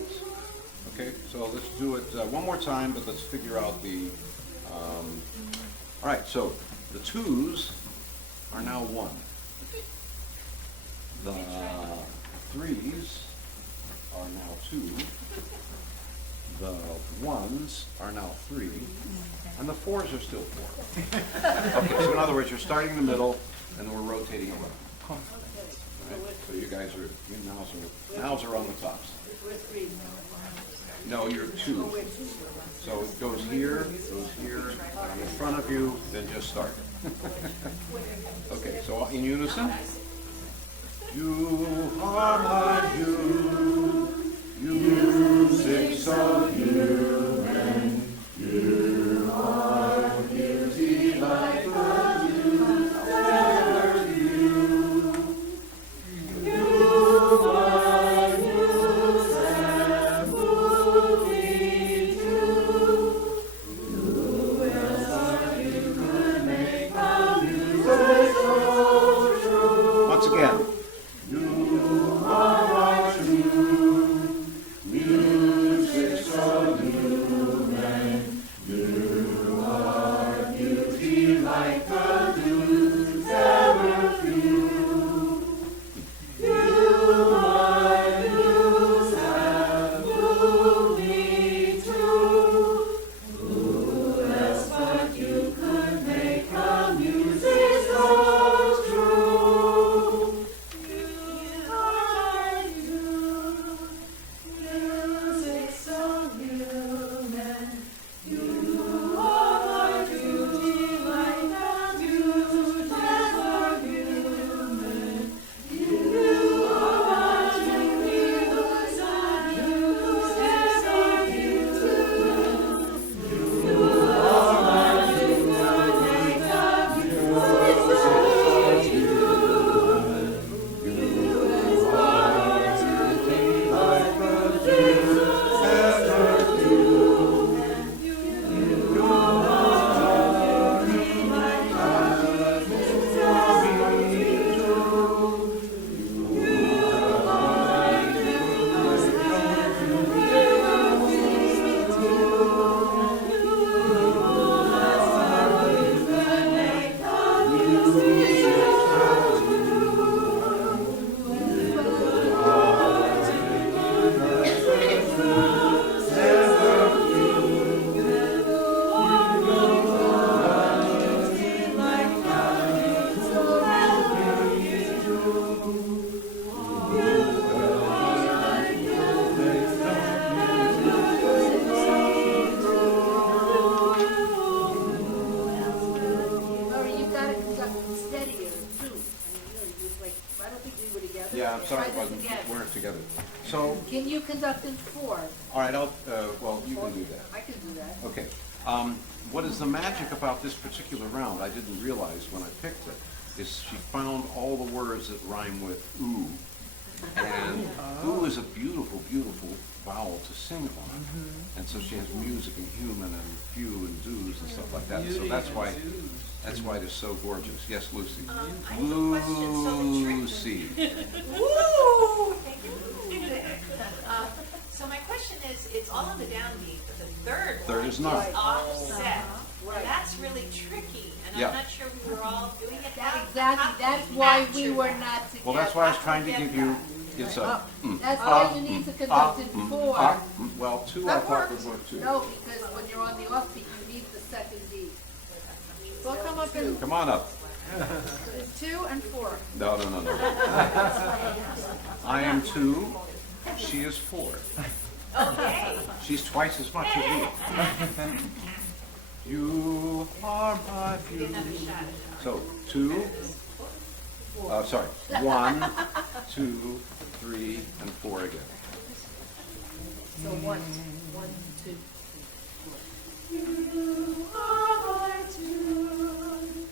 Okay, so let's do it one more time, but let's figure out the... all right, so the twos are now one. The threes are now two. The ones are now three. And the fours are still four. Okay, so in other words, you're starting in the middle, and then we're rotating around. All right, so you guys are, nows are on the tops. No, you're two. So it goes here, and in front of you, then just start. Okay, so in unison. You are my music so human. You are beauty like the dew, ever few. You are muse and move Yeah, I'm sorry, Try it this wasn't, again. weren't together. So, Can you conduct in 4? all right, well, you can do that. I can do that. Okay. What is the magic about this particular round, I didn't realize when I picked it, is she found all the words that rhyme with ooh. And ooh is a beautiful, beautiful vowel to sing on. And so she has music and human and few and do's and stuff like that. So that's why they're so gorgeous. Yes, Lucy. I have a question, so the trick. Lucy. Woo! So my question is, it's all on the downbeat, but the third Third one is not. offset. And that's really tricky, and Yeah. I'm not sure we were all doing it. Exactly, that's why we were not together. Well, that's why I was trying to give you, it's a, That's why you need to conduct in 4. Well, 2 I That thought works. would work too. No, because when you're on the offbeat, you need the second beat. So come up in Come on up. 2 and 4. No. I am 2, she is 4. Okay. She's twice as much as you. You are my beauty. So 2, sorry, 1, 2, 3, and 4 again. So 1, 2. You are my tune,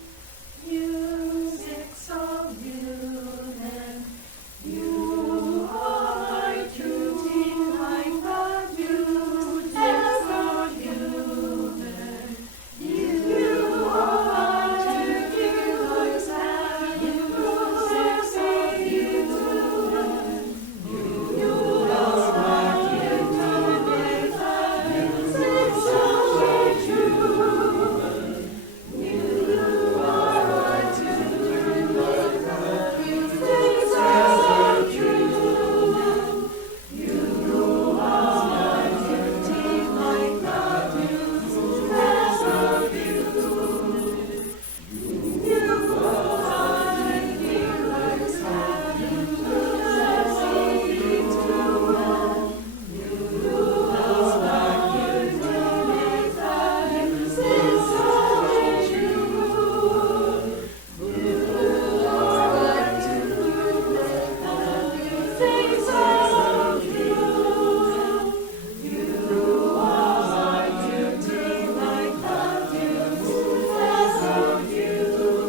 music so new, and you are my tune, like the music so human. You are my tune, like the music so human. You are my tune, like the music so human. You are my tune, like the music so human. You are my tune, like the music so human. You are my tune, like the music so human. You are my tune, like the music so human. You are my tune, like the music so human. You are my tune, like the music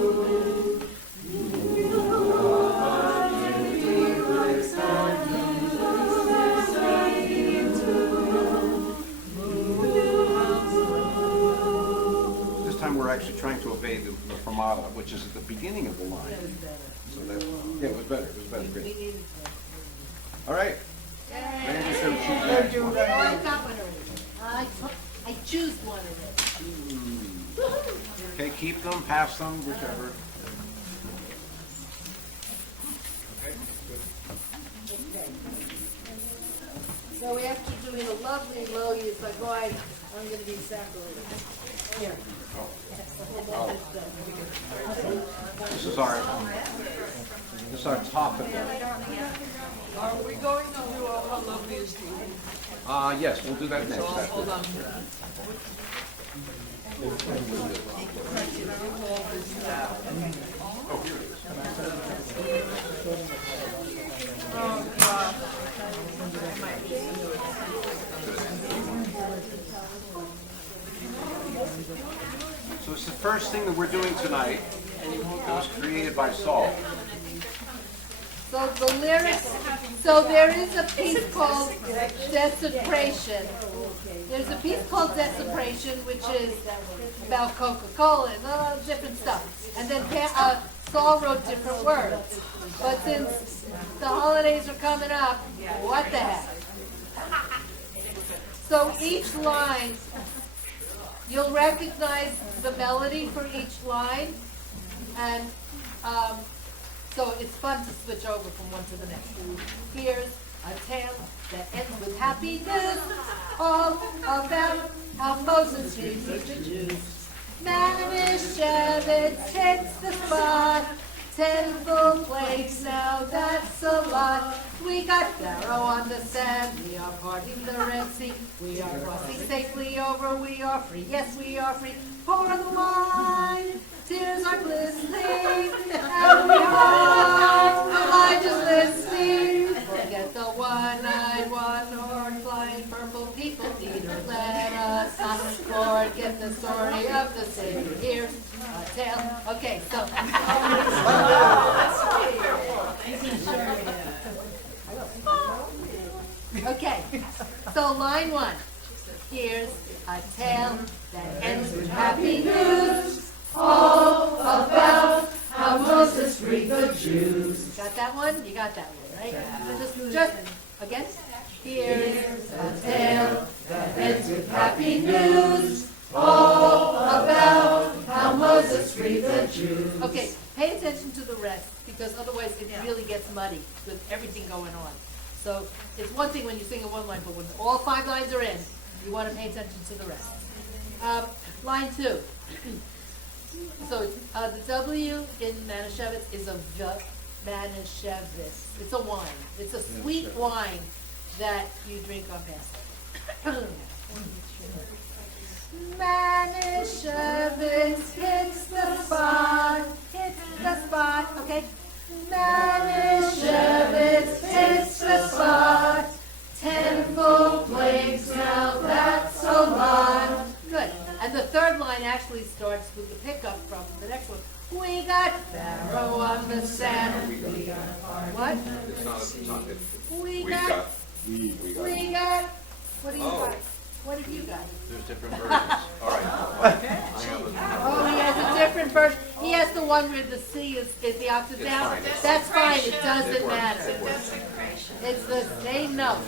so human. You are my tune, like This time we're actually trying to obey the fermata, which is at the beginning of the line. So that, yeah, it was better. It was better. Great. All right. Randy said she's back. Oh, I got one already. I choose one already. Okay, keep them, pass them, whichever. So after doing a lovely low, it's like, boy, I'm going to be sacrilege. Here. This is our top of it. Are we going to do How Lovely Is Thee? Yes, we'll do that next. So I'll after. hold on to that. Oh, here it is. Oh, God. So it's the first thing that we're doing tonight. It was created by Saul. So the lyrics, so there is a piece called Desecration. There's a piece called Desecration, which is about Coca-Cola and all different stuff. And then Saul wrote different words. But since the holidays are coming up, what the heck? So each line, you'll recognize the melody for each line. And so it's fun to switch over from one to the next. Here's a tale that ends with happy news, all about how Moses frees the Jews. Manischewitz hits the spot, 10 full plagues, now that's a lot. We got Pharaoh on the sand, we are parting the Red Sea, we are crossing safely over, we are free, yes we are free. Pour the wine, tears are glistening, and we are Elijah's listening. forget the story of the Savior. Here's a tale. Okay, so. Okay, so line 1. Here's a tale that ends with happy news, all about how Moses freed the Jews. Got that one? You got that one, right? Just again. Here's a tale that ends with happy news, all about how Moses freed the Jews. Okay, pay attention to the rest, because otherwise it really gets muddy with everything going on. So it's one thing when you sing in one line, but when all 5 lines are in, you want to pay attention to the rest. Line 2. So the W in Manischewitz is a V, Manischewitz. It's a wine. It's a sweet wine that you drink on Passover. Manischewitz hits the spot, okay? Manischewitz hits the spot, 10-fold plagues, now that's a lot. Good. And the third line actually starts with the pickup from the next one. We got Pharaoh on the sand. We got what? It's not, We we got. got. What do you got? What have you got? There's different versions. All right. Oh, he has a different version. He has the one where the C is the octave down. That's fine. It doesn't matter. It's the same note.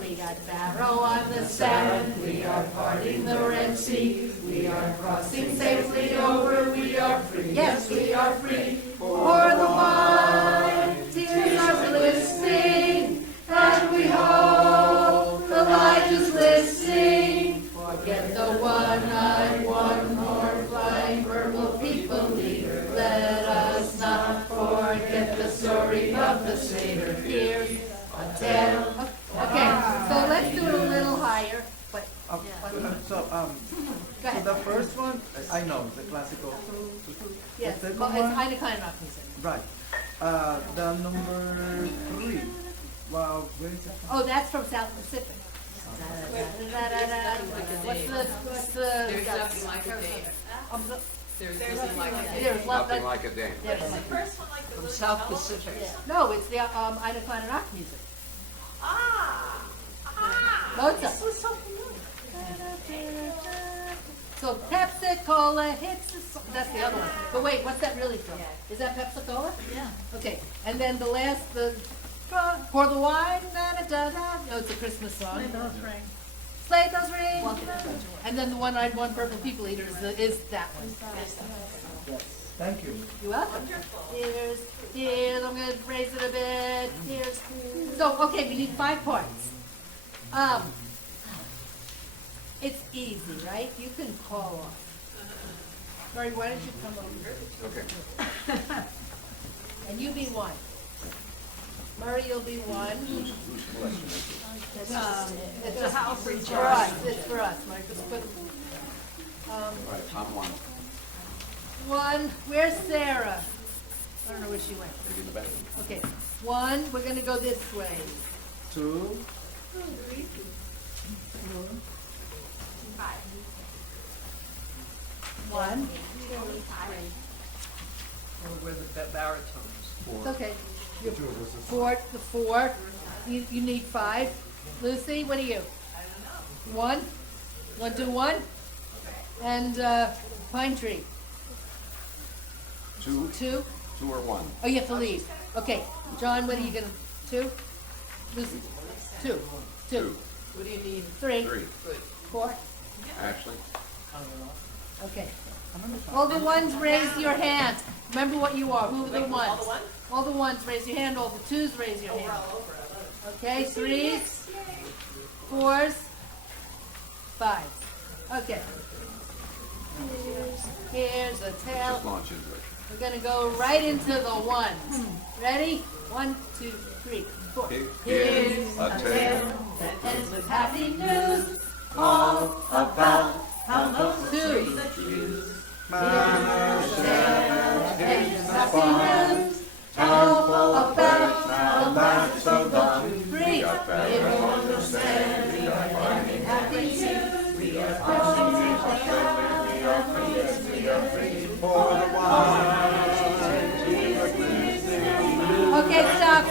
We got Pharaoh on the sand. We are parting the Red Sea. We are crossing safely over. We are free. Yes, we are free. For the wine, tears are glistening, and we hope Elijah's listening. Forget the one-eyed, one-horned, flying purple people leader. Let us not forget the story of the Seder. Here's a tale. Okay, so let's do it a little higher. But Go ahead. the first one, I know, the classical. Yes, The second well, it's one, eine kleine rock music. right. The number 3. Wow, where is that? Oh, that's from South Pacific. What's the? There's nothing like a day. There's nothing like a day. There's Nothing like a day. There's The first one like the From little South cello? Pacific. No, it's the eine kleine rock music. Mozart. This was so familiar. So Pepsi Cola hits the that's the other one. But wait, what's that really from? Is that Pepsi Cola? Yeah. Okay, and then the last, pour the wine, da-da-da-da. Oh, it's a Christmas song. Sleigh bells ring. Sleigh bells ring. And then the one-eyed, one purple people eater is that one. Thank you. You welcome. Here's, I'm gonna raise it a bit. Here's, so, okay, we need 5 parts. It's easy, right? You can call off. Murray, why don't you come over? Okay. And you be 1. Murray, you'll be 1. It's a house for us. It's for us, Mike. Just put, All right, I'm 1. 1. Where's Sarah? I don't know where she went. Maybe in the bathroom. Okay. 1. We're gonna go this way. 2. 1. Or where the baritones. It's okay. You're 4. The 4. You need 5. Lucy, what are you? 1. Want to do 1? And Pine Tree. 2. 2. 2 or 1. Oh, you have to leave. Okay. John, what are you gonna? 2. Lucy. 2. 2. What do you need? 3. 3. Good. 4. Ashley. Okay. All the ones, raise your hands. Remember what you are. Who are the ones? All the ones? All the ones, raise your hand. All the 2s, raise your hand. Okay, 3s, 4s, 5s. Okay. Here's a tail. Just launch into it. We're gonna go right into the ones. Ready? 1, 2, 3, 4. Here's a tale that ends with happy news, all about how Moses freed the Jews. Here's a tale that ends with happy news, all about how Moses freed the Jews. Free. We don't understand. We are finding happy news. We are crossing For the wine. Okay, stop.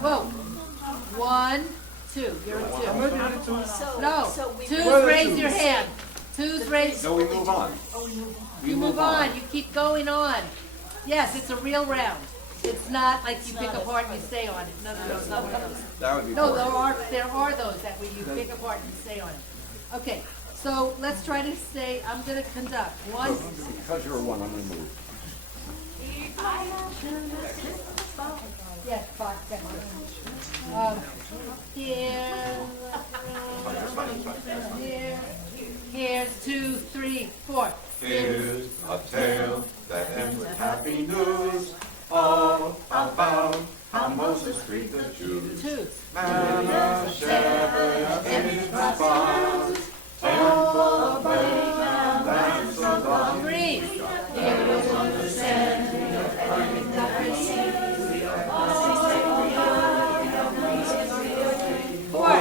Whoa. 1, 2. You're a 2. No, twos raise your hand. Twos raise. No, we move on. You move on. You keep going on. Yes, it's a real round. It's not like you pick apart and you stay on it. No, it's not one of those. That would be No, boring. there are those that where you pick apart and stay on it. Okay, so let's try to stay. I'm going to conduct. 1. Because you're a 1, I'm going to move. Yes, 5 seconds. Here's 2, 3, 4. Here's a tale that ends with happy news, all about how Moses freed the Jews. 2. Manna shepherd in his bonds, temple built and land so long. 3. There was understanding of everything that we see. 4.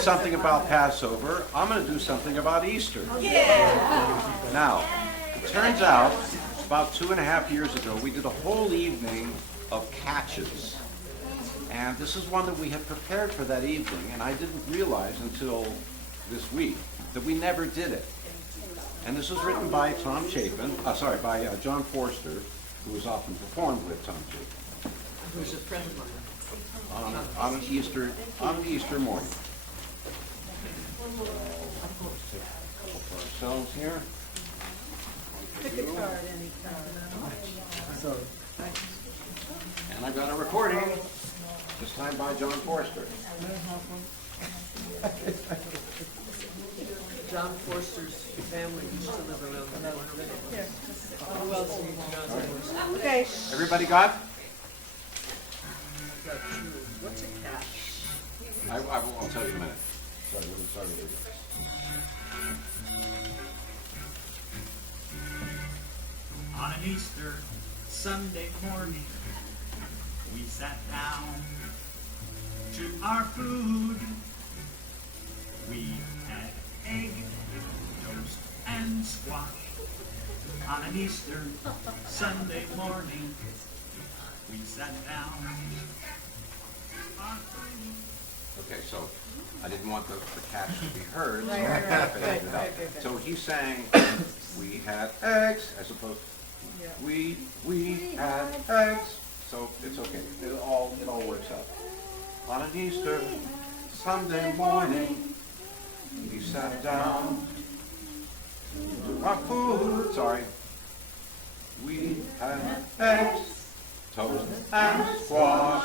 Something about Passover, I'm going to do something about Easter. Now, it turns out, about 2.5 years ago, we did a whole evening of catches. And this is one that we had prepared for that evening, and I didn't realize until this week that we never did it. And this was written by John Forster, who was often performed with Tom Chapin. Who's a friend of mine. On an Easter morning. Ourselves here. Pick a card, any card. And I've got a recording, this time by John Forster. John Forster's family used to live around the corner. Who else needs John Forster? Okay. Everybody got? What's a cat? I'll tell you in a minute. Sorry, let me start it again. On an Easter Sunday morning, we sat down to our food. We had egg, toast, and squash. On an Easter Sunday morning, we sat down to our food. Okay, so I didn't want the catch to be heard, so I Right. faded it out. So he sang, we had eggs, as opposed to we had eggs. So it's okay. It all works out. On an Easter Sunday morning, we sat down to our food. Sorry. We had eggs, toast, and squash.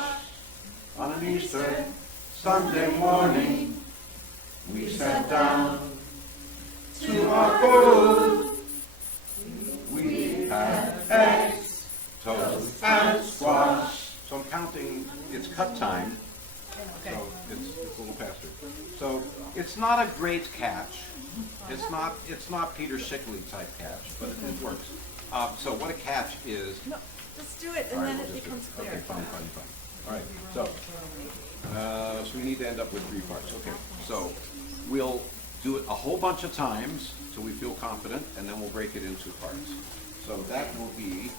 On an Easter Sunday morning, we sat down to our food. We had eggs, toast, and squash. So I'm counting, it's cut time, so it's a little faster. So it's not a great catch. It's not Peter Shickley type catch, but it works. So what a catch is. No, just do it, and All right, then we'll it just do becomes it. clear. Okay, fine. All right, so we need to end up with 3 parts. Okay, so we'll do it a whole bunch of times so we feel confident, and then we'll break it into parts. So that will be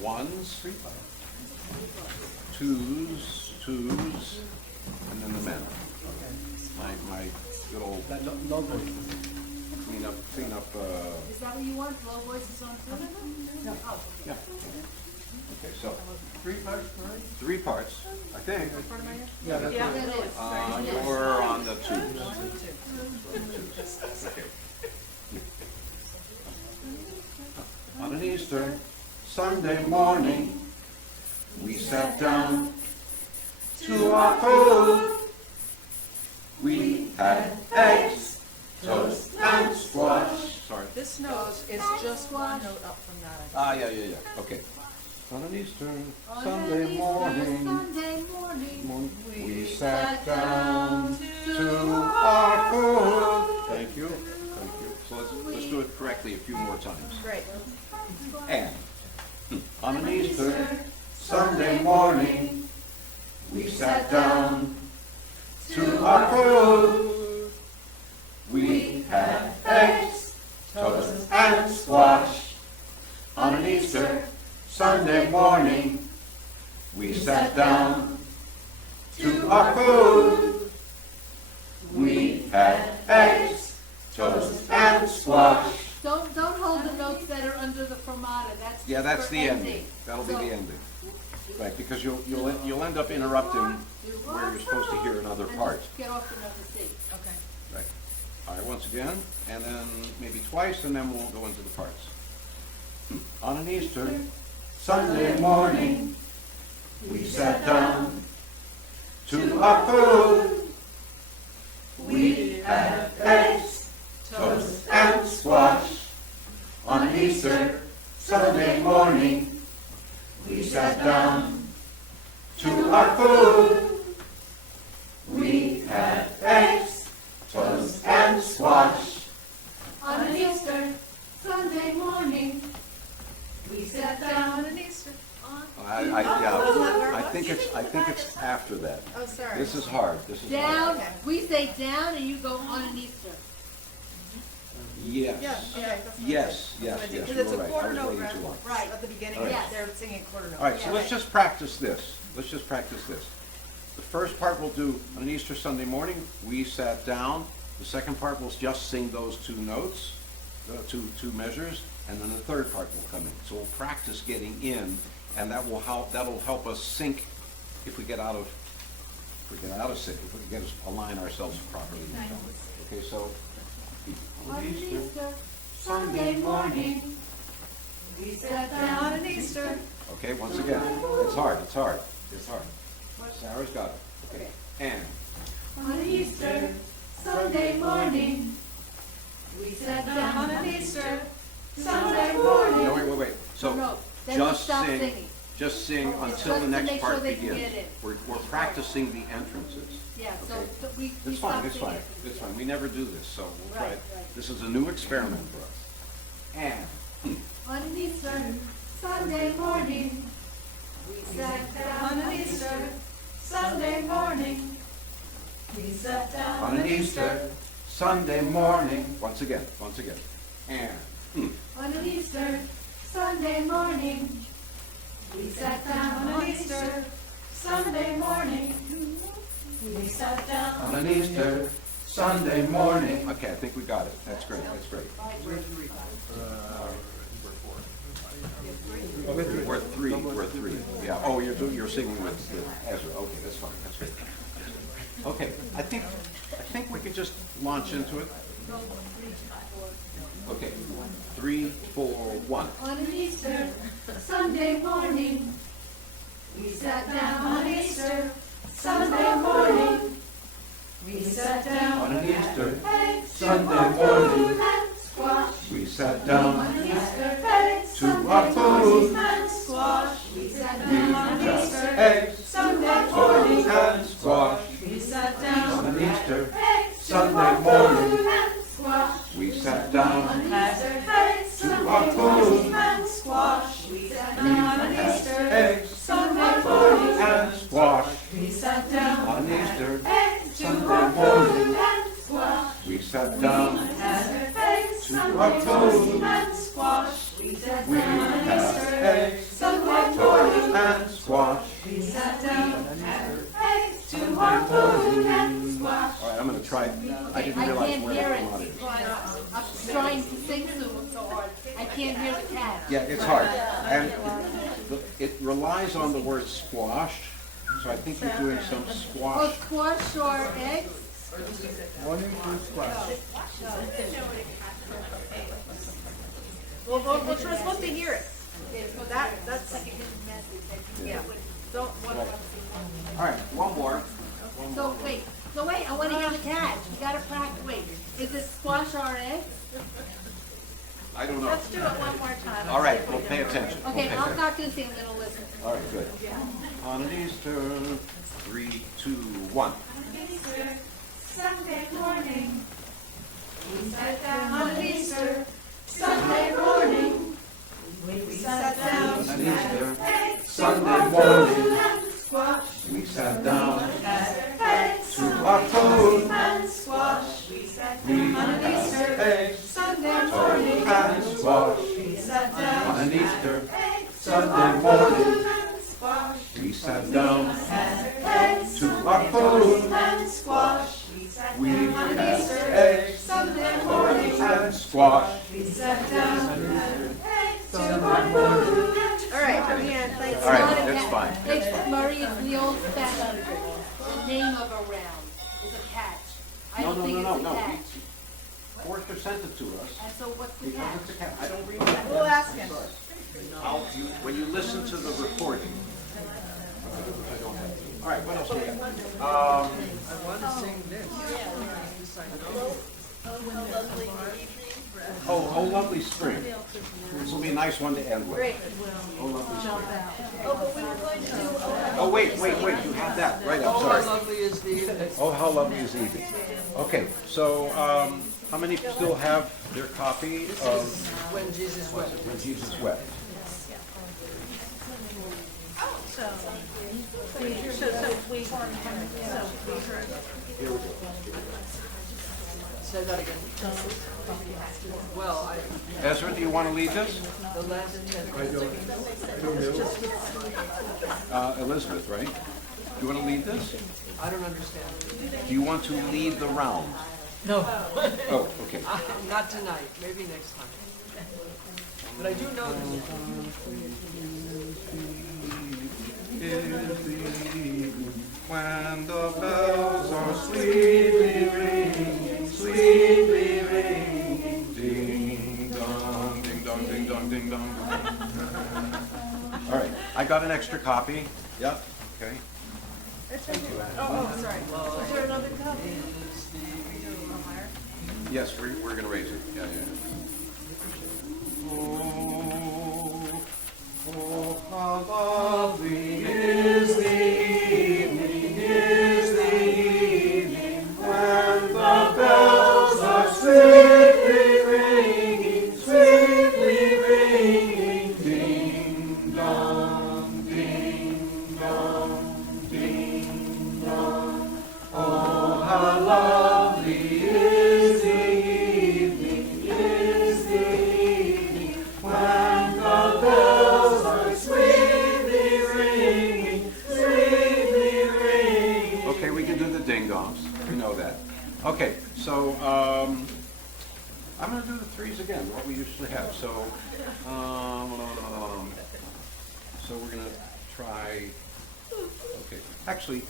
ones, twos, and then the men. My good old clean up. Is that what you want, low voices on thru? No. Oh. Yeah. Okay, so 3 parts, right? 3 parts, I think. Yeah, that's Yeah, right. that is. You're on the twos. Okay. On an Easter Sunday morning, we sat down to our food. We had eggs, toast, and squash. Sorry. This note is just one note up from that. Yeah. Okay. On an Easter Sunday morning, we sat down to our food. Thank you. So let's do it correctly a few more times. Great. And on an Easter Sunday morning, we sat down to our food. We had eggs, toast, and squash. On an Easter Sunday morning, we sat down to our food. We had eggs, toast, and squash. Don't hold the notes that are under the fermata, that's Yeah, that's for the ending. That'll be the ending. Right, because you'll end up interrupting where you're supposed to hear another part. Get off to number C. Okay. Right. All right, once again, and then maybe twice, and then we'll go into the parts. On an Easter Sunday morning, we sat down to our food. We had eggs, toast, and squash. On an Easter Sunday morning, we sat down to our food. We had eggs, toast, and squash. On an Easter Sunday morning, we sat down. On an Easter. I think it's after that. Oh, sorry. This is hard. Down, we say down and you go on an Easter. Yes. Yes. Because You're it's a right. quarter I was note waiting too long. right at the beginning. All right. They're singing quarter note. All right, so let's just practice this. The first part we'll do on an Easter Sunday morning, we sat down. The second part we'll just sing those 2 notes, two measures, and then the third part will come in. So we'll practice getting in, and that'll help us sync if we get out of sync, if we can align ourselves properly. Okay, so On an Easter Sunday morning, we sat down. On an Easter. okay, once again, it's hard. Sarah's got it. Okay, and On an Easter Sunday morning, we sat down. On an Easter Sunday morning. no, wait. So No, then we just stop sing. singing. Just sing Okay, until just the to next make sure part they can begins. get it. We're practicing the entrances. Yeah, so Okay. we It's stop fine, singing. it's fine. We never do this, so we'll try it. Right. This is a new experiment for us. And On an Easter Sunday morning, we sat down. On an Easter Sunday morning, we sat down. on an Easter Sunday morning, once again. And On an Easter Sunday morning, we sat down. On an Easter Sunday morning, we sat down. on an Easter Sunday morning. Okay, I think we got it. That's great. We're three. Yeah. Oh, you're singing with Ezra. Okay, that's fine. That's great. Okay, I think we could just launch into it. Okay, 3, 4, 1. On an Easter Sunday morning, we sat down. On Easter Sunday morning, we sat down On an Easter Sunday morning, squash. we sat down On Easter eggs, to our food. and squash. We sat We down on had Easter eggs, Sunday morning, and squash. we sat down On an Easter eggs, Sunday morning, and squash. we sat down On Easter eggs, to our food. and squash. We sat We down on had Easter eggs, Sunday morning, and squash. we sat down On Easter eggs to Sunday our morning, food and squash. we sat down Had eggs to our Sunday food. morning and squash. We sat We down on had Easter eggs, Sunday morning, and squash. we sat down had eggs to our food and squash. All right, I'm going to try. I didn't I realize can't where hear I it wanted. because I'm trying to sing so hard. I can't hear the cat. Yeah, it's hard. And it relies on the word squash, so I think you're doing some Oh, squash. squash or eggs? Morning to squash. Well, we're supposed to hear it. That's, yeah, don't, All right, one more. So wait, I want to hear the cat. You gotta practice. Wait, is it squash or eggs? I don't know. let's do it one more time. All right, well, pay attention. Okay, Okay. I'll start to sing. I'm gonna listen. All right, good. On an Easter, 3, 2, 1. Easter Sunday morning, we sat down on Easter Sunday morning. We sat down On an Easter eggs Sunday morning, and squash. we sat down Had eggs to our food. and squash. We sat We down on had Easter eggs, Sunday morning. and squash. We sat On down an Easter eggs Sunday morning, and squash. we sat down Had eggs to our food. and squash. We sat We down on had Easter eggs, Sunday morning. and squash. We sat down and eggs to our food. All right, thanks. All right, that's fine. It's Marie, it's the old fashioned name of a round. It's a catch. I No, don't no, think no, it's a no, no. catch. Portia sent it to us And so what's the because catch? it's a cat. I don't read that. We'll ask him. When you listen to the recording. I don't have to. All right, what else do we have? I want to sing this. Oh, lovely spring. This will be a nice one to end with. Great. Oh, lovely spring. Oh, but we were going to, Oh, wait, you have that. Right, I'm Oh, sorry. how lovely is the evening. Oh, how lovely is evening. Okay, so how many still have their copy of When Jesus wept. When Jesus Wept? Here we go. Say that again. Well, Ezra, do you want to lead this? the last 10. Elizabeth, right? Do you want to lead this? I don't understand. Do you want to lead the round? No. Oh, okay. Not tonight, maybe next time. But I do know this. When the bells are sweetly ringing, ding dong, ding dong, ding dong, ding dong. All right, I got an extra copy. Yep, okay. oh, sorry. Is there another copy? Yes, we're going to raise it. Yeah. Oh, how lovely is the evening, when the bells are sweetly ringing, ding dong, ding dong, ding dong. Oh, how lovely is the evening, when the bells are sweetly ringing. Okay, we can do the ding-dongs. We know that. Okay, so I'm going to do the threes again, what we usually have. So, so we're going to try. Okay, actually,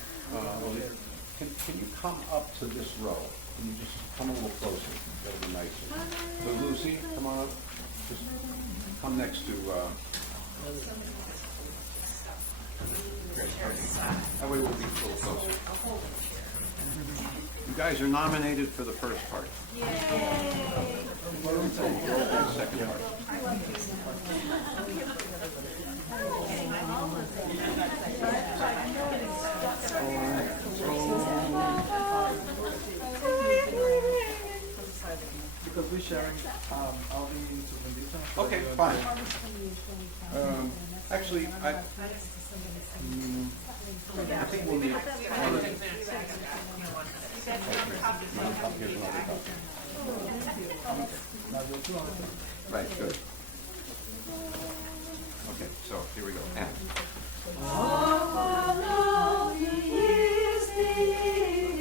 can you come up to this row? Can you just come a little closer? That'll be nicer. So Lucy, come on up. Just come next to. Great. Okay. That way we'll be a little closer. You guys are nominated for the first part. Yay! The second part. Because we're sharing Alvin into Melissa. Okay, fine. Actually, I think we'll need another. Here's another copy. Right, good. Okay, so here we go. And.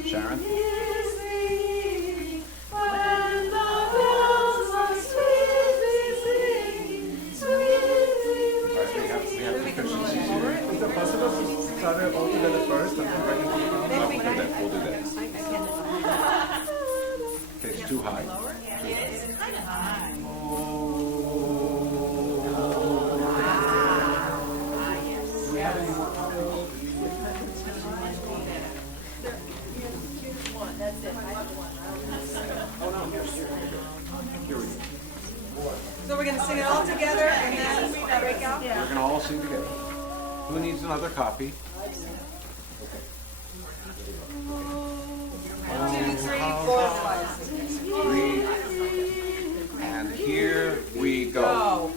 Sharon? Is it possible to start it all together first and then right into the front? No, we'll do that. Okay, it's too high. Do we have any more copies? That's it. I have one. Oh, no, here we go. So we're going to sing it all together and then break out? We're going to all sing together. Who needs another copy? Okay. 1, 2, 3, 4, 5, 6. 3. And here we go.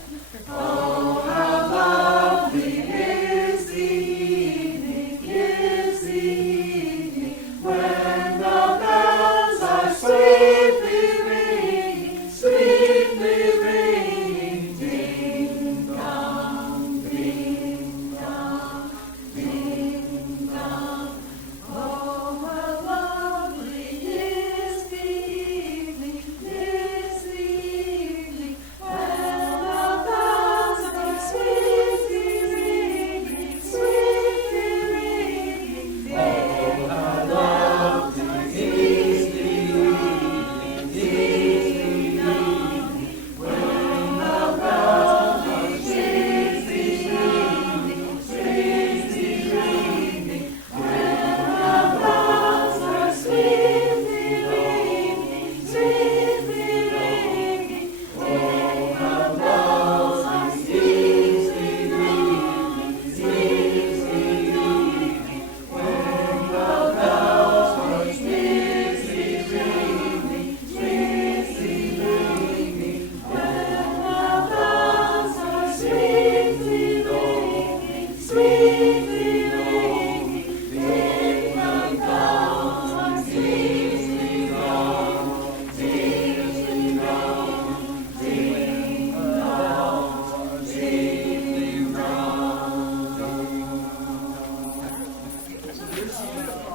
Oh, how lovely is the evening, when the bells are sweetly ringing, sweetly ringing, ding dong, ding dong, ding dong. Oh, how lovely is the evening, when the bells are sweetly ringing, sweetly ringing, ding. Oh, how lovely is the evening, when the bells are sweetly ringing, sweetly ringing, when the bells are sweetly ringing, sweetly ringing. Oh, how bells are sweetly ringing, sweetly ringing, when the bells are sweetly ringing, sweetly ringing, when the bells are sweetly ringing, sweetly ringing, ding dong dong, ding dong, ding dong, ding dong, ding dong.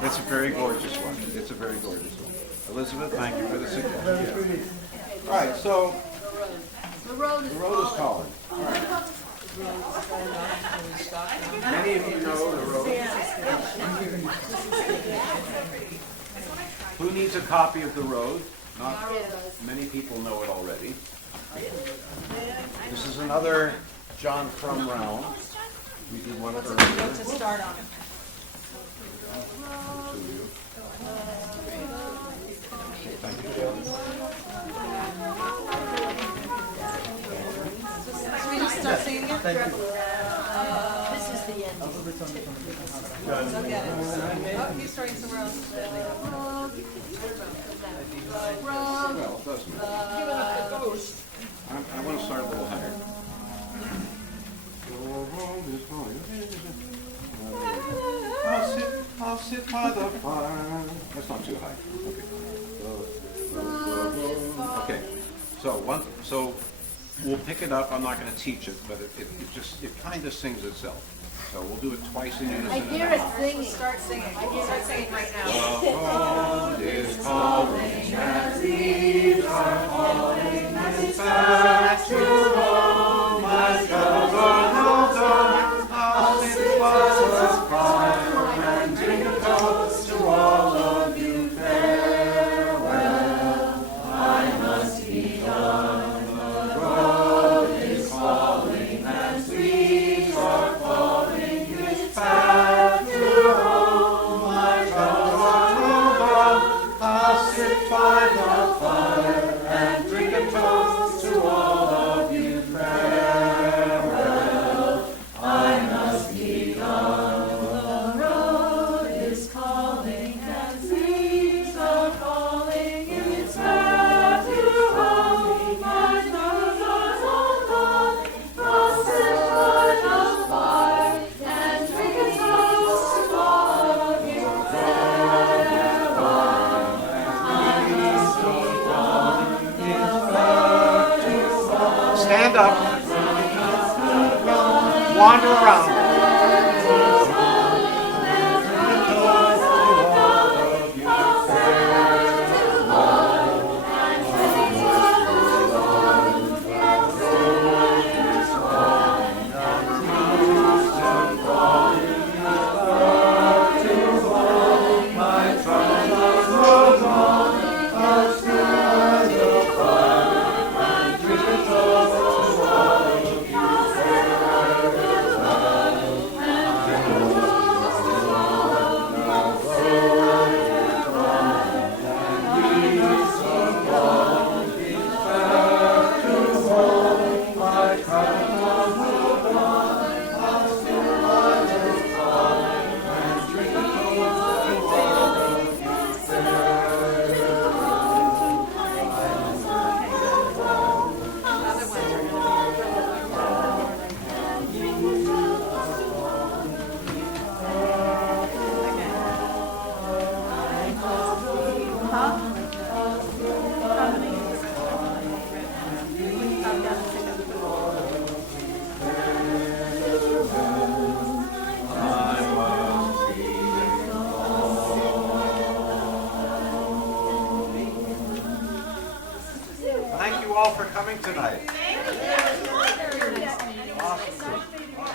It's a very gorgeous one. It's a very gorgeous one. Elizabeth, thank you for the suggestion. All right, so The road is the road is calling. Many of you know the road. Who needs a copy of the road? Not many people know it already. This is another John Krumm round. We did one What's earlier. a note to start on? Thank you. Should we just start singing again? Thank you. This is the end. Okay. Oh, he's starting somewhere else. Well, it doesn't. I want to start a little higher. I'll sit by the fire. That's not too high. Okay. Okay. So we'll pick it up. I'm not going to teach it, but it kind of sings itself. So we'll do it twice in unison. I hear it singing. Start singing. Start singing right now. The road is calling as leaves are falling, and it's back to home. My bells are held on. I'll sit by the fire and drink a toast to all of you. Farewell, I must be gone. The road is falling as leaves are falling. It's back wander around. Thank you all for coming tonight. Awesome.